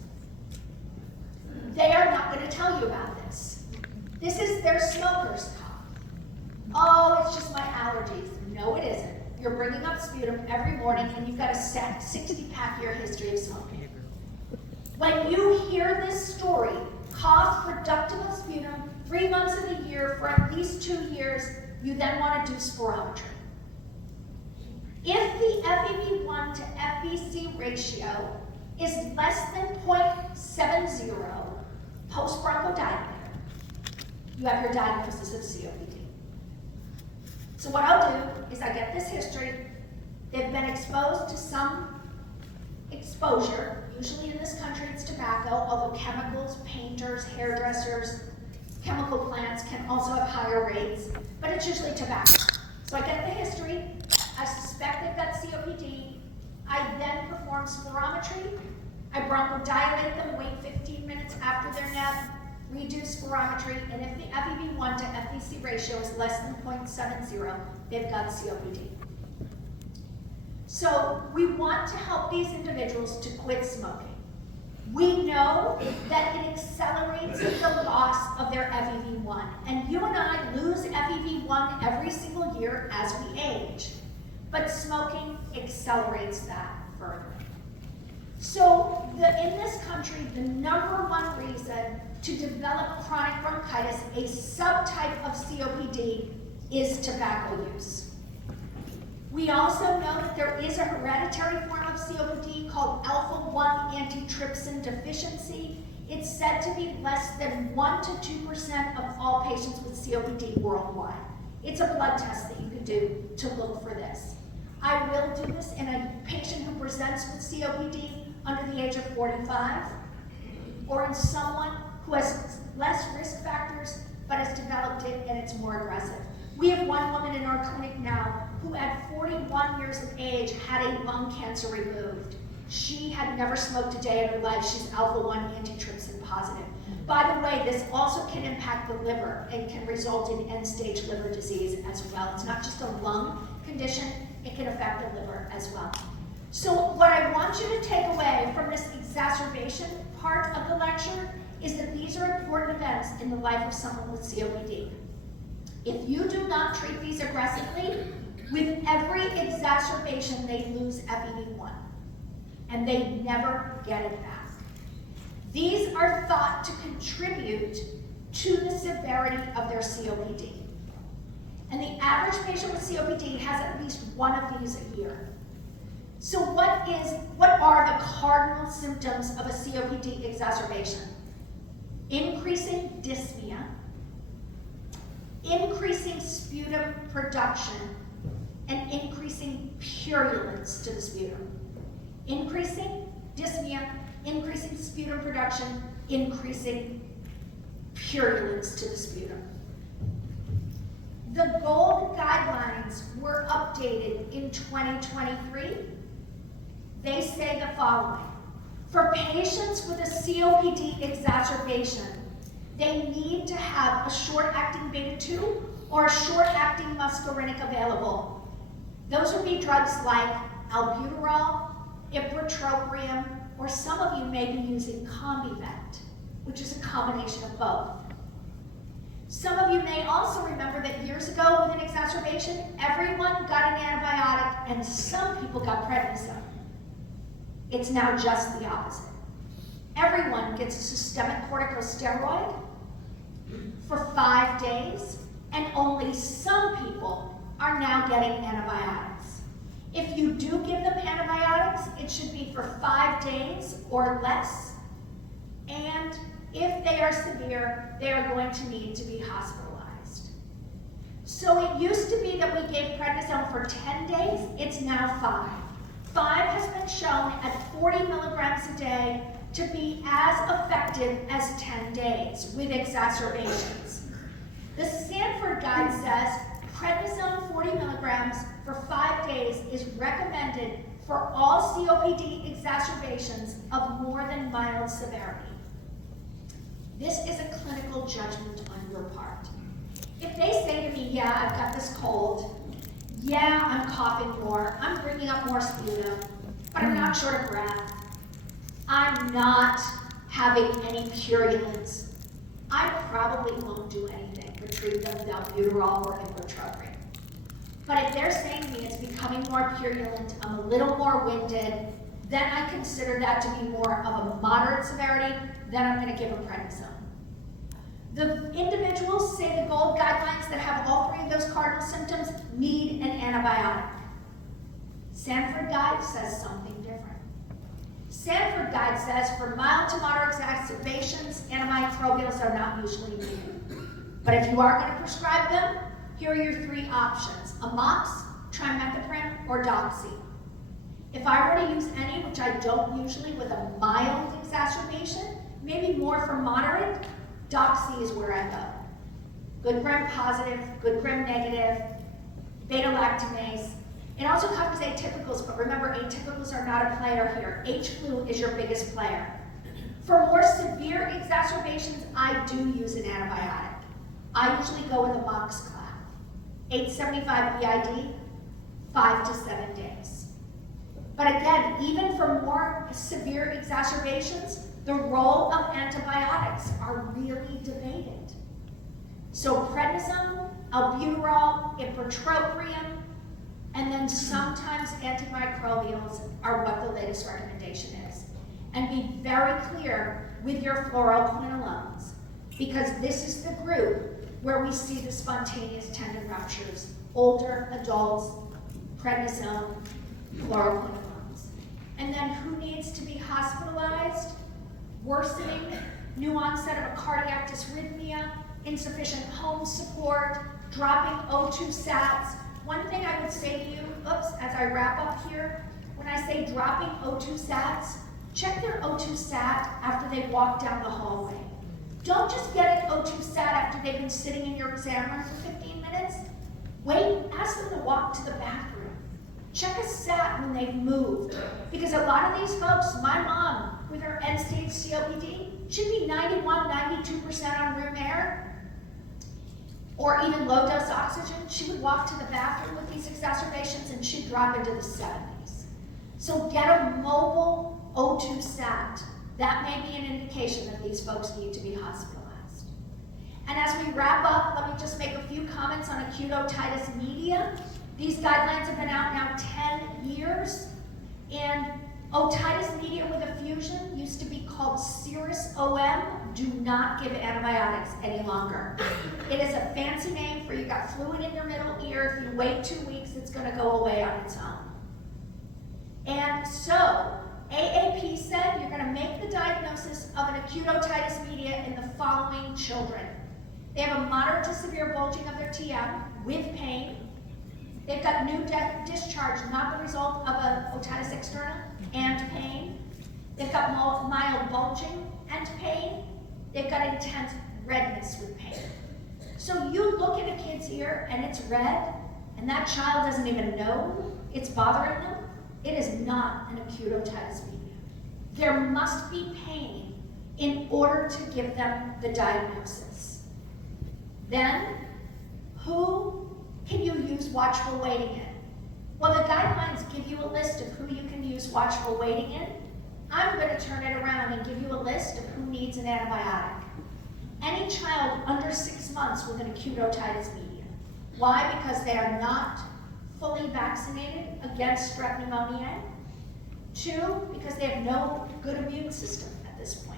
They are not going to tell you about this. This is their smoker's cough. Oh, it's just my allergies. No, it isn't. You're bringing up sputum every morning and you've got a 60-pack year history of smoking. When you hear this story, cough productive of sputum 3 months of the year for at least 2 years, you then want to do spirometry. If the FEV1 to FVC ratio is less than 0.70 post-bronchodilator, you have your diagnosis of COPD. So what I'll do is I get this history. They've been exposed to some exposure. Usually in this country it's tobacco, although chemicals, painters, hairdressers, chemical plants can also have higher rates, but it's usually tobacco. So I get the history, I suspect they've got COPD, I then perform spirometry, I bronchodilate them, wait 15 minutes after their nap, redo spirometry, and if the FEV1 to FVC ratio is less than 0.70, they've got COPD. So we want to help these individuals to quit smoking. We know that it accelerates the loss of their FEV1, and you and I lose FEV1 every single year as we age, but smoking accelerates that further. So in this country, the #1 reason to develop chronic bronchitis, a subtype of COPD, is tobacco use. We also know that there is a hereditary form of COPD called alpha-1 antitrypsin deficiency. It's said to be less than 1 to 2% of all patients with COPD worldwide. It's a blood test that you can do to look for this. I will do this in a patient who presents with COPD under the age of 45, or in someone who has less risk factors but has developed it and it's more aggressive. We have one woman in our clinic now who at 41 years of age had a lung cancer removed. She had never smoked a day in her life. She's alpha-1 antitrypsin positive. By the way, this also can impact the liver and can result in end-stage liver disease as well. It's not just a lung condition, it can affect the liver as well. So what I want you to take away from this exacerbation part of the lecture is that these are important events in the life of someone with COPD. If you do not treat these aggressively, with every exacerbation they lose FEV1, and they never get it back. These are thought to contribute to the severity of their COPD. And the average patient with COPD has at least one of these a year. So what are the cardinal symptoms of a COPD exacerbation? Increasing dyspnea, increasing sputum production, and increasing purulence to the sputum. Increasing dyspnea, increasing sputum production, increasing purulence to the sputum. The GOLD guidelines were updated in 2023. They say the following: for patients with a COPD exacerbation, they need to have a short-acting beta-2 or a short-acting muscarinic available. Those would be drugs like albuterol, ipratropium, or some of you may be using Combivet, which is a combination of both. Some of you may also remember that years ago with an exacerbation, everyone got an antibiotic and some people got prednisone. It's now just the opposite. Everyone gets a systemic corticosteroid for 5 days, and only some people are now getting antibiotics. If you do give them antibiotics, it should be for 5 days or less, and if they are severe, they are going to need to be hospitalized. So it used to be that we gave prednisone for 10 days, it's now 5. 5 has been shown at 40 milligrams a day to be as effective as 10 days with exacerbations. The Stanford guide says prednisone 40 milligrams for 5 days is recommended for all COPD exacerbations of more than mild severity. This is a clinical judgment on your part. If they say to me, yeah, I've got this cold, yeah, I'm coughing more, I'm bringing up more sputum, but I'm not short of breath, I'm not having any purulence, I probably won't do anything but treat them with albuterol or ipratropium. But if they're saying to me it's becoming more purulent, I'm a little more winded, then I consider that to be more of a moderate severity, then I'm going to give a prednisone. The individuals, say the GOLD guidelines, that have all 3 of those cardinal symptoms need an antibiotic. Sanford Guide says something different. Sanford Guide says for mild to moderate exacerbations, antimicrobials are not usually needed. But if you are going to prescribe them, here are your 3 options: Amox, trimethoprim, or Doxy. If I were to use any, which I don't usually with a mild exacerbation, maybe more for moderate, Doxy is where I go. Good gram positive, good gram negative, beta-lactamase. It also covers atypicals, but remember, atypicals are not a player here. H-flu is your biggest player. For more severe exacerbations, I do use an antibiotic. I usually go with Amoxicillin, 875 BID, 5 to 7 days. But again, even for more severe exacerbations, the role of antibiotics are really debated. So prednisone, albuterol, ipratropium, and then sometimes antimicrobials are what the latest recommendation is. And be very clear with your fluoroquinolones, because this is the group where we see the spontaneous tendon ruptures: older adults, prednisone, fluoroquinolones. And then who needs to be hospitalized? Worsening, new onset of a cardiac dysrhythmia, insufficient home support, dropping O2 sats. One thing I would say to you, as I wrap up here, when I say dropping O2 sats, check their O2 sat after they walk down the hallway. Don't just get an O2 sat after they've been sitting in your exam room for 15 minutes. Wait, ask them to walk to the bathroom. Check a sat when they've moved. Because a lot of these folks, my mom, with her end-stage COPD, should be 91, 92% on room air, or even low-dose oxygen. She would walk to the bathroom with these exacerbations and she'd drop into the 70s. So get a mobile O2 sat. That may be an indication that these folks need to be hospitalized. And as we wrap up, let me just make a few comments on acute otitis media. These guidelines have been out now 10 years, and otitis media with effusion used to be called serous OM. Do not give antibiotics any longer. It is a fancy name for you got fluid in your middle ear. If you wait 2 weeks, it's going to go away on its own. And so, AAP said you're going to make the diagnosis of an acute otitis media in the following children. They have a moderate to severe bulging of their TM with pain. They've got new discharge, not the result of an otitis externa, and pain. They've got mild bulging and pain. They've got intense redness with pain. So you look at a kid's ear and it's red, and that child doesn't even know it's bothering them. It is not an acute otitis media. There must be pain in order to give them the diagnosis. Then, who can you use watchful waiting in? Well, the guidelines give you a list of who you can use watchful waiting in. I'm going to turn it around and give you a list of who needs an antibiotic. Any child under 6 months with an acute otitis media. Why? Because they are not fully vaccinated against strep pneumoniae. 2, because they have no good immune system at this point.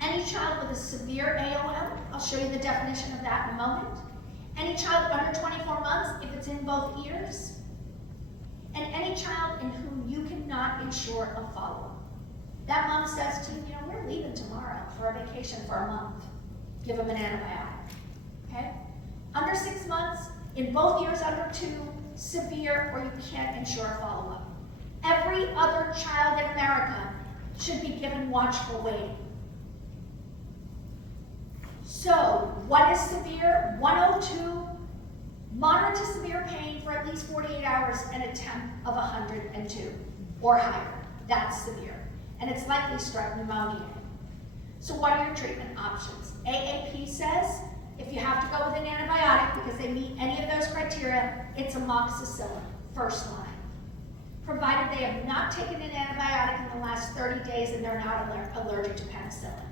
Any child with a severe AOM, I'll show you the definition of that in a moment. Any child under 24 months, if it's in both ears. And any child in whom you cannot ensure a follow-up. That mom says to you, we're leaving tomorrow for a vacation for a month. Give them an antibiotic, okay? Under 6 months, in both ears under 2, severe, or you can't ensure a follow-up. Every other child in America should be given watchful waiting. So, what is severe? 102, moderate to severe pain for at least 48 hours, and a temp of 102 or higher. That's severe. And it's likely strep pneumoniae. So what are your treatment options? AAP says if you have to go with an antibiotic because they meet any of those criteria, it's amoxicillin, first line. Provided they have not taken an antibiotic in the last 30 days and they're not allergic to penicillin.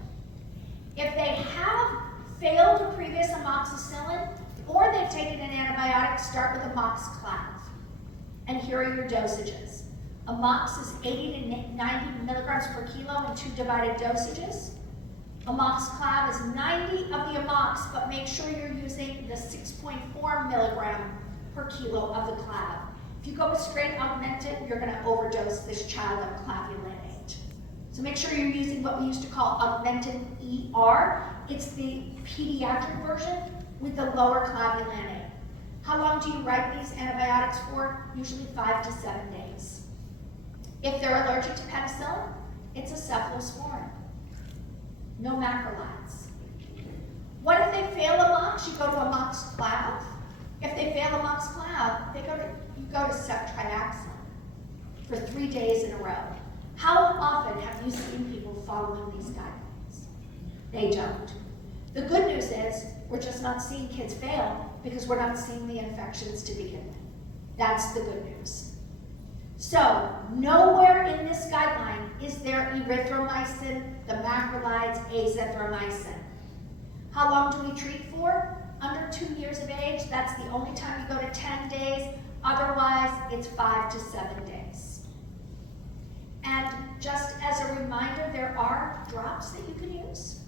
If they have failed a previous amoxicillin or they've taken an antibiotic, start with amoxiclav. And here are your dosages. Amox is 80 to 90 milligrams per kilo in 2 divided dosages. Amoxiclav is 90 of the amox, but make sure you're using the 6.4 milligram per kilo of the clav. If you go with straight augmented, you're going to overdose this child of clavulanate. So make sure you're using what we used to call augmented ER. It's the pediatric version with the lower clavulanate. How long do you write these antibiotics for? Usually 5 to 7 days. If they're allergic to penicillin, it's a cephalosporin. No macrolides. What if they fail amox? You go to amoxiclav. If they fail amoxiclav, you go to ceftriaxone for 3 days in a row. How often have you seen people following these guidelines? They don't. The good news is we're just not seeing kids fail because we're not seeing the infections to begin with. That's the good news. So, nowhere in this guideline is there erythromycin, the macrolides, azithromycin. How long do we treat for? Under 2 years of age, that's the only time you go to 10 days. Otherwise, it's 5 to 7 days. And just as a reminder, there are drops that you can use.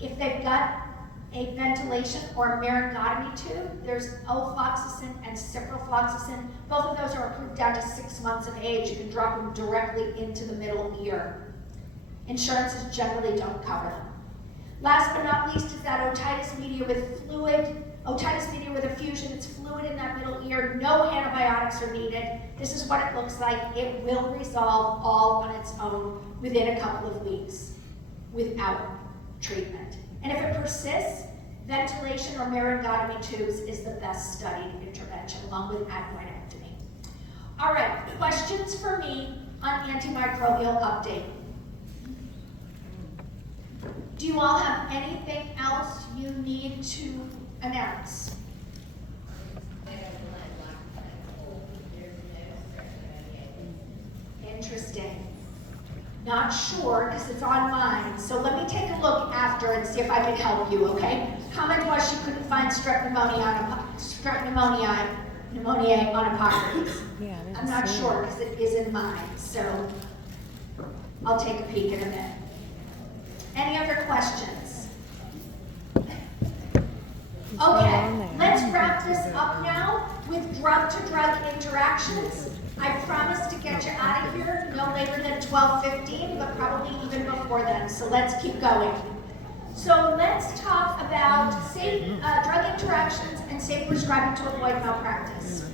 If they've got a ventilation or a myringotomy tube, there's ofloxacin and ciprofloxacin. Both of those are approved down to 6 months of age. You can drop them directly into the middle ear. Insurances generally don't cover them. Last but not least is that otitis media with fluid, otitis media with effusion. It's fluid in that middle ear. No antibiotics are needed. This is what it looks like. It will resolve all on its own within a couple of weeks without treatment. And if it persists, ventilation or myringotomy tubes is the best studied intervention, along with adenoidectomy. All right, questions for me on antimicrobial update? Do you all have anything else you need to announce? Interesting. Not sure, because it's on mine. So let me take a look after and see if I can help you, okay? Comment was she couldn't find strep pneumoniae on Apocalypse. Yeah, I'm not sure, because it is in mine. So I'll take a peek in a minute. Any other questions? Okay, let's wrap this up now with drug-to-drug interactions. I promise to get you out of here no later than 12:15, but probably even before then, so let's keep going. So let's talk about safe drug interactions and safe prescribing to avoid malpractice.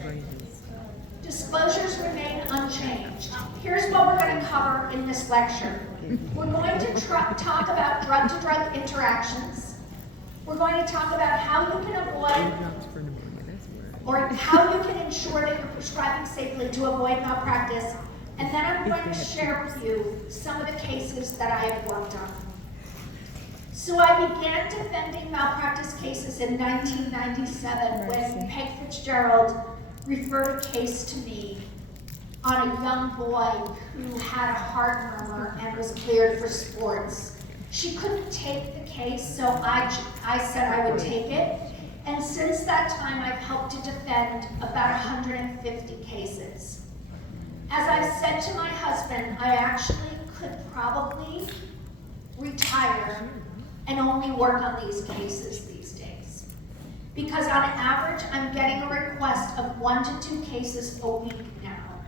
Disclosures remain unchanged. here's what we're going to cover in this lecture. We're going to talk about drug-to-drug interactions. We're going to talk about how you can avoid or how you can ensure that you're prescribing safely to avoid malpractice. And then I'm going to share with you some of the cases that I have worked on. So I began defending malpractice cases in 1997 when Peg Fitzgerald referred a case to me on a young boy who had a heart murmur and was cleared for sports. She couldn't take the case, so I said I would take it. And since that time, I've helped to defend about 150 cases. As I've said to my husband, I actually could probably retire and only work on these cases these days. Because on average, I'm getting a request of 1 to 2 cases a week now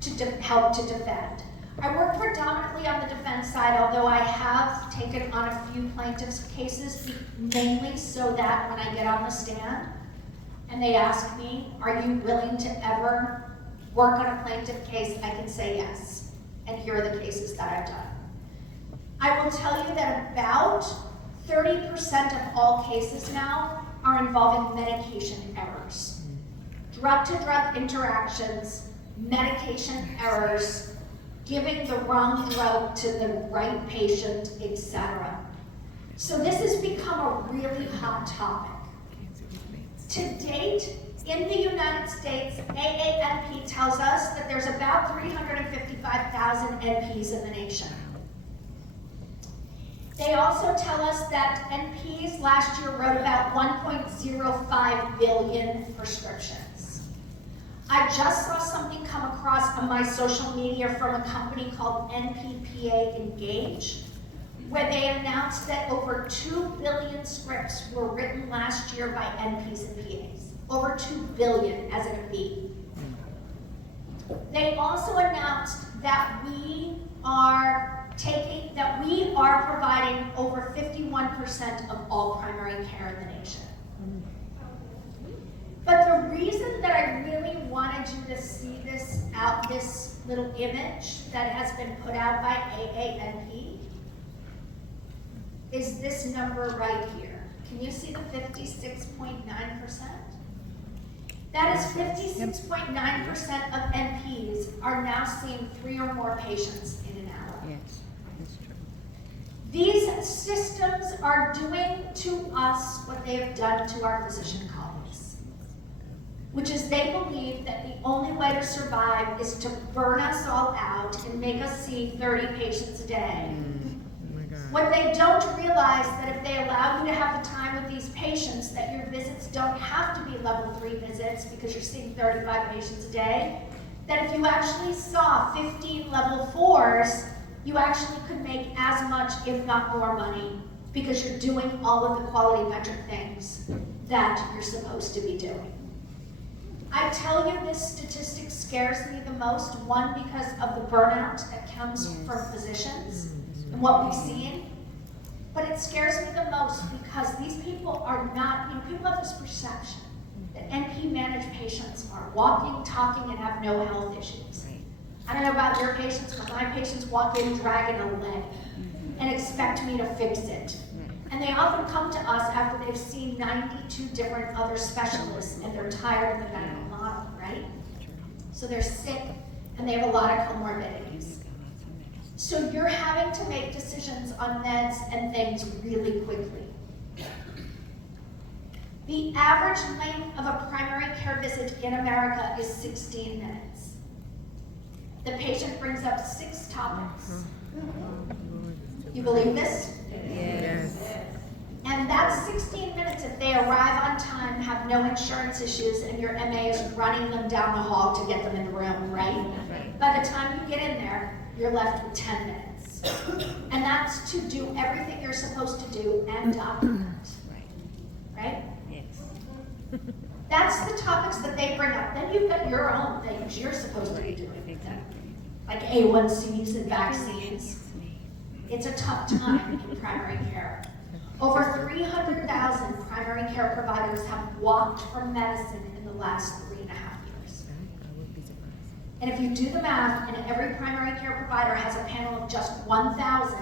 to help to defend. I work predominantly on the defense side, although I have taken on a few plaintiffs' cases, mainly so that when I get on the stand and they ask me, are you willing to ever work on a plaintiff case, I can say yes. And here are the cases that I've done. I will tell you that about 30% of all cases now are involving medication errors. Drug-to-drug interactions, medication errors, giving the wrong drug to the right patient, etc. So this has become a really hot topic. To date, in the United States, AANP tells us that there's about 355,000 NPs in the nation. They also tell us that NPs last year wrote about 1.05 billion prescriptions. I just saw something come across on my social media from a company called NPPA Engage, where they announced that over 2 billion scripts were written last year by NPs and PAs. Over 2 billion as in a B. They also announced that we are providing over 51% of all primary care in the nation. But the reason that I really wanted you to see this little image that has been put out by AANP is this number right here. Can you see the 56.9%? That is 56.9% of NPs are now seeing 3 or more patients in an hour. Yes, that's true. These systems are doing to us what they have done to our physician colleagues, which is they believe that the only way to survive is to burn us all out and make us see 30 patients a day. What they don't realize that if they allow you to have the time with these patients, that your visits don't have to be level 3 visits because you're seeing 35 patients a day, that if you actually saw 15 level 4s, you actually could make as much, if not more money, because you're doing all of the quality metric things that you're supposed to be doing. I tell you this statistic scares me the most, one, because of the burnout that comes from physicians and what we've seen, but it scares me the most because these people are not, people have this perception that NP managed patients are walking, talking, and have no health issues. I don't know about your patients, but my patients walk in dragging a leg and expect me to fix it. And they often come to us after they've seen 92 different other specialists and they're tired of the medical model, right? So they're sick and they have a lot of comorbidities. So you're having to make decisions on meds and things really quickly. The average length of a primary care visit in America is 16 minutes. The patient brings up 6 topics. You believe this? Yes. And that's 16 minutes if they arrive on time, have no insurance issues, and your MA is running them down the hall to get them in the room, right? By the time you get in there, you're left with 10 minutes. And that's to do everything you're supposed to do and document. Right? Yes. That's the topics that they bring up. Then you've got your own things you're supposed to be doing. Exactly. Like A1Cs and vaccines. It's a tough time in primary care. Over 300,000 primary care providers have walked from medicine in the last 3.5 years. I would be surprised. And if you do the math, and every primary care provider has a panel of just 1,000,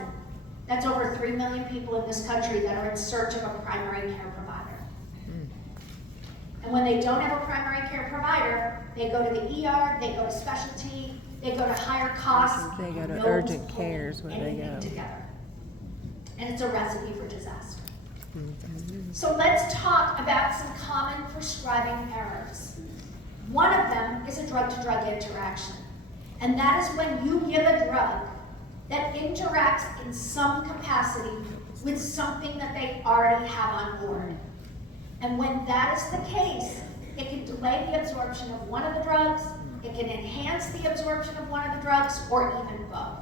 that's over 3 million people in this country that are in search of a primary care provider. And when they don't have a primary care provider, they go to the ER, they go to specialty, they go to higher cost. They go to no urgent one's care is pulling where they anything go. together. And it's a recipe for disaster. Mhm. So let's talk about some common prescribing errors. One of them is a drug-to-drug interaction. And that is when you give a drug that interacts in some capacity with something that they already have on board. And when that is the case, it can delay the absorption of one of the drugs, it can enhance the absorption of one of the drugs, or even both,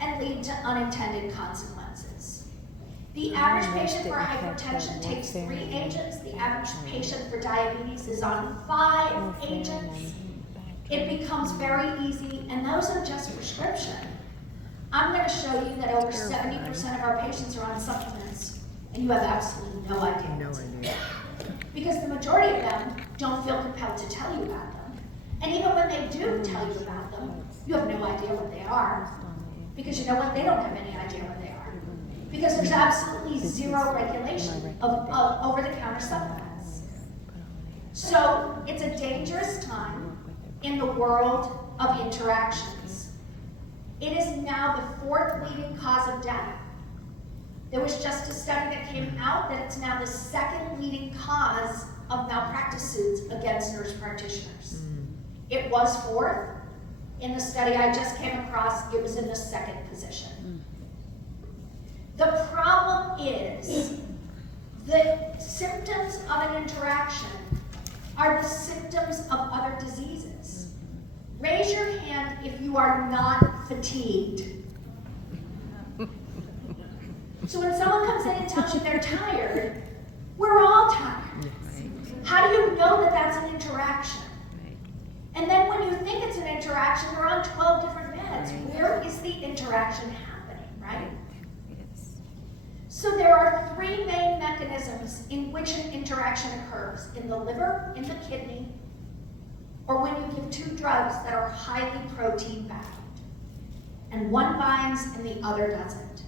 and lead to unintended consequences. The average patient for hypertension takes 3 agents. The average patient for diabetes is on 5 agents. It becomes very easy, and those are just prescription. I'm going to show you that over 70% of our patients are on supplements, and you have absolutely no idea. No what's in idea. them. Because the majority of them don't feel compelled to tell you about them. And even when they do tell you about them, you have no idea what they are. Because you know what? They don't have any idea what they are. Because there's absolutely zero regulation of over-the-counter supplements. So it's a dangerous time in the world of interactions. It is now the 4th leading cause of death. There was just a study that came out that it's now the 2nd leading cause of malpractice suits against nurse practitioners. It was 4th. In the study I just came across, it was in the 2nd position. The problem is the symptoms of an interaction are the symptoms of other diseases. Raise your hand if you are not fatigued. So when someone comes in and tells you they're tired, we're all tired. How do you know that that's an interaction? And then when you think it's an interaction, we're on 12 different meds. Where is the interaction happening, right? So there are 3 main mechanisms in which an interaction occurs: in the liver, in the kidney, or when you give 2 drugs that are highly protein bound. And one binds and the other doesn't.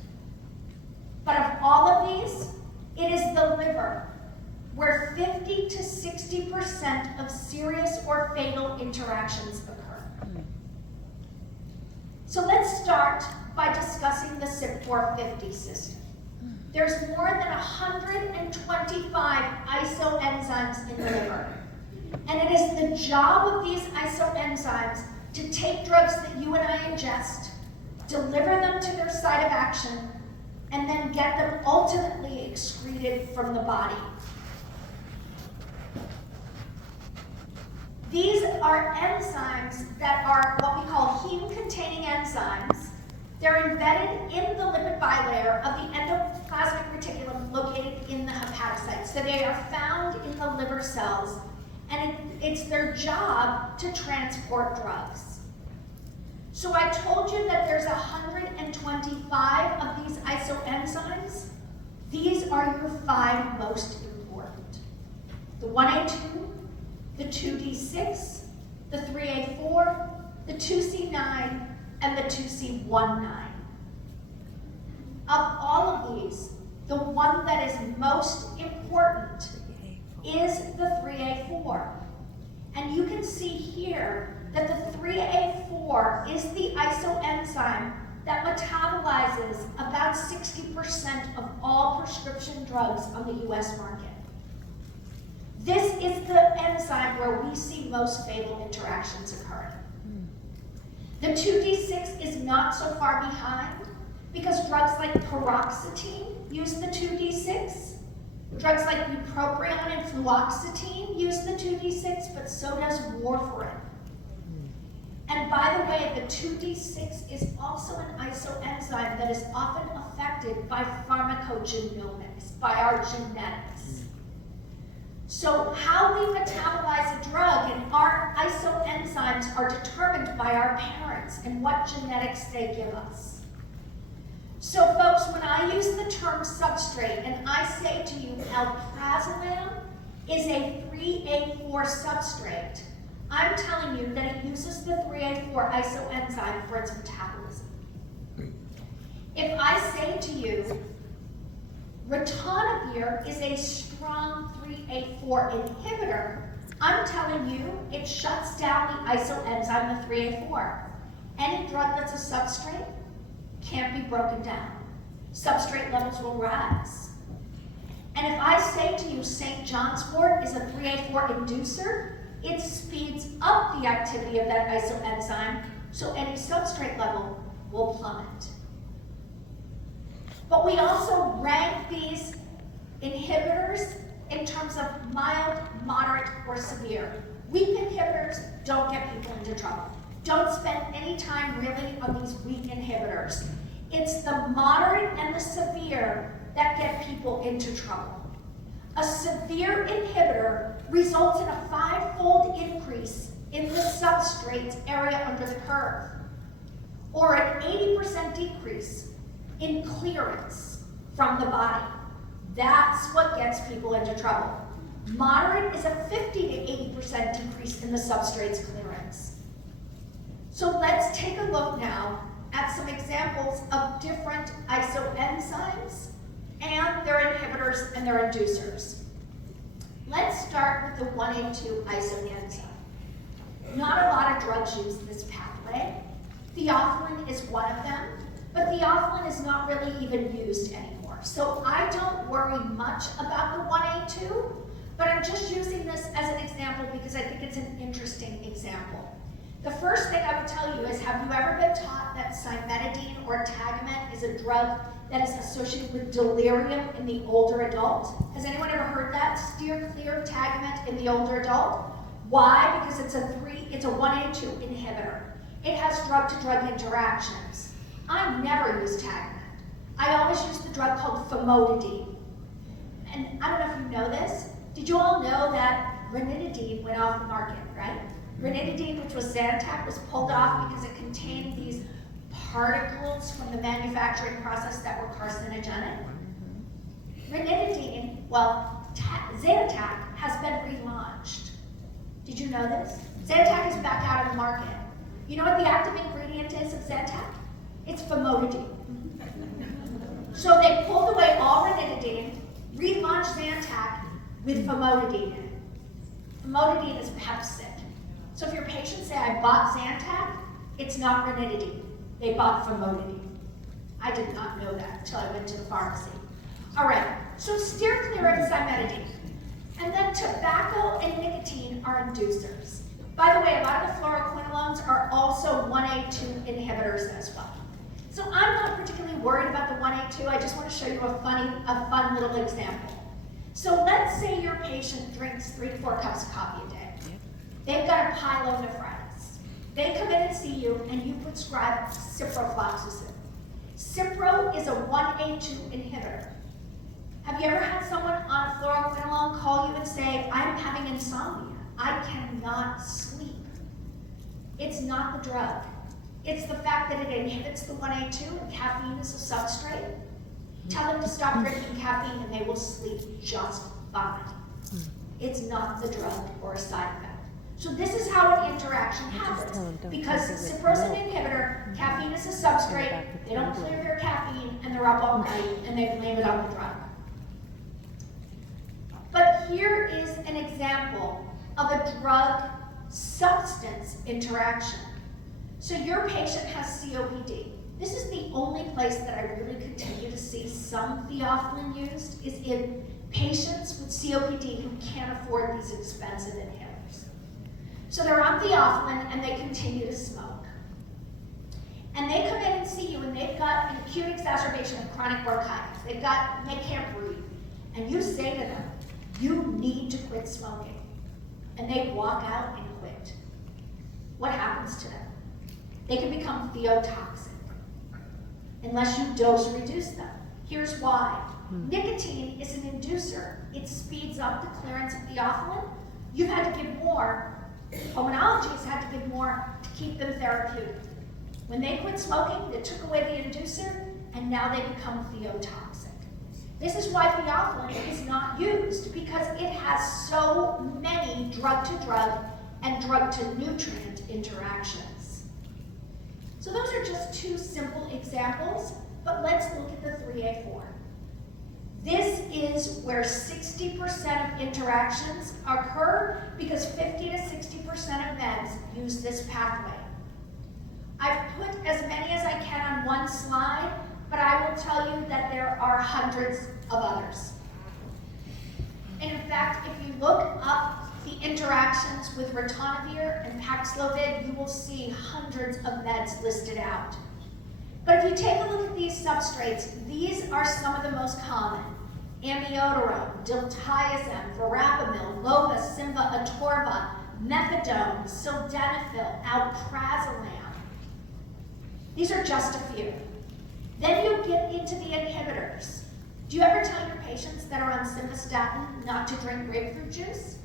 But of all of these, it is the liver where 50 to 60% of serious or fatal interactions occur. So let's start by discussing the CYP450 system. There's more than 125 isoenzymes in the liver. And it is the job of these isoenzymes to take drugs that you and I ingest, deliver them to their site of action, and then get them ultimately excreted from the body. These are enzymes that are what we call heme-containing enzymes. They're embedded in the lipid bilayer of the endoplasmic reticulum located in the hepatocytes. So they are found in the liver cells, and it's their job to transport drugs. So I told you that there's 125 of these isoenzymes. These are your 5 most important: the 1A2, the 2D6, the 3A4, the 2C9, and the 2C19. Of all of these, the one that is most important is the 3A4. And you can see here that the 3A4 is the isoenzyme that metabolizes about 60% of all prescription drugs on the US market. This is the enzyme where we see most fatal interactions occurring. The 2D6 is not so far behind because drugs like paroxetine use the 2D6. Drugs like bupropion and fluoxetine use the 2D6, but so does warfarin. And by the way, the 2D6 is also an isoenzyme that is often affected by pharmacogenomics, by our genetics. So how we metabolize a drug and our isoenzymes are determined by our parents and what genetics they give us. So folks, when I use the term substrate and I say to you alprazolam is a 3A4 substrate, I'm telling you that it uses the 3A4 isoenzyme for its metabolism. If I say to you, ritonavir is a strong 3A4 inhibitor, I'm telling you it shuts down the isoenzyme, the 3A4. Any drug that's a substrate can't be broken down. Substrate levels will rise. And if I say to you St. John's wort is a 3A4 inducer, it speeds up the activity of that isoenzyme, so any substrate level will plummet. But we also rank these inhibitors in terms of mild, moderate, or severe. Weak inhibitors don't get people into trouble. Don't spend any time really on these weak inhibitors. It's the moderate and the severe that get people into trouble. A severe inhibitor results in a 5-fold increase in the substrate's area under the curve, or an 80% decrease in clearance from the body. That's what gets people into trouble. Moderate is a 50 to 80% decrease in the substrate's clearance. So let's take a look now at some examples of different isoenzymes and their inhibitors and their inducers. Let's start with the 1A2 isoenzyme. Not a lot of drugs use this pathway. Theophylline is one of them, but theophylline is not really even used anymore. So I don't worry much about the 1A2, but I'm just using this as an example because I think it's an interesting example. The first thing I would tell you is, have you ever been taught that cimetidine or tagamet is a drug that is associated with delirium in the older adult? Has anyone ever heard that? Steer clear of tagamet in the older adult. Why? Because it's a 1A2 inhibitor. It has drug-to-drug interactions. I never use tagamet. I always use the drug called famotidine. And I don't know if you know this. Did you all know that ranitidine went off the market, right? Ranitidine, which was Zantac, was pulled off because it contained these particles from the manufacturing process that were carcinogenic. Ranitidine, Zantac has been relaunched. Did you know this? Zantac is back out of the market. You know what the active ingredient is of Zantac? It's famotidine. So they pulled away all ranitidine, relaunched Zantac with famotidine in it. Famotidine is Pepcid. So if your patients say, I bought Zantac, it's not ranitidine. They bought famotidine. I did not know that until I went to the pharmacy. All right, so steer clear of cimetidine. And then tobacco and nicotine are inducers. By the way, a lot of the fluoroquinolones are also 1A2 inhibitors as well. So I'm not particularly worried about the 1A2. I just want to show you a fun little example. So let's say your patient drinks 3 to 4 cups of coffee a day. They've got a pyelonephritis. They come in and see you, and you prescribe ciprofloxacin. Cipro is a 1A2 inhibitor. Have you ever had someone on a fluoroquinolone call you and say, I'm having insomnia. I cannot sleep. It's not the drug. It's the fact that it inhibits the 1A2 and caffeine is a substrate. Tell them to stop drinking caffeine and they will sleep just fine. It's not the drug or a side effect. So this is how an interaction happens. Because cipro's an inhibitor, caffeine is a substrate, they don't clear their caffeine and they're up all night and they blame it on the drug. But here is an example of a drug substance interaction. So your patient has COPD. This is the only place that I really continue to see some theophylline used is in patients with COPD who can't afford these expensive inhalers. So they're on theophylline and they continue to smoke. And they come in and see you and they've got an acute exacerbation of chronic bronchitis. They can't breathe. And you say to them, you need to quit smoking. And they walk out and quit. What happens to them? They can become theotoxic unless you dose reduce them. Here's why. Nicotine is an inducer. It speeds up the clearance of theophylline. You've had to give more. Pulmonology has had to give more to keep them therapeutic. When they quit smoking, they took away the inducer, and now they become theotoxic. This is why theophylline is not used, because it has so many drug-to-drug and drug-to-nutrient interactions. So those are just two simple examples, but let's look at the 3A4. This is where 60% of interactions occur because 50 to 60% of meds use this pathway. I've put as many as I can on one slide, but I will tell you that there are hundreds of others. And in fact, if you look up the interactions with ritonavir and Paxlovid, you will see hundreds of meds listed out. But if you take a look at these substrates, these are some of the most common. Amiodarone, diltiazem, verapamil, lova, simva, atorva, methadone, sildenafil, alprazolam. These are just a few. Then you get into the inhibitors. Do you ever tell your patients that are on simvastatin not to drink grapefruit juice?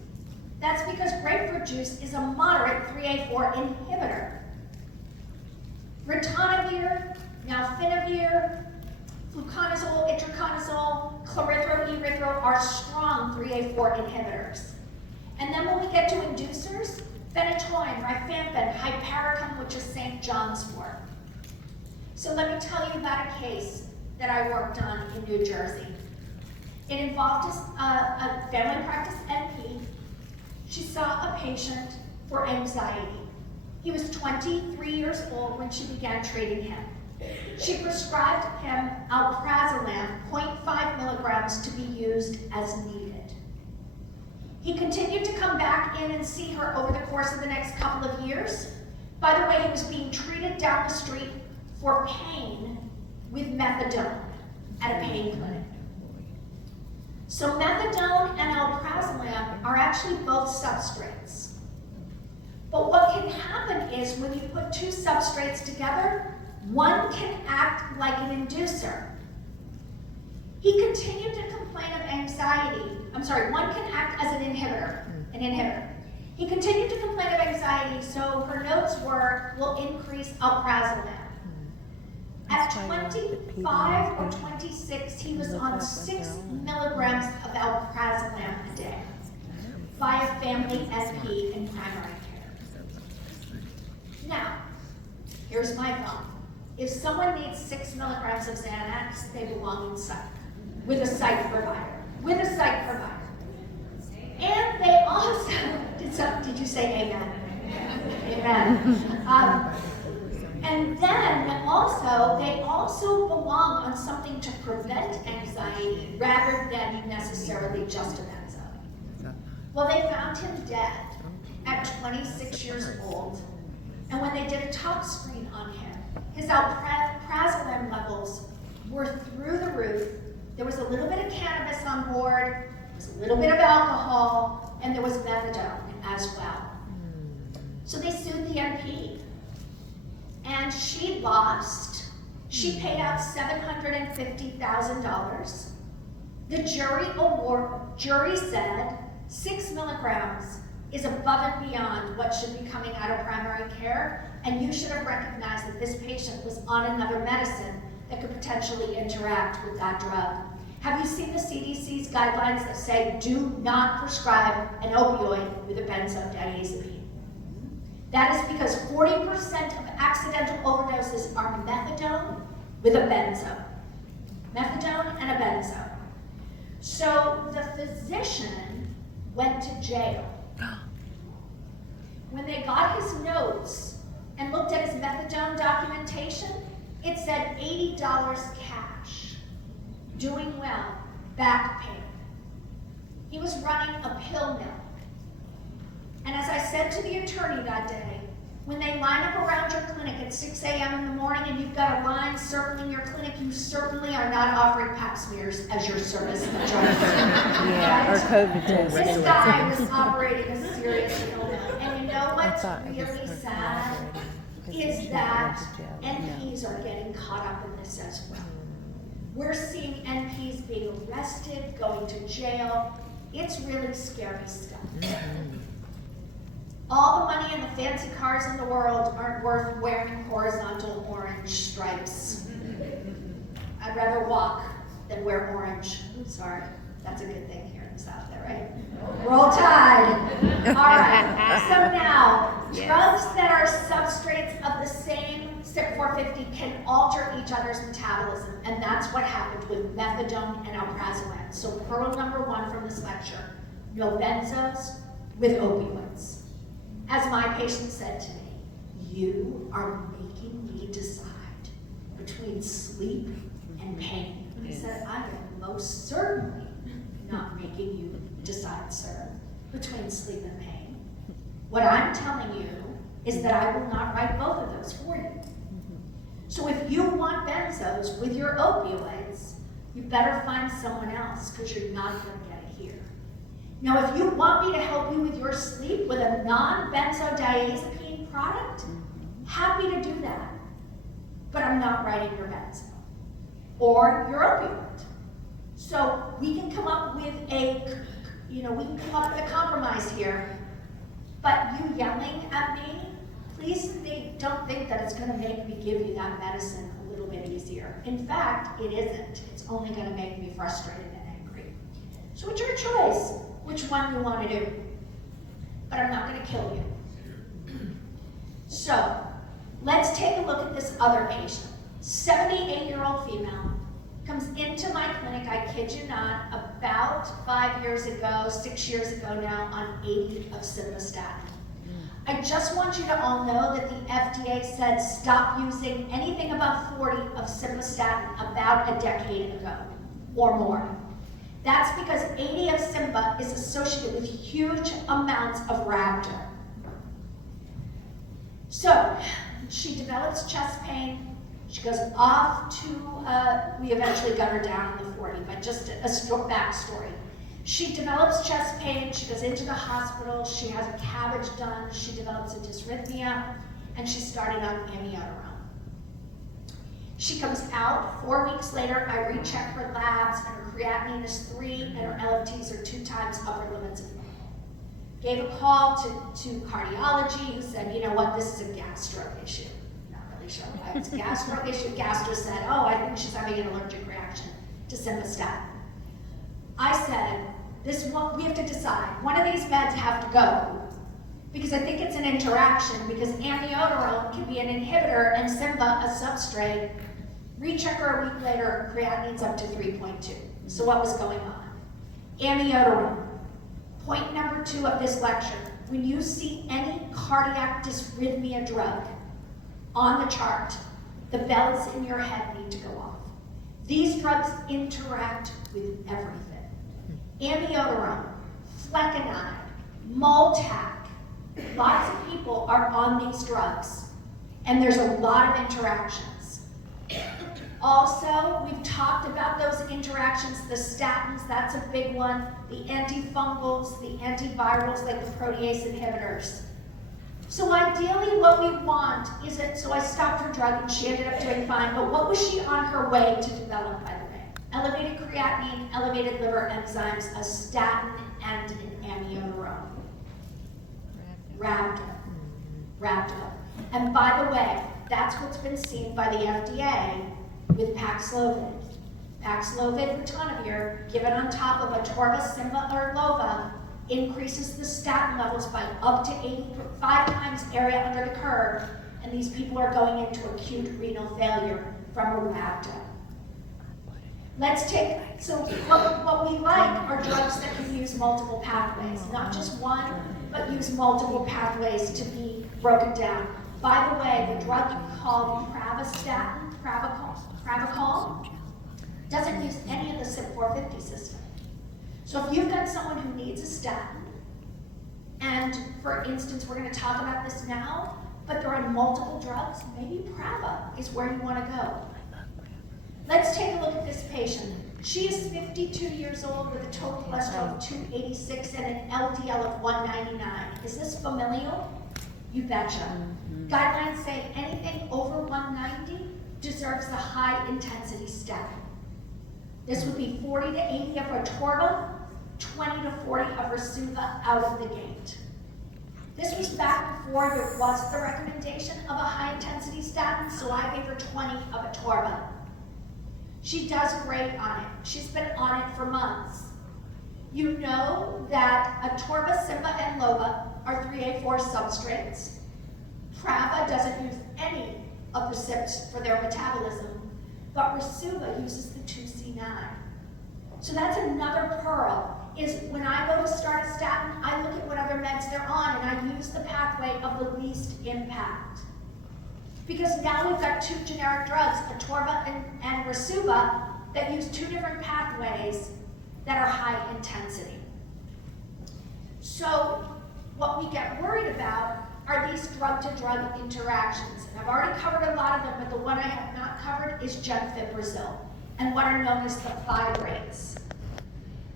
That's because grapefruit juice is a moderate 3A4 inhibitor. Ritonavir, nalfinavir, fluconazole, itraconazole, chlorithro, erythro are strong 3A4 inhibitors. And then when we get to inducers, phenytoin, rifampin, hypericum, which is St. John's wort. So let me tell you about a case that I worked on in New Jersey. It involved a family practice NP. She saw a patient for anxiety. He was 23 years old when she began treating him. She prescribed him alprazolam, 0.5 milligrams, to be used as needed. He continued to come back in and see her over the course of the next couple of years. By the way, he was being treated down the street for pain with methadone at a pain clinic. So methadone and alprazolam are actually both substrates. But what can happen is when you put two substrates together, one can act like an inducer. He continued to complain of anxiety. One can act as an inhibitor. He continued to complain of anxiety, so her notes were, will increase alprazolam. At 25 or 26, he was on 6 milligrams of alprazolam a day by a family NP in primary care. Now, here's my thought. If someone needs 6 milligrams of Xanax, they belong in psych, with a psych provider. And they also, did you say amen? Amen. And then they also belong on something to prevent anxiety rather than necessarily just a benzo. Well, they found him dead at 26 years old. And when they did a top screen on him, his alprazolam levels were through the roof. There was a little bit of cannabis on board, there was a little bit of alcohol, and there was methadone as well. So they sued the NP. And she lost. She paid out $750,000. The jury said 6 milligrams is above and beyond what should be coming out of primary care, and you should have recognized that this patient was on another medicine that could potentially interact with that drug. Have you seen the CDC's guidelines that say do not prescribe an opioid with a benzodiazepine? That is because 40% of accidental overdoses are methadone with a benzo. Methadone and a benzo. So the physician went to jail. When they got his notes and looked at his methadone documentation, it said $80 cash. Doing well, back pain. He was running a pill mill. And as I said to the attorney that day, when they line up around your clinic at 6 a.m. in the morning and you've got a line circling your clinic, you certainly are not offering pap smears as your service of choice. Yeah, or COVID tests. This guy was operating a serious pill mill. And you know what's really sad is that NPs are getting caught up in this as well. We're seeing NPs being arrested, going to jail. It's really scary stuff. All the money and the fancy cars in the world aren't worth wearing horizontal orange stripes. I'd rather walk than wear orange. Sorry, that's a good thing here. veterinarians out there, right? Roll Tide. All right, so now, Yes. drugs that are substrates of the same CYP450 can alter each other's metabolism, and that's what happened with methadone and alprazolam. So pearl number 1 from this lecture, no benzos with opioids. As my patient said to me, you are making me decide between sleep and pain. And I said, I am most certainly not making you decide, sir, between sleep and pain. What I'm telling you is that I will not write both of those for you. So if you want benzos with your opioids, you better find someone else because you're not going to get it here. Now, if you want me to help you with your sleep with a non-benzodiazepine product, happy to do that. But I'm not writing your benzo or your opioid. So we can come up with a compromise here. But you yelling at me, please don't think that it's going to make me give you that medicine a little bit easier. In fact, it isn't. It's only going to make me frustrated and angry. So it's your choice which one you want to do. But I'm not going to kill you. So let's take a look at this other patient. 78-year-old female comes into my clinic, I kid you not, about 6 years ago now, on 80 of simvastatin. I just want you to all know that the FDA said stop using anything above 40 of simvastatin about a decade ago or more. That's because 80 of Simba is associated with huge amounts of rhabdo. So she develops chest pain. She goes off to, we eventually got her down in the 40, but just a backstory. She develops chest pain, she goes into the hospital, she has a cabbage done, she develops a dysrhythmia, and she started on amiodarone. She comes out, 4 weeks later, I recheck her labs, and her creatinine is 3, and her LFTs are 2 times upper limits of normal. Gave a call to cardiology, who said, you know what, this is a gastro issue. Sure why it's a gastro issue. Gastro said, oh, I think she's having an allergic reaction to simvastatin. I said, we have to decide. One of these meds have to go because I think it's an interaction because amiodarone can be an inhibitor and Simva a substrate. Recheck her a week later, creatinine's up to 3.2. So what was going on? Amiodarone. Point number 2 of this lecture. When you see any cardiac dysrhythmia drug on the chart, the bells in your head need to go off. These drugs interact with everything. Amiodarone, flecainide, Multac. Lots of people are on these drugs, and there's a lot of interactions. Also, we've talked about those interactions, the statins, that's a big one, the antifungals, the antivirals like the protease inhibitors. So ideally what we want is so I stopped her drug and she ended up doing fine, but what was she on her way to develop, by the way? Elevated creatinine, elevated liver enzymes, a statin, and an amiodarone. Rhabdo. And by the way, that's what's been seen by the FDA with Paxlovid. Paxlovid ritonavir, given on top of atorva, Simva, or Lova, increases the statin levels by up to 85 times area under the curve, and these people are going into acute renal failure from a rhabdo. So what we like are drugs that can use multiple pathways, not just one, but use multiple pathways to be broken down. By the way, the drug called Pravachol, doesn't use any of the CYP450 system. So if you've got someone who needs a statin, and for instance, we're going to talk about this now, but they're on multiple drugs, maybe Prava is where you want to go. Let's take a look at this patient. She is 52 years old with a total cholesterol of 286 and an LDL of 199. Is this familial? You betcha. Guidelines say anything over 190 deserves a high intensity statin. This would be 40 to 80 of atorva, 20 to 40 of Rasuva out of the gate. This was back before there was the recommendation of a high intensity statin, so I gave her 20 of atorva. She does great on it. She's been on it for months. You know that Atorva, Simba, and Loba are 3A4 substrates. Prava doesn't use any of the SIPs for their metabolism, but Rasuva uses the 2C9. So that's another pearl, is when I go to start a statin, I look at what other meds they're on and I use the pathway of the least impact. Because now we've got two generic drugs, Atorva and Rasuva, that use two different pathways that are high intensity. So what we get worried about are these drug-to-drug interactions. And I've already covered a lot of them, but the one I have not covered is gemfibrozil and what are known as the fibrates.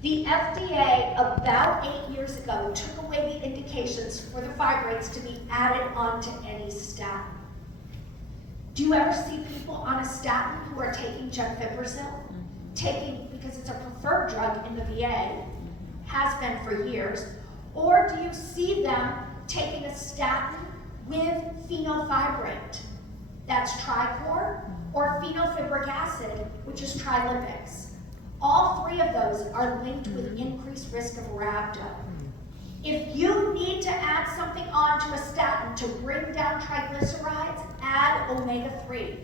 The FDA about 8 years ago took away the indications for the fibrates to be added onto any statin. Do you ever see people on a statin who are taking gemfibrozil? Because it's a preferred drug in the VA, has been for years, or do you see them taking a statin with fenofibrate? That's Tricor, or fenofibric acid, which is Trilipix. All three of those are linked with increased risk of rhabdo. If you need to add something onto a statin to bring down triglycerides, add omega-3.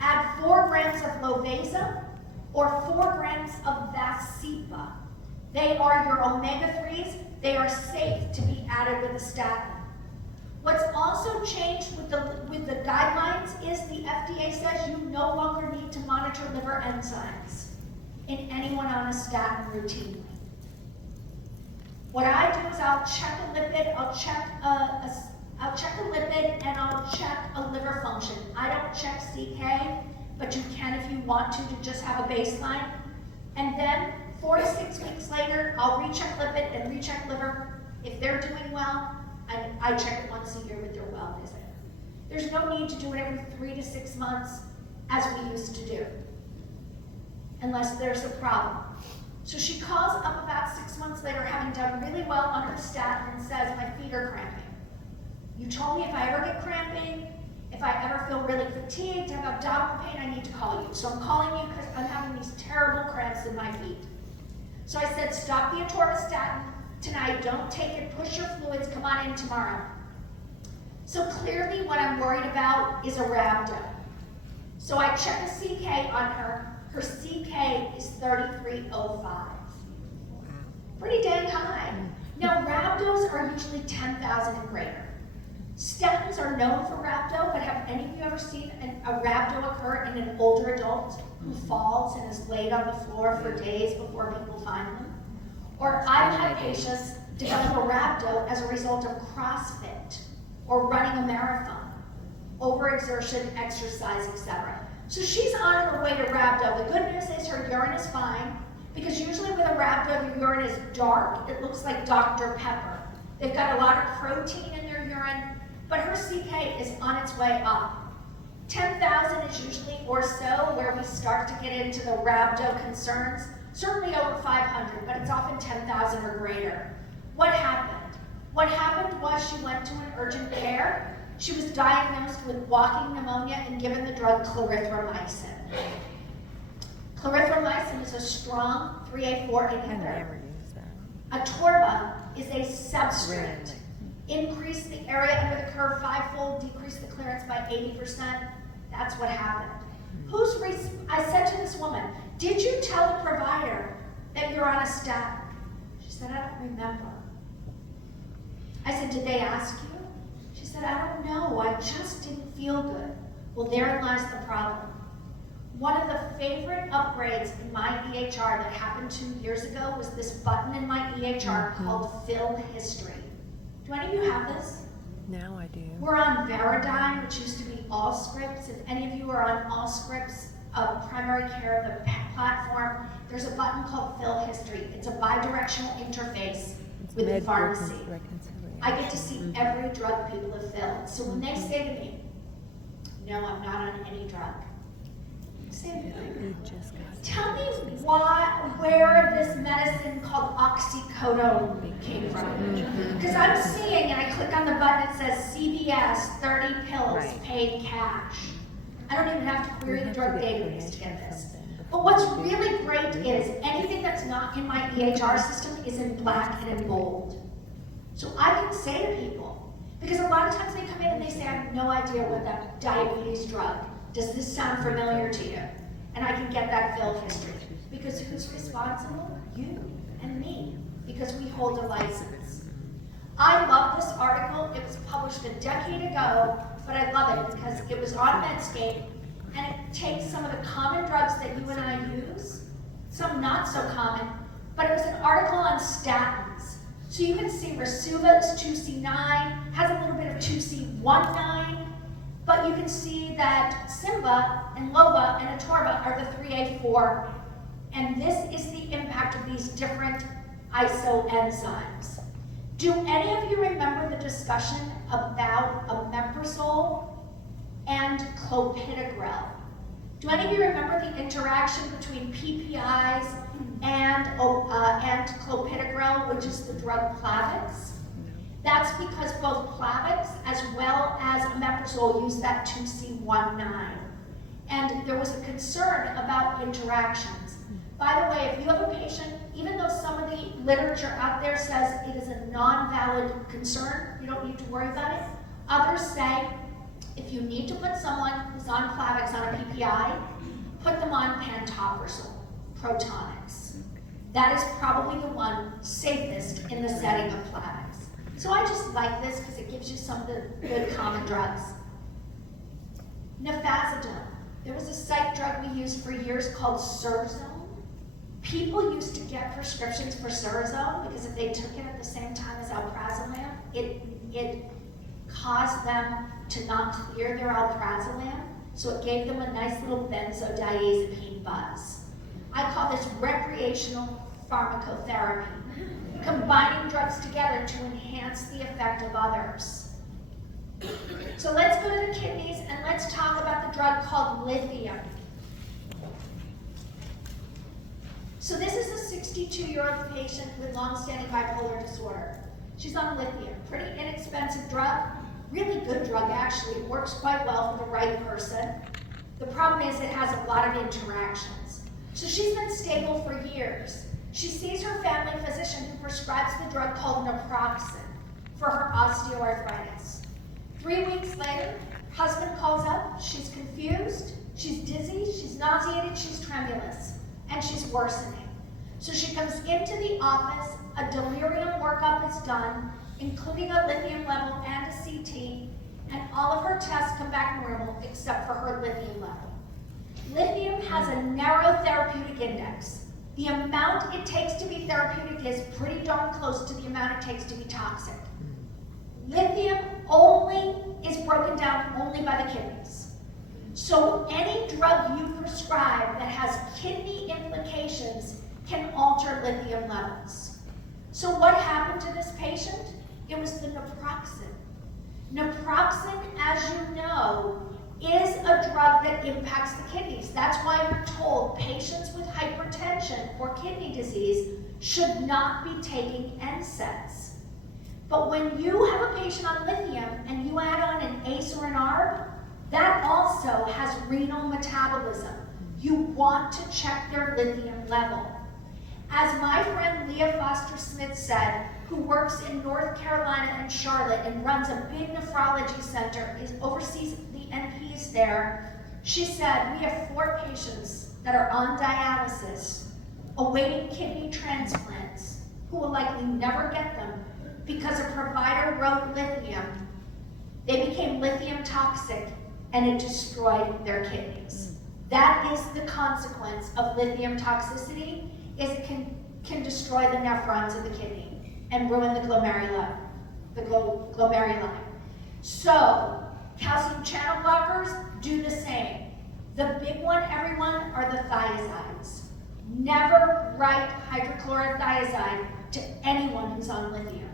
Add 4 grams of Loveza or 4 grams of Vascepa. They are your omega-3s. They are safe to be added with a statin. What's also changed with the guidelines is the FDA says you no longer need to monitor liver enzymes in anyone on a statin routinely. What I do is I'll check a lipid, I'll check a lipid, and I'll check a liver function. I don't check CK, but you can if you want to just have a baseline. And then 4 to 6 weeks later, I'll recheck lipid and recheck liver. If they're doing well, and I check it once a year with their well visit. There's no need to do it every 3 to 6 months as we used to do, unless there's a problem. So she calls up about 6 months later, having done really well on her statin, and says, my feet are cramping. You told me if I ever get cramping, if I ever feel really fatigued, have abdominal pain, I need to call you. So I'm calling you because I'm having these terrible cramps in my feet. So I said, stop the atorvastatin tonight, don't take it, push your fluids, come on in tomorrow. So clearly what I'm worried about is a rhabdo. So I check a CK on her. Her CK is 3305. Pretty dang high. Now rhabdos are usually 10,000 and greater. Statins are known for rhabdo, but have any of you ever seen a rhabdo occur in an older adult who falls and is laid on the floor for days before people find them? Or I've had patients develop a rhabdo as a result of CrossFit or running a marathon, overexertion, exercise, etc. So she's on her way to rhabdo. The good news is her urine is fine, because usually with a rhabdo, the urine is dark. It looks like Dr. Pepper. They've got a lot of protein in their urine, but her CK is on its way up. 10,000 is usually or so where we start to get into the rhabdo concerns. Certainly over 500, but it's often 10,000 or greater. What happened? What happened was she went to an urgent care. She was diagnosed with walking pneumonia and given the drug clarithromycin. Clarithromycin is a strong 3A4 inhibitor. Atorva is a substrate. Increase the area under the curve 5-fold, decrease the clearance by 80%. That's what happened. I said to this woman, did you tell the provider that you're on a statin? She said, I don't remember. I said, did they ask you? She said, I don't know, I just didn't feel good. Well, therein lies the problem. One of the favorite upgrades in my EHR that happened 2 years ago was this button in my EHR called Fill History. Do any of you have this? Now I do. We're on Veradigm, which used to be Allscripts. If any of you are on Allscripts, primary care, the platform, there's a button called Fill History. It's a bi-directional interface with the pharmacy. I get to see every drug people have filled. So when they say to me, no, I'm not on any drug, I say to them, tell me where this medicine called oxycodone came from. Because I'm seeing, and I click on the button, it says CVS, 30 pills, paid cash. I don't even have to query the drug database to get this. But what's really great is anything that's not in my EHR system is in black and in bold. So I can say to people, because a lot of times they come in and they say, I have no idea what that diabetes drug, does this sound familiar to you? And I can get that field history. Because who's responsible? You and me, because we hold a license. I love this article. It was published a decade ago, but I love it because it was on Medscape, and it takes some of the common drugs that you and I use, some not so common, but it was an article on statins. So you can see Rasuva is 2C9, has a little bit of 2C19, but you can see that Simba and Loba and Atorva are the 3A4, and this is the impact of these different isoenzymes. Do any of you remember the discussion about omeprazole and clopidogrel? Do any of you remember the interaction between PPIs and clopidogrel, which is the drug Plavix? That's because both Plavix as well as omeprazole use that 2C19. And there was a concern about interactions. By the way, if you have a patient, even though some of the literature out there says it is a non-valid concern, you don't need to worry about it, others say if you need to put someone who's on Plavix on a PPI, put them on pantoprazole, Protonix. That is probably the one safest in the setting of Plavix. So I just like this because it gives you some of the good common drugs. Nefazodone. There was a psych drug we used for years called Surzone. People used to get prescriptions for Surzone because if they took it at the same time as alprazolam, it caused them to not clear their alprazolam, so it gave them a nice little benzodiazepine buzz. I call this recreational pharmacotherapy, combining drugs together to enhance the effect of others. So let's go to the kidneys and let's talk about the drug called lithium. So this is a 62-year-old patient with long-standing bipolar disorder. She's on lithium, pretty inexpensive drug, really good drug actually, it works quite well for the right person. The problem is it has a lot of interactions. So she's been stable for years. She sees her family physician who prescribes the drug called naproxen for her osteoarthritis. 3 weeks later, husband calls up, she's confused, she's dizzy, she's nauseated, she's tremulous, and she's worsening. So she comes into the office, a delirium workup is done, including a lithium level and a CT, and all of her tests come back normal except for her lithium level. Lithium has a narrow therapeutic index. The amount it takes to be therapeutic is pretty darn close to the amount it takes to be toxic. Lithium only is broken down only by the kidneys. So any drug you prescribe that has kidney implications can alter lithium levels. So what happened to this patient? It was the naproxen. Naproxen, as you know, is a drug that impacts the kidneys. That's why we're told patients with hypertension or kidney disease should not be taking NSAIDs. But when you have a patient on lithium and you add on an ACE or an ARB, that also has renal metabolism. You want to check their lithium level. As my friend Leah Foster Smith said, who works in North Carolina and Charlotte and runs a big nephrology center, oversees the NPs there, she said, we have 4 patients that are on dialysis, awaiting kidney transplants, who will likely never get them because a provider wrote lithium. They became lithium toxic and it destroyed their kidneys. That is the consequence of lithium toxicity, is it can destroy the nephrons of the kidney and ruin the glomeruli. So, calcium channel blockers do the same. The big one, everyone, are the thiazides. Never write hydrochlorothiazide to anyone who's on lithium.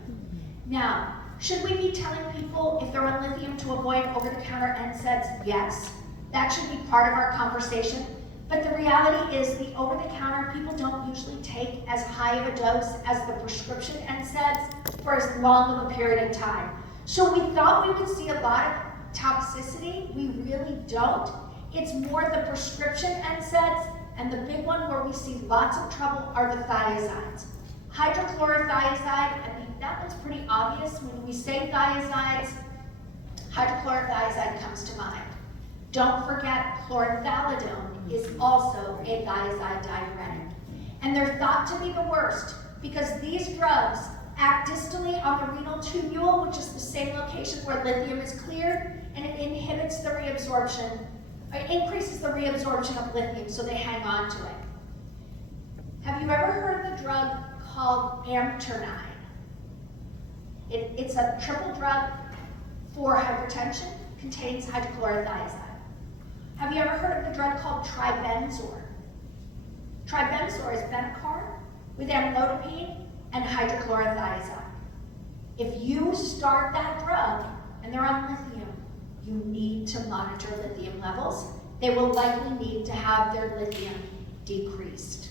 Now, should we be telling people if they're on lithium to avoid over-the-counter NSAIDs? Yes, that should be part of our conversation. But the reality is the over-the-counter, people don't usually take as high of a dose as the prescription NSAIDs for as long of a period of time. So we thought we would see a lot of toxicity. We really don't. It's more the prescription NSAIDs and the big one where we see lots of trouble are the thiazides. Hydrochlorothiazide, I think that one's pretty obvious. When we say thiazides, hydrochlorothiazide comes to mind. Don't forget chlorothalidone is also a thiazide diuretic. And they're thought to be the worst because these drugs act distally on the renal tubule, which is the same location where lithium is cleared, and it inhibits the reabsorption, or increases the reabsorption of lithium, so they hang on to it. Have you ever heard of the drug called amternine? It's a triple drug for hypertension, contains hydrochlorothiazide. Have you ever heard of the drug called tribenzor? Tribenzor is Benicar with amlodipine and hydrochlorothiazide. If you start that drug and they're on lithium, you need to monitor lithium levels. They will likely need to have their lithium decreased.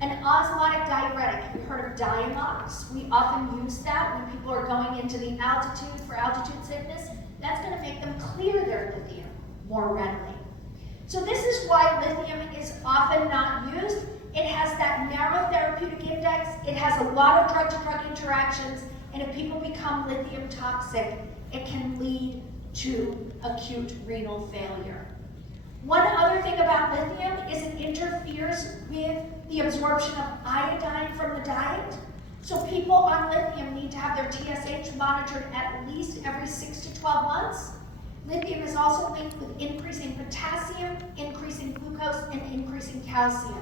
An osmotic diuretic, have you heard of Diamox? We often use that when people are going into the altitude for altitude sickness. That's going to make them clear their lithium more readily. So this is why lithium is often not used. It has that narrow therapeutic index, it has a lot of drug-to-drug interactions, and if people become lithium toxic, it can lead to acute renal failure. One other thing about lithium is it interferes with the absorption of iodine from the diet. So people on lithium need to have their TSH monitored at least every 6 to 12 months. Lithium is also linked with increasing potassium, increasing glucose, and increasing calcium.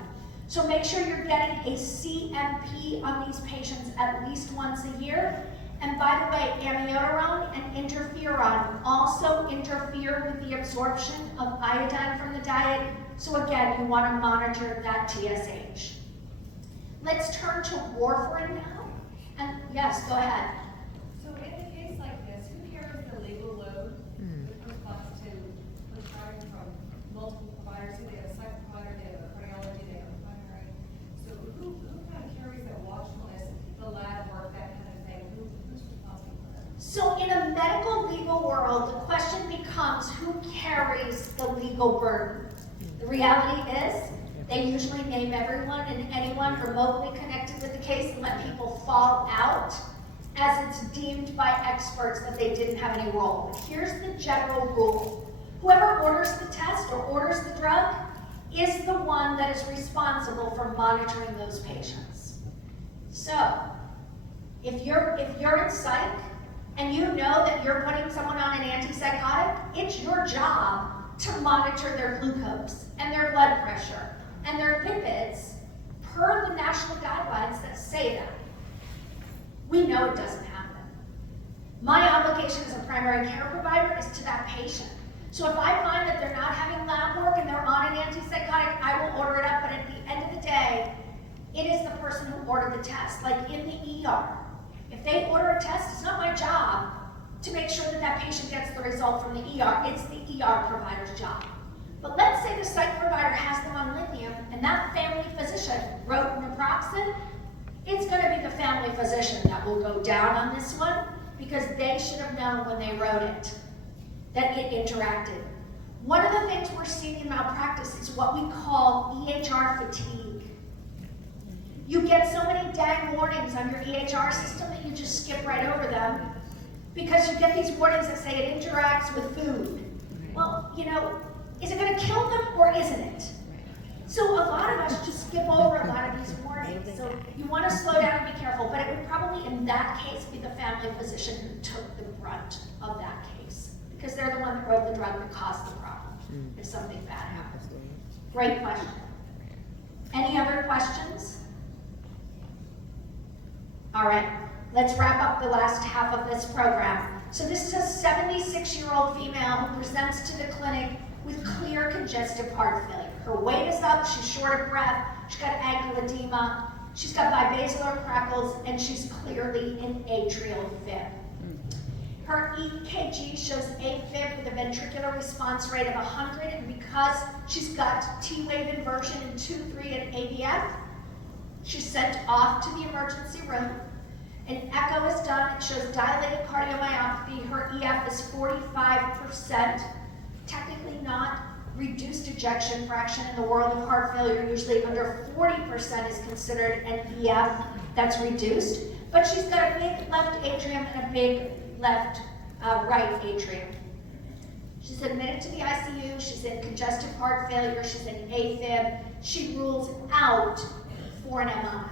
So make sure you're getting a CMP on these patients at least once a year. And by the way, amiodarone and interferon also interfere with the absorption of iodine from the diet. So again, you want to monitor that TSH. Let's turn to warfarin now. And yes, go ahead. So in a case like this, who carries the legal load with response to prescribing from multiple providers? So they have a psych provider, they have a cardiology, they have a primary. So who kind of carries that watchfulness, the lab work, that kind of thing? Who's responsible for that? So in a medical legal world, the question becomes who carries the legal burden? The reality is they usually name everyone and anyone remotely connected with the case and let people fall out as it's deemed by experts that they didn't have any role. But here's the general rule. Whoever orders the test or orders the drug is the one that is responsible for monitoring those patients. So, if you're in psych and you know that you're putting someone on an antipsychotic, it's your job to monitor their glucose and their blood pressure and their lipids per the national guidelines that say that. We know it doesn't happen. My obligation as a primary care provider is to that patient. So if I find that they're not having lab work and they're on an antipsychotic, I will order it up, but at the end of the day, it is the person who ordered the test, like in the ER. If they order a test, it's not my job to make sure that that patient gets the result from the ER. It's the ER provider's job. But let's say the psych provider has them on lithium and that family physician wrote naproxen, it's going to be the family physician that will go down on this one because they should have known when they wrote it that it interacted. One of the things we're seeing in malpractice is what we call EHR fatigue. You get so many dang warnings on your EHR system that you just skip right over them because you get these warnings that say it interacts with food. Well, you know, is it going to kill them or isn't it? So a lot of us just skip over a lot of these warnings. So you want to slow down and be careful, but it would probably in that case be the family physician who took the brunt of that case because they're the one that wrote the drug that caused the problem if something bad happens. Great question. Any other questions? All right, let's wrap up the last half of this program. So this is a 76-year-old female who presents to the clinic with clear congestive heart failure. Her weight is up, she's short of breath, she's got ankle edema, she's got bibasilar crackles, and she's clearly in atrial fib. Her EKG shows AFib with a ventricular response rate of 100, and because she's got T-wave inversion in 2-3 and AVF, she's sent off to the emergency room. An echo is done, it shows dilated cardiomyopathy. Her EF is 45%, technically not reduced ejection fraction. In the world of heart failure, usually under 40% is considered an EF that's reduced, but she's got a big left atrium and a big right atrium. She's admitted to the ICU, she's in congestive heart failure, she's in AFib. She rules out for an MI.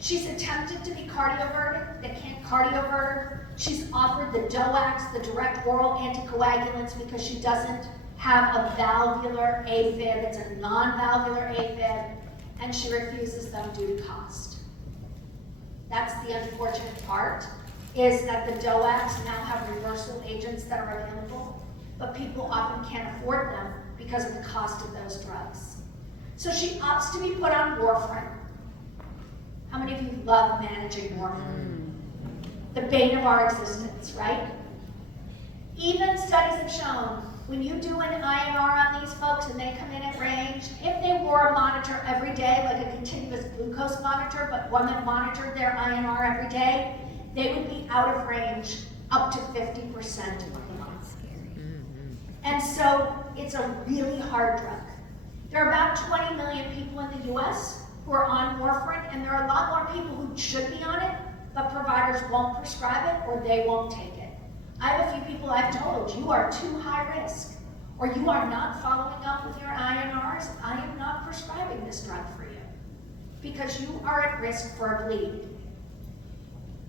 She's attempted to be cardioverted, they can't cardiovert her. She's offered the DOACs, the direct oral anticoagulants, because she doesn't have a valvular AFib, it's a non-valvular AFib, and she refuses them due to cost. That's the unfortunate part, is that the DOACs now have reversal agents that are available, but people often can't afford them because of the cost of those drugs. So she opts to be put on warfarin. How many of you love managing warfarin? The bane of our existence, right? Even studies have shown when you do an INR on these folks and they come in at range, if they wore a monitor every day, like a continuous glucose monitor, but one that monitored their INR every day, they would be out of range up to 50% of the month. And so it's a really hard drug. There are about 20 million people in the US who are on warfarin, and there are a lot more people who should be on it, but providers won't prescribe it or they won't take it. I have a few people I've told, you are too high risk, or you are not following up with your INRs, I am not prescribing this drug for you, because you are at risk for a bleed.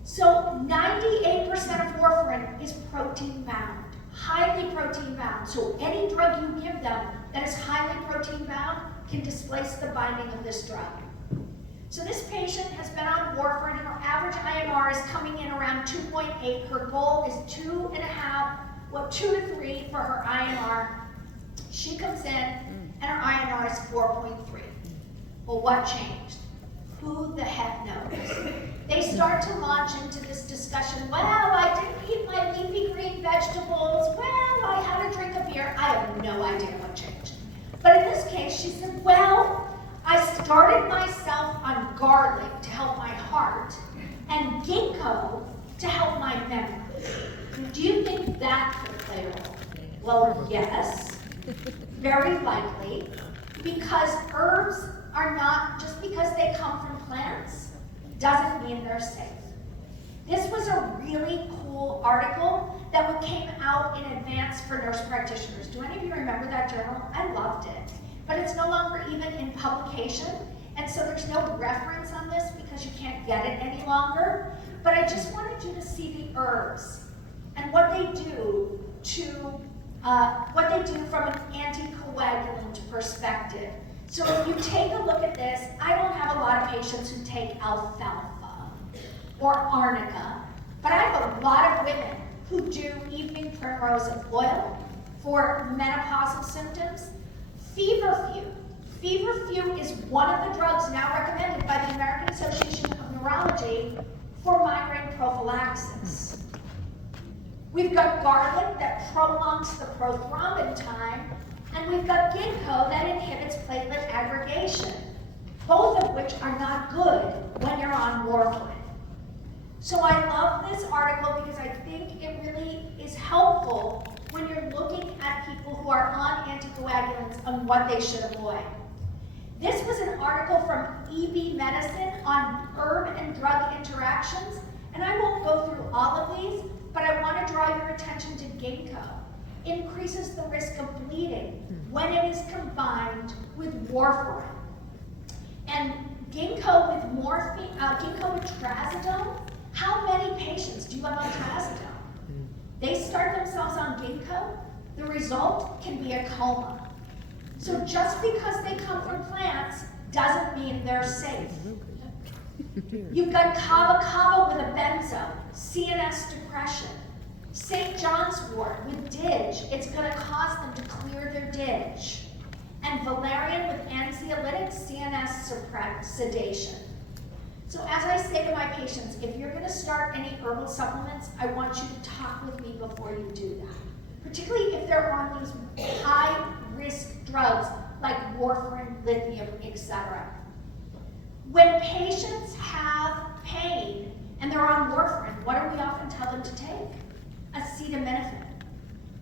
So 98% of warfarin is protein bound, highly protein bound. So any drug you give them that is highly protein bound can displace the binding of this drug. So this patient has been on warfarin, and her average INR is coming in around 2.8. Her goal is 2 to 3 for her INR. She comes in and her INR is 4.3. Well, what changed? Who the heck knows? They start to launch into this discussion, well, I didn't eat my leafy green vegetables, well, I had a drink of beer. I have no idea what changed. But in this case, she said, well, I started myself on garlic to help my heart and ginkgo to help my memory. Do you think that could play a role? Well, yes, very likely, because herbs are not, just because they come from plants, doesn't mean they're safe. This was a really cool article that came out in advance for nurse practitioners. Do any of you remember that journal? I loved it. But it's no longer even in publication, and so there's no reference on this because you can't get it any longer. But I just wanted you to see the herbs and what they do from an anticoagulant perspective. So if you take a look at this, I don't have a lot of patients who take alfalfa or arnica, but I have a lot of women who do evening primrose oil for menopausal symptoms. Feverfew is one of the drugs now recommended by the American Association of Neurology for migraine prophylaxis. We've got garlic that prolongs the prothrombin time, and we've got ginkgo that inhibits platelet aggregation, both of which are not good when you're on warfarin. So I love this article because I think it really is helpful when you're looking at people who are on anticoagulants and what they should avoid. This was an article from EB Medicine on herb and drug interactions, and I won't go through all of these, but I want to draw your attention to ginkgo. Increases the risk of bleeding when it is combined with warfarin. And ginkgo with morphine, ginkgo with trazodone. How many patients do you have on trazodone? They start themselves on ginkgo, the result can be a coma. So just because they come from plants doesn't mean they're safe. You've got kava with a benzo, CNS depression. St. John's wort with DIG, it's going to cause them to clear their DIG. And valerian with anxiolytics, CNS sedation. So as I say to my patients, if you're going to start any herbal supplements, I want you to talk with me before you do that. Particularly if they're on these high-risk drugs like warfarin, lithium, etc. When patients have pain and they're on warfarin, what do we often tell them to take? Acetaminophen.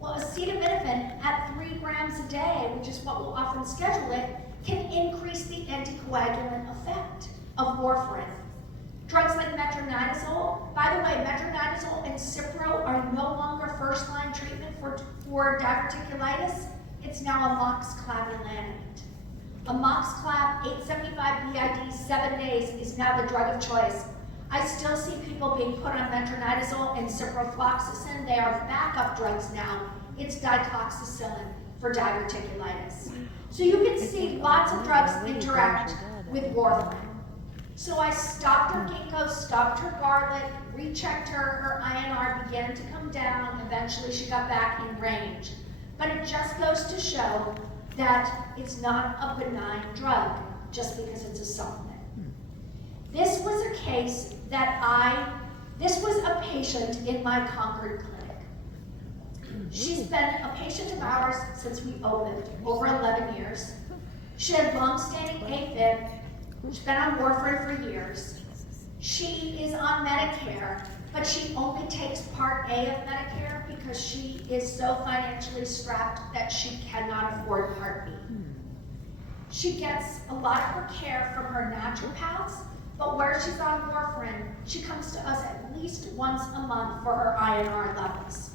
Well, acetaminophen at 3 milligrams a day, which is what we'll often schedule it, can increase the anticoagulant effect of warfarin. Drugs like metronidazole, by the way, metronidazole and Cipro are no longer first-line treatment for diverticulitis. It's now amoxiclavulanate. Amoxiclav 875 BID 7 days is now the drug of choice. I still see people being put on metronidazole and ciprofloxacin. They are backup drugs now. It's digoxicillin for diverticulitis. So you can see lots of drugs interact with warfarin. So I stopped her ginkgo, stopped her garlic, rechecked her INR began to come down. Eventually she got back in range. But it just goes to show that it's not a benign drug just because it's a supplement. This was a case this was a patient in my Concord clinic. She's been a patient of ours since we opened, over 11 years. She had long-standing AFib. She's been on warfarin for years. She is on Medicare, but she only takes Part A of Medicare because she is so financially strapped that she cannot afford Part B. She gets a lot of her care from her naturopaths, but where she's on warfarin, she comes to us at least once a month for her INR levels.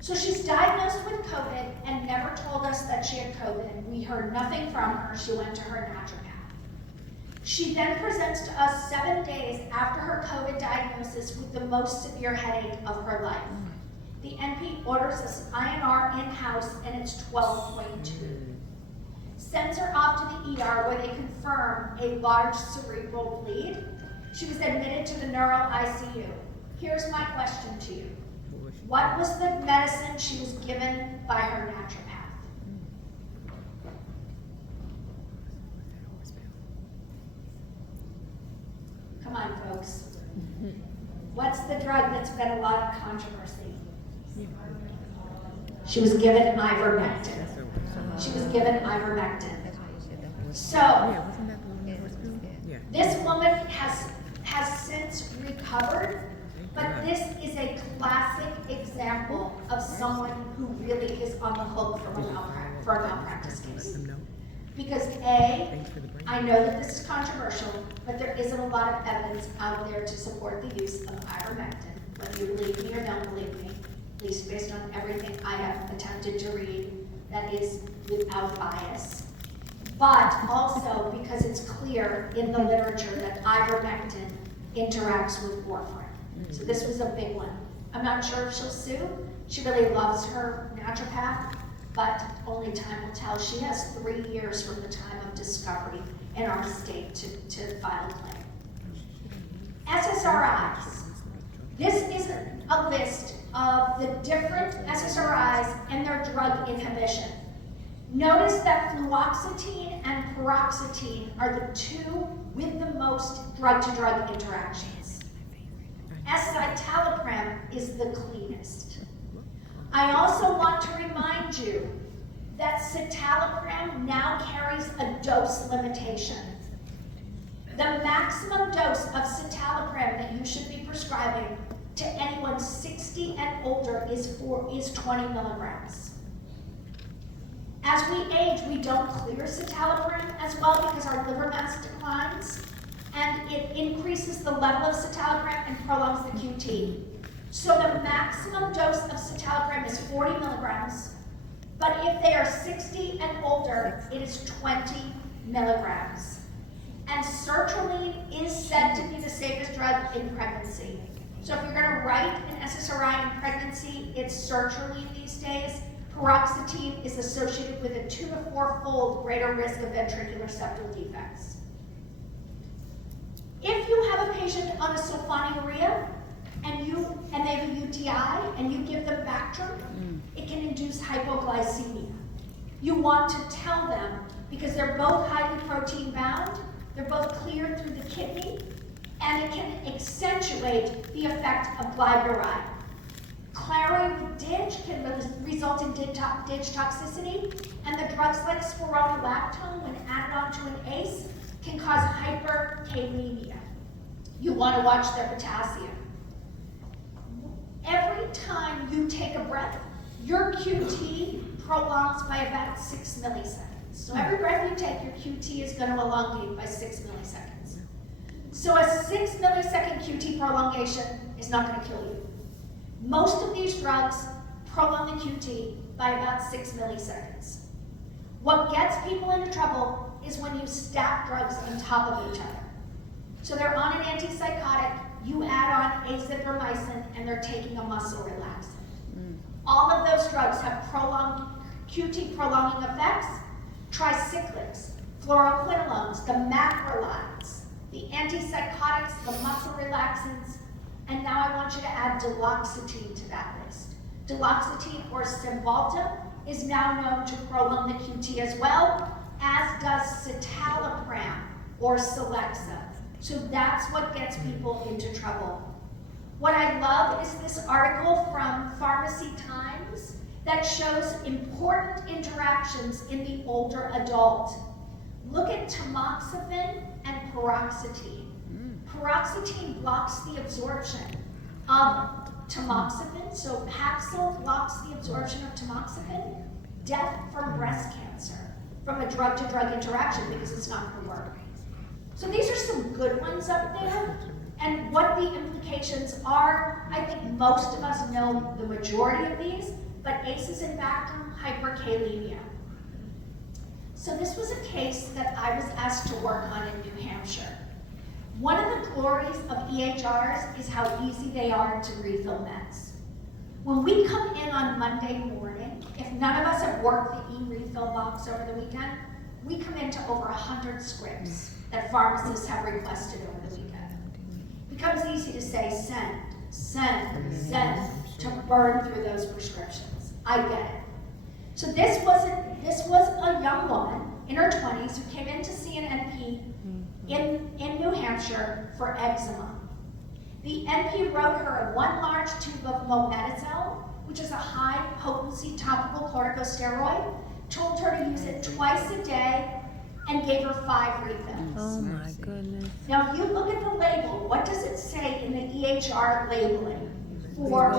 So she's diagnosed with COVID and never told us that she had COVID. We heard nothing from her. She went to her naturopath. She then presents to us 7 days after her COVID diagnosis with the most severe headache of her life. The NP orders us INR in-house and it's 12.2. Sends her off to the ER where they confirm a large cerebral bleed. She was admitted to the neuro ICU. Here's my question to you. What was the medicine she was given by her naturopath? Come on, folks. What's the drug that's been a lot of controversy? She was given ivermectin. She was given ivermectin. So, this woman has since recovered, but this is a classic example of someone who really is on the hook for a malpractice case. Because A, I know that this is controversial, but there isn't a lot of evidence out there to support the use of ivermectin, whether you believe me or don't believe me, at least based on everything I have attempted to read that is without bias. But also because it's clear in the literature that ivermectin interacts with warfarin. So this was a big one. I'm not sure if she'll sue. She really loves her naturopath, but only time will tell. She has 3 years from the time of discovery in our state to file a claim. SSRIs. This is a list of the different SSRIs and their drug inhibition. Notice that fluoxetine and paroxetine are the two with the most drug-to-drug interactions. Escitalopram is the cleanest. I also want to remind you that citalopram now carries a dose limitation. The maximum dose of citalopram that you should be prescribing to anyone 60 and older is 20 milligrams. As we age, we don't clear citalopram as well because our liver mass declines, and it increases the level of citalopram and prolongs the QT. So the maximum dose of citalopram is 40 milligrams, but if they are 60 and older, it is 20 milligrams. And sertraline is said to be the safest drug in pregnancy. So if you're going to write an SSRI in pregnancy, it's sertraline these days. Paroxetine is associated with a 2 to 4-fold greater risk of ventricular septal defects. If you have a patient on a sulfonylurea and they have a UTI and you give them Bactrim, it can induce hypoglycemia. You want to tell them, because they're both highly protein bound, they're both cleared through the kidney, and it can accentuate the effect of glyburide. Clary with DIG can result in DIG toxicity, and the drugs like spironolactone, when added onto an ACE, can cause hyperkalemia. You want to watch their potassium. Every time you take a breath, your QT prolongs by about 6 milliseconds. So every breath you take, your QT is going to elongate by 6 milliseconds. So a 6 millisecond QT prolongation is not going to kill you. Most of these drugs prolong the QT by about 6 milliseconds. What gets people into trouble is when you stack drugs on top of each other. So they're on an antipsychotic, you add on azithromycin, and they're taking a muscle relaxant. All of those drugs have prolonged QT prolonging effects. Tricyclics, fluoroquinolones, the macrolides, the antipsychotics, the muscle relaxants, and now I want you to add duloxetine to that list. Duloxetine, or Cymbalta, is now known to prolong the QT as well, as does citalopram or Celexa. So that's what gets people into trouble. What I love is this article from Pharmacy Times that shows important interactions in the older adult. Look at tamoxifen and paroxetine. Paroxetine blocks the absorption of tamoxifen, so Paxil blocks the absorption of tamoxifen. Death from breast cancer, from a drug-to-drug interaction, because it's not going to work. So these are some good ones up there. And what the implications are, I think most of us know the majority of these, but ACEs and Bactrim, hyperkalemia. So this was a case that I was asked to work on in New Hampshire. One of the glories of EHRs is how easy they are to refill meds. When we come in on Monday morning, if none of us have worked the e-refill box over the weekend, we come into over 100 scripts that pharmacists have requested over the weekend. It becomes easy to say send, send, send, to burn through those prescriptions. I get it. So this was a young woman in her 20s who came in to see an NP in New Hampshire for eczema. The NP wrote her one large tube of mometasone, which is a high-potency topical corticosteroid, told her to use it twice a day, and gave her 5 refills. Oh my goodness. Now, if you look at the label, what does it say in the EHR labeling for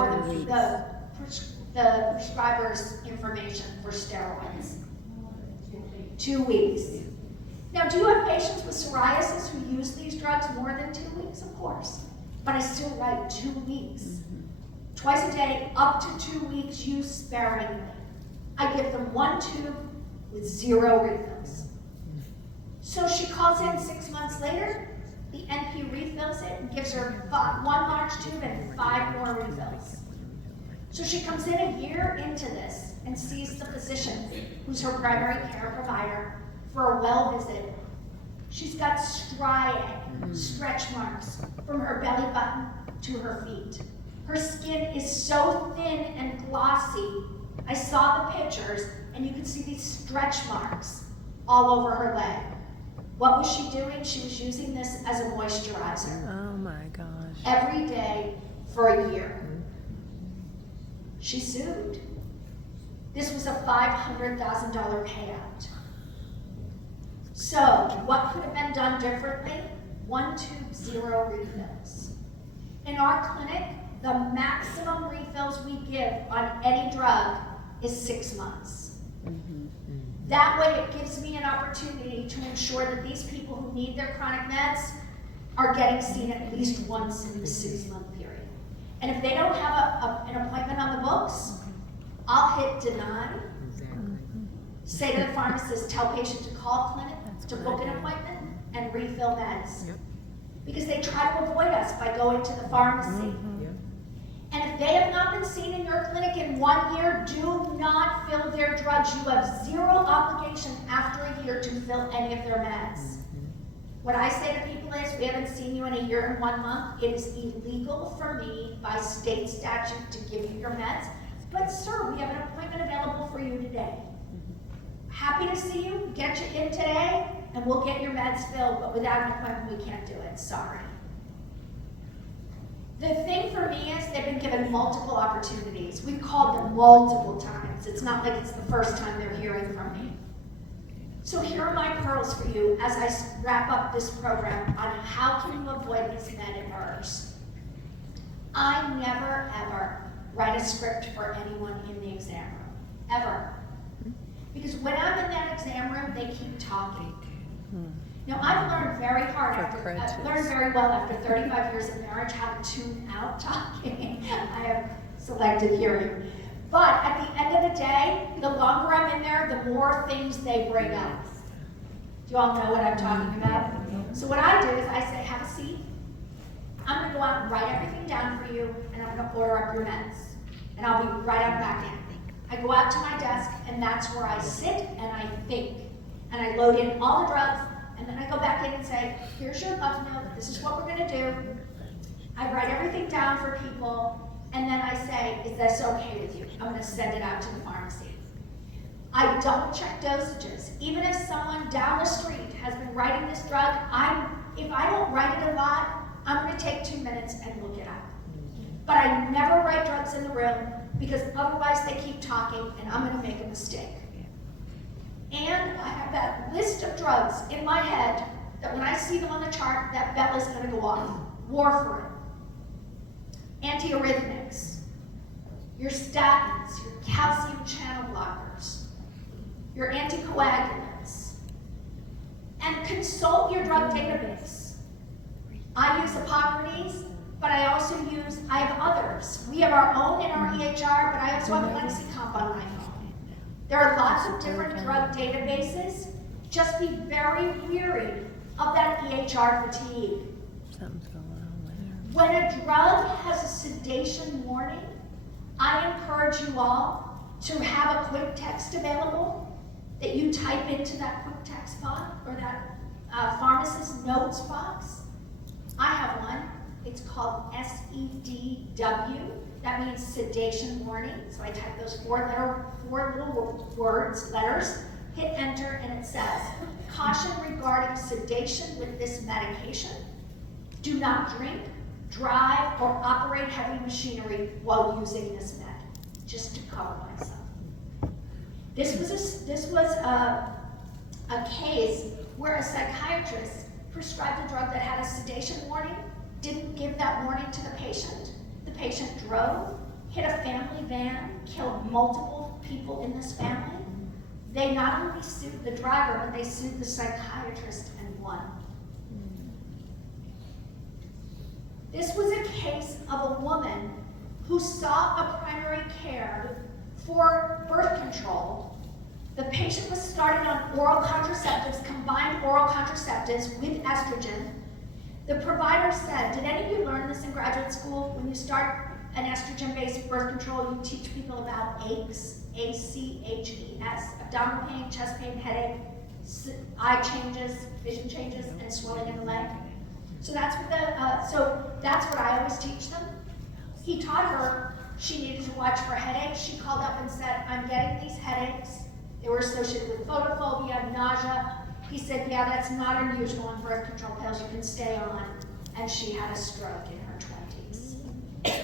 the prescriber's information for steroids? 2 weeks. Now, do you have patients with psoriasis who use these drugs more than 2 weeks? Of course. But I still write 2 weeks. Twice a day, up to 2 weeks, use sparingly. I give them 1 tube with 0 refills. So she calls in 6 months later, the NP refills it and gives her 1 large tube and 5 more refills. So she comes in a year into this and sees the physician, who's her primary care provider, for a well visit. She's got striae, stretch marks, from her belly button to her feet. Her skin is so thin and glossy. I saw the pictures, and you could see these stretch marks all over her leg. What was she doing? She was using this as a moisturizer. Oh my gosh. Every day for a year. She sued. This was a $500,000 payout. So, what could have been done differently? 1 tube, 0 refills. In our clinic, the maximum refills we give on any drug is 6 months. That way it gives me an opportunity to ensure that these people who need their chronic meds are getting seen at least once in the 6-month period. And if they don't have an appointment on the books, I'll hit deny, say to the pharmacist, tell patient to call clinic, to book an appointment, and refill meds. Because they try to avoid us by going to the pharmacy. And if they have not been seen in your clinic in 1 year, do not fill their drugs. You have 0 obligation after a year to fill any of their meds. What I say to people is, we haven't seen you in a year and 1 month. It is illegal for me by state statute to give you your meds. But sir, we have an appointment available for you today. Happy to see you, get you in today, and we'll get your meds filled, but without an appointment, we can't do it, sorry. The thing for me is they've been given multiple opportunities. We've called them multiple times. It's not like it's the first time they're hearing from me. So here are my pearls for you as I wrap up this program on how can you avoid these med errors. I never, ever write a script for anyone in the exam room, ever. exam room, they keep talking. Now, I've learned very hard I've learned very well after 35 years of marriage how to tune out talking. I have selective hearing. But at the end of the day, the longer I'm in there, the more things they bring up. Do you all know what I'm talking about? So what I do is I say, have a seat. I'm gonna go out and write everything down for you, and I'm gonna order up your meds. And I'll be right on back in. I go out to my desk, and that's where I sit and I think. And I load in all the drugs, and then I go back in and say, here's your love note, this is what we're gonna do. I write everything down for people, and then I say, is this okay with you? I'm gonna send it out to the pharmacy. I double check dosages. Even if someone down the street has been writing this drug, if I don't write it a lot, I'm gonna take 2 minutes and look it up. But I never write drugs in the room because otherwise they keep talking and I'm gonna make a mistake. And I have that list of drugs in my head that when I see them on the chart, that bell is gonna go off. Warfarin, antiarrhythmics, your statins, your calcium channel blockers, your anticoagulants, and consult your drug database. I use Hippocrates, but I have others. We have our own in our EHR, but I also have Lexicomp on my phone. There are lots of different drug databases. Just be very weary of that EHR fatigue. Something's going on there. When a drug has a sedation warning, I encourage you all to have a quick text available that you type into that quick text box or that pharmacist notes box. I have one. It's called SEDW. That means sedation warning. So I type those four little letters, hit enter, and it says, caution regarding sedation with this medication. Do not drink, drive, or operate heavy machinery while using this med, just to cover myself. This was a case where a psychiatrist prescribed a drug that had a sedation warning, didn't give that warning to the patient. The patient drove, hit a family van, killed multiple people in this family. They not only sued the driver, but they sued the psychiatrist and won. This was a case of a woman who sought a primary care for birth control. The patient was started on oral contraceptives, combined oral contraceptives with estrogen. The provider said, did any of you learn this in graduate school? When you start an estrogen-based birth control, you teach people about aches, A-C-H-E-S, abdominal pain, chest pain, headache, eye changes, vision changes, and swelling in the leg. So that's what I always teach them. He taught her she needed to watch for headaches. She called up and said, I'm getting these headaches. They were associated with photophobia, nausea. He said, yeah, that's not unusual on birth control pills you can stay on. And she had a stroke in her 20s.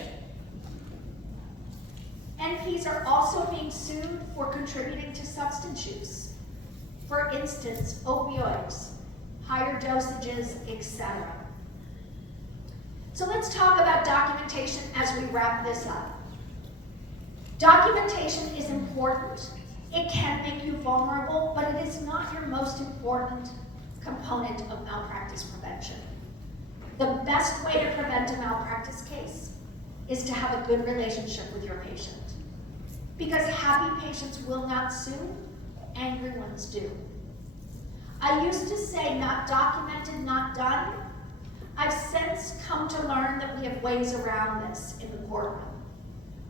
NPs are also being sued for contributing to substance use. For instance, opioids, higher dosages, etc. So let's talk about documentation as we wrap this up. Documentation is important. It can make you vulnerable, but it is not your most important component of malpractice prevention. The best way to prevent a malpractice case is to have a good relationship with your patient. Because happy patients will not sue, angry ones do. I used to say not documented, not done. I've since come to learn that we have ways around this in the courtroom.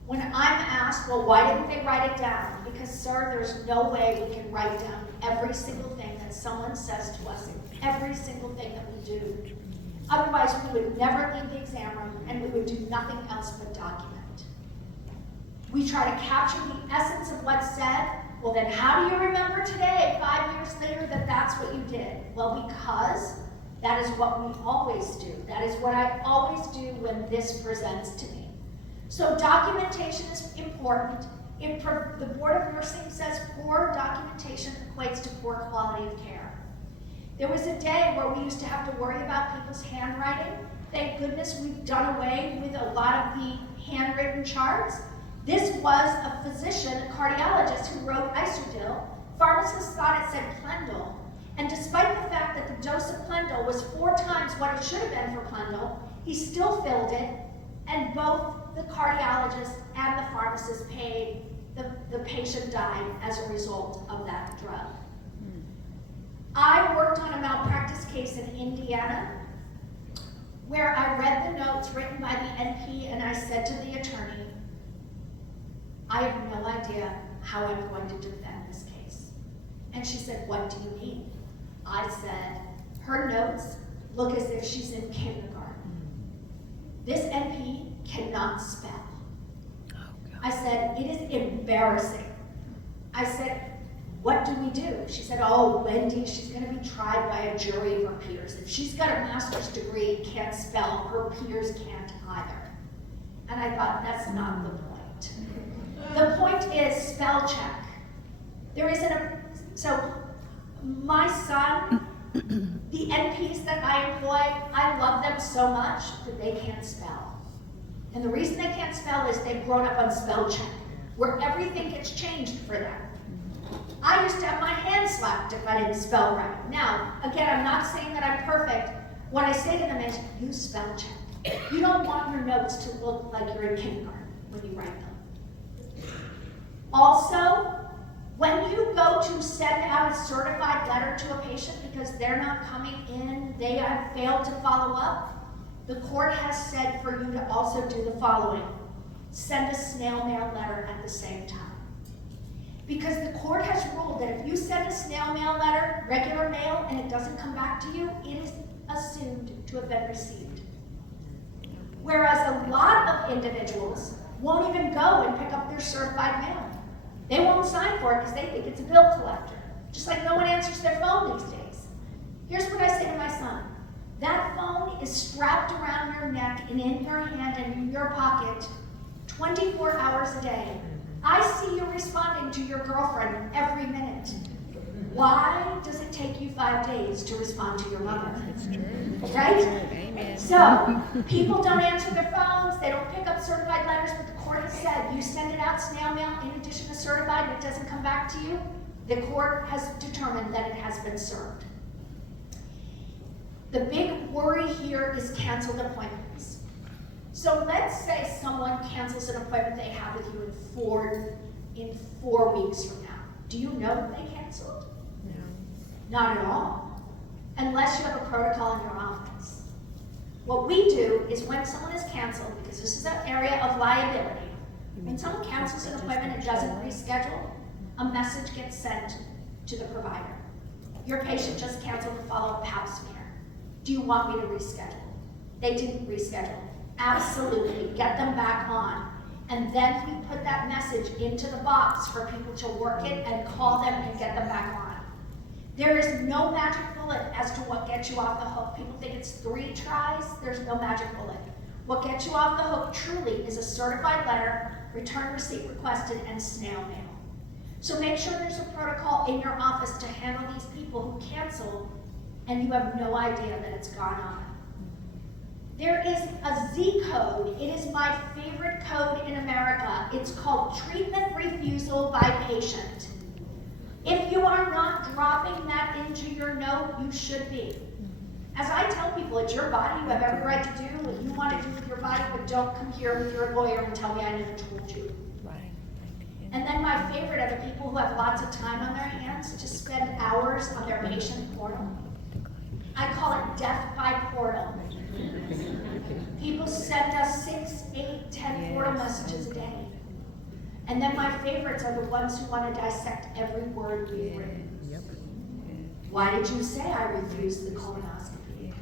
When I'm asked, well, why didn't they write it down? Because, sir, there's no way we can write down every single thing that someone says to us, every single thing that we do. Otherwise, we would never leave the exam room and we would do nothing else but document. We try to capture the essence of what's said. Well, then how do you remember today, 5 years later, that that's what you did? Well, because that is what we always do. That is what I always do when this presents to me. So documentation is important. The Board of Nursing says poor documentation equates to poor quality of care. There was a day where we used to have to worry about people's handwriting. Thank goodness we've done away with a lot of the handwritten charts. This was a physician, a cardiologist, who wrote Isodil. Pharmacists thought it said Plendil, and despite the fact that the dose of Plendil was 4 times what it should have been for Plendil, he still filled it, and both the cardiologist and the pharmacist paid. The patient died as a result of that drug. I worked on a malpractice case in Indiana where I read the notes written by the NP and I said to the attorney, I have no idea how I'm going to defend this case. And she said, what do you mean? I said, her notes look as if she's in kindergarten. This NP cannot spell. I said, it is embarrassing. I said, what do we do? She said, oh, Wendy, she's going to be tried by a jury of her peers. If she's got a master's degree, can't spell, her peers can't either. And I thought, that's not the point. The point is spell check. There isn't so my son, the NPs that I employ, I love them so much that they can't spell. And the reason they can't spell is they've grown up on spell check, where everything gets changed for them. I used to have my hand slapped if I didn't spell right. Now, again, I'm not saying that I'm perfect. What I say to them is, use spell check. You don't want your notes to look like you're in kindergarten when you write them. Also, when you go to send out a certified letter to a patient because they're not coming in, they have failed to follow up, the court has said for you to also do the following. Send a snail mail letter at the same time. Because the court has ruled that if you send a snail mail letter, regular mail, and it doesn't come back to you, it is assumed to have been received. Whereas a lot of individuals won't even go and pick up their certified mail. They won't sign for it because they think it's a bill collector. Just like no one answers their phone these days. Here's what I say to my son. That phone is strapped around your neck and in your hand and in your pocket 24 hours a day. I see you responding to your girlfriend every minute. Why does it take you 5 days to respond to your mother? It's true. Right? Amen. So, people don't answer their phones, they don't pick up certified letters, but the court has said you send it out snail mail in addition to certified and it doesn't come back to you, the court has determined that it has been served. The big worry here is canceled appointments. So let's say someone cancels an appointment they have with you in 4 weeks from now. Do you know that they canceled? No. Not at all, unless you have a protocol in your office. What we do is when someone is canceled, because this is an area of liability, when someone cancels an appointment and doesn't reschedule, a message gets sent to the provider. Your patient just canceled a follow-up pap smear. Do you want me to reschedule? They didn't reschedule. Absolutely, get them back on. And then we put that message into the box for people to work it and call them and get them back on. There is no magic bullet as to what gets you off the hook. People think it's 3 tries. There's no magic bullet. What gets you off the hook truly is a certified letter, return receipt requested, and snail mail. So make sure there's a protocol in your office to handle these people who cancel and you have no idea that it's gone on. There is a Z code. It is my favorite code in America. It's called treatment refusal by patient. If you are not dropping that into your note, you should be. As I tell people, it's your body. You have every right to do what you want to do with your body, but don't come here with your lawyer and tell me I never told you. Right. And then my favorite are the people who have lots of time on their hands to spend hours on their patient portal. I call it death by portal. People send us 6, 8, 10 portal messages a day. And then my favorites are the ones who want to dissect every word we've written. Yep. Why did you say I refused the colonoscopy?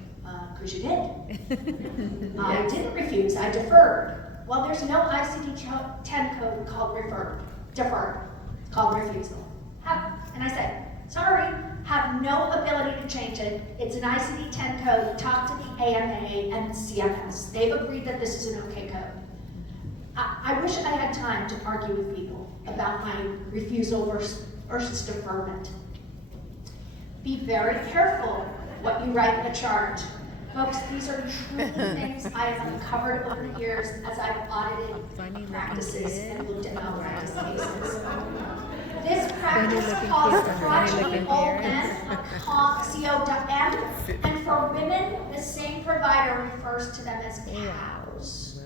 Because you did. I didn't refuse, I deferred. Well, there's no ICD-10 code called deferred. It's called refusal. And I said, sorry, have no ability to change it. It's an ICD-10 code. Talk to the AMA and CMS. They've agreed that this is an okay code. I wish I had time to argue with people about my refusal versus deferment. Be very careful what you write in the chart. Folks, these are truly things I have uncovered over the years as I've audited practices and looked at malpractice cases. This practice looking calls kids are crotchety looking old parents. men a COM, and for women, the same provider refers to them as cows.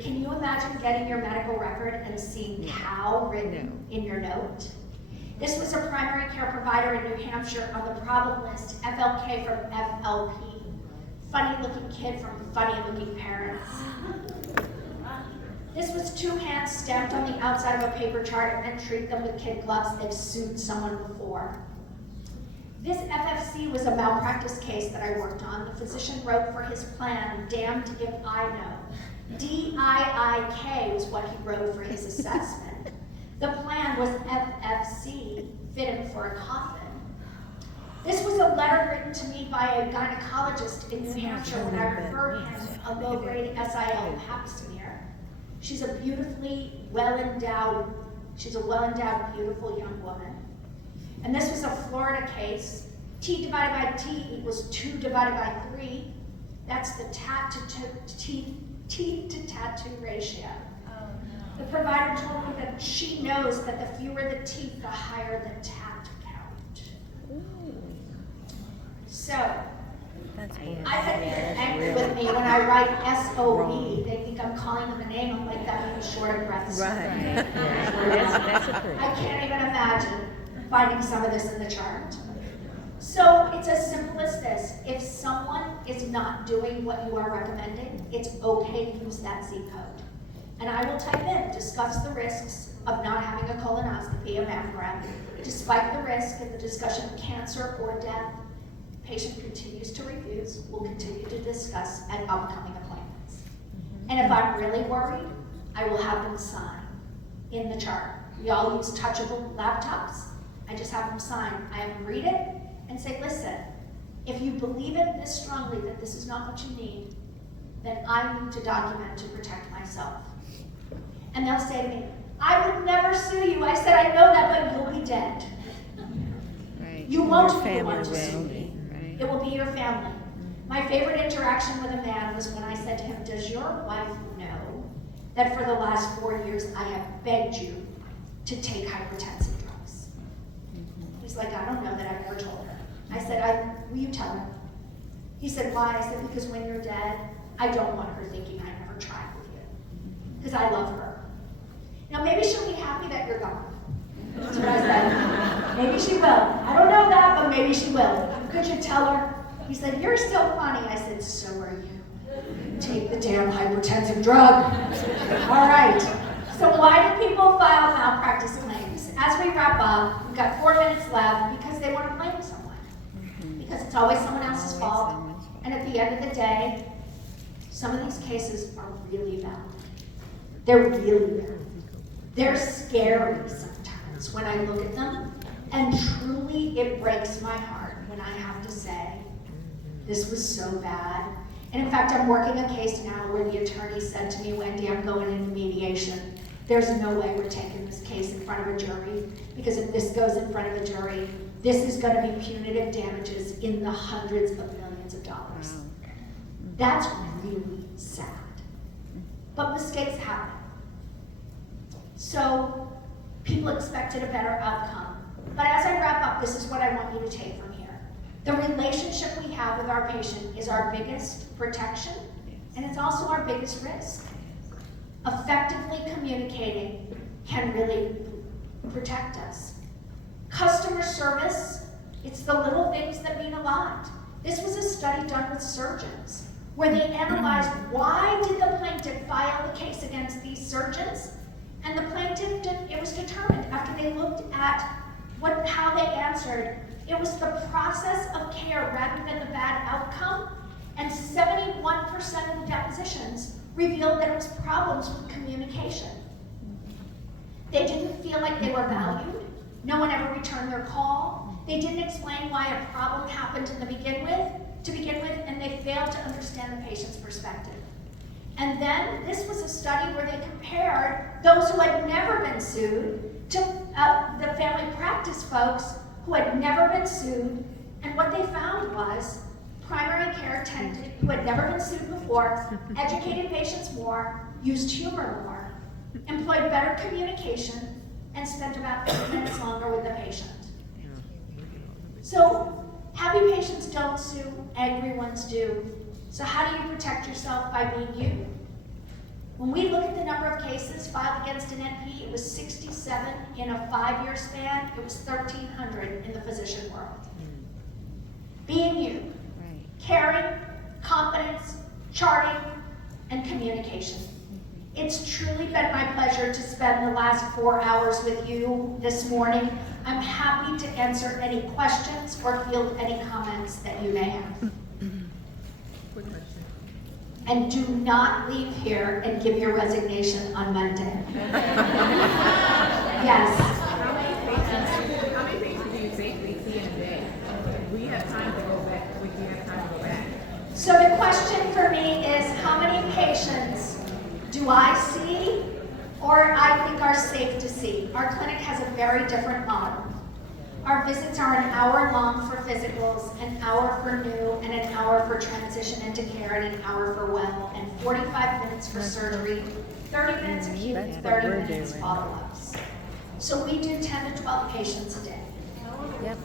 Can you imagine getting your medical record and seeing cow written in your note? This was a primary care provider in New Hampshire on the problem list, FLK from FLP. Funny looking kid from funny looking parents. This was 2 hands stamped on the outside of a paper chart and treat them with kid gloves. They've sued someone before. This FFC was a malpractice case that I worked on. The physician wrote for his plan, damned if I know. DIIK was what he wrote for his assessment. The plan was FFC, fitted for a coffin. This was a letter written to me by a gynecologist in New Hampshire when I referred him a low-grade SIL pap smear. She's a well-endowed, beautiful young woman. And this was a Florida case. T divided by T equals 2 divided by 3. That's the teeth to tattoo ratio. The provider told me that she knows that the fewer the teeth, the higher the tattoo count. So, That's I bet they're angry with me when I write SOB. They think I'm calling them a name. I'm like, that means short of breath. Right. That's approved. I can't even imagine finding some of this in the chart. So it's as simple as this. If someone is not doing what you are recommending, it's okay to use that Z code. And I will type in, discuss the risks of not having a colonoscopy, a mammogram. Despite the risk in the discussion of cancer or death, patient continues to refuse. We'll continue to discuss at upcoming appointments. And if I'm really worried, I will have them sign in the chart. We all use touchable laptops. I just have them sign. I have them read it and say, listen, if you believe it this strongly that this is not what you need, then I need to document to protect myself. And they'll say to me, I would never sue you. I said, I know that, but you'll be dead. Right. You won't Your be the one family to sue will. me. Right. It will be your family. My favorite interaction with a man was when I said to him, does your wife know that for the last 4 years I have begged you to take hypertensive drugs? He's like, I don't know that I've ever told her. I said, will you tell her? He said, why? I said, because when you're dead, I don't want her thinking I never tried with you. Because I love her. Now maybe she'll be happy that you're gone. That's what I said. Maybe she will. I don't know that, but maybe she will. Could you tell her? He said, you're still funny. I said, so are you. Take the damn hypertensive drug. All right. So why do people file malpractice claims? As we wrap up, we've got 4 minutes left because they want to blame someone. Because it's always someone else's fault. And at the end of the day, some of these cases are really valid. They're really valid. They're scary sometimes when I look at them, and truly it breaks my heart when I have to say, this was so bad. And in fact, I'm working a case now where the attorney said to me, Wendy, I'm going into mediation. There's no way we're taking this case in front of a jury, because if this goes in front of a jury, this is going to be punitive damages in the hundreds of millions of dollars. Wow. That's really sad. But mistakes happen. So people expected a better outcome. But as I wrap up, this is what I want you to take from here. The relationship we have with our patient is our biggest protection, and it's also our biggest risk. Effectively communicating can really protect us. Customer service, it's the little things that mean a lot. This was a study done with surgeons where they analyzed why did the plaintiff file the case against these surgeons, and the plaintiff it was determined after they looked at how they answered, it was the process of care rather than the bad outcome, and 71% of the depositions revealed that it was problems with communication. They didn't feel like they were valued. No one ever returned their call. They didn't explain why a problem happened to begin with, and they failed to understand the patient's perspective. And then this was a study where they compared those who had never been sued to the family practice folks who had never been sued, and what they found was primary care who had never been sued before, educated patients more, used humor more, employed better communication, and spent about 30 minutes longer with the patient. So happy patients don't sue, angry ones do. So how do you protect yourself? By being you. When we look at the number of cases filed against an NP, it was 67 in a 5-year span. It was 1,300 in the physician world. Being you. Right. Caring, competence, charting, and communication. It's truly been my pleasure to spend the last 4 hours with you this morning. I'm happy to answer any questions or field any comments that you may have. Quick question. And do not leave here and give your resignation on Monday. Yes. How many patients do you safely see in a day? We have time to go back. We have time to go back. So the question for me is, how many patients do I see or I think are safe to see? Our clinic has a very different model. Our visits are an hour long for physicals, an hour for new, and an hour for transition into care, and an hour for well, and 45 minutes for surgery, 30 minutes acute, and 30 minutes follow-ups. So we do 10 to 12 patients a day. Yep.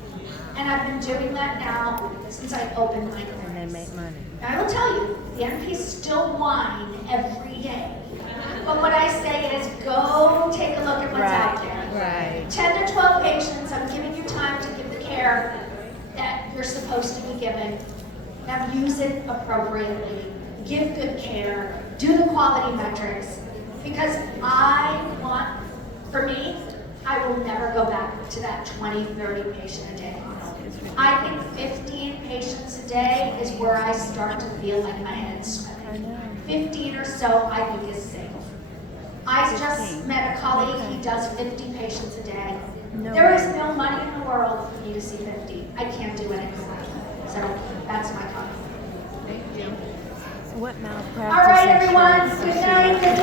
And I've been doing that now since I opened my And they clinics. make money. And I will tell you, the NPs still whine every day. But what I say is, go take a look at what's out there. Right. 10 to 12 patients, I'm giving you time to give the care that you're supposed to be given. Now use it appropriately, give good care, do the quality metrics, because I want, for me, I will never go back to that 20, 30 patient a day. I think 15 patients a day is where I start to feel like my head's swimming. 15 or so I think is safe. I just met a colleague, he does 50 patients a day. No There is way. no money in the world for me to see 50. I can't do it anymore. So that's my comment. Thank you. What malpractice? All right, everyone, insurance good is night, good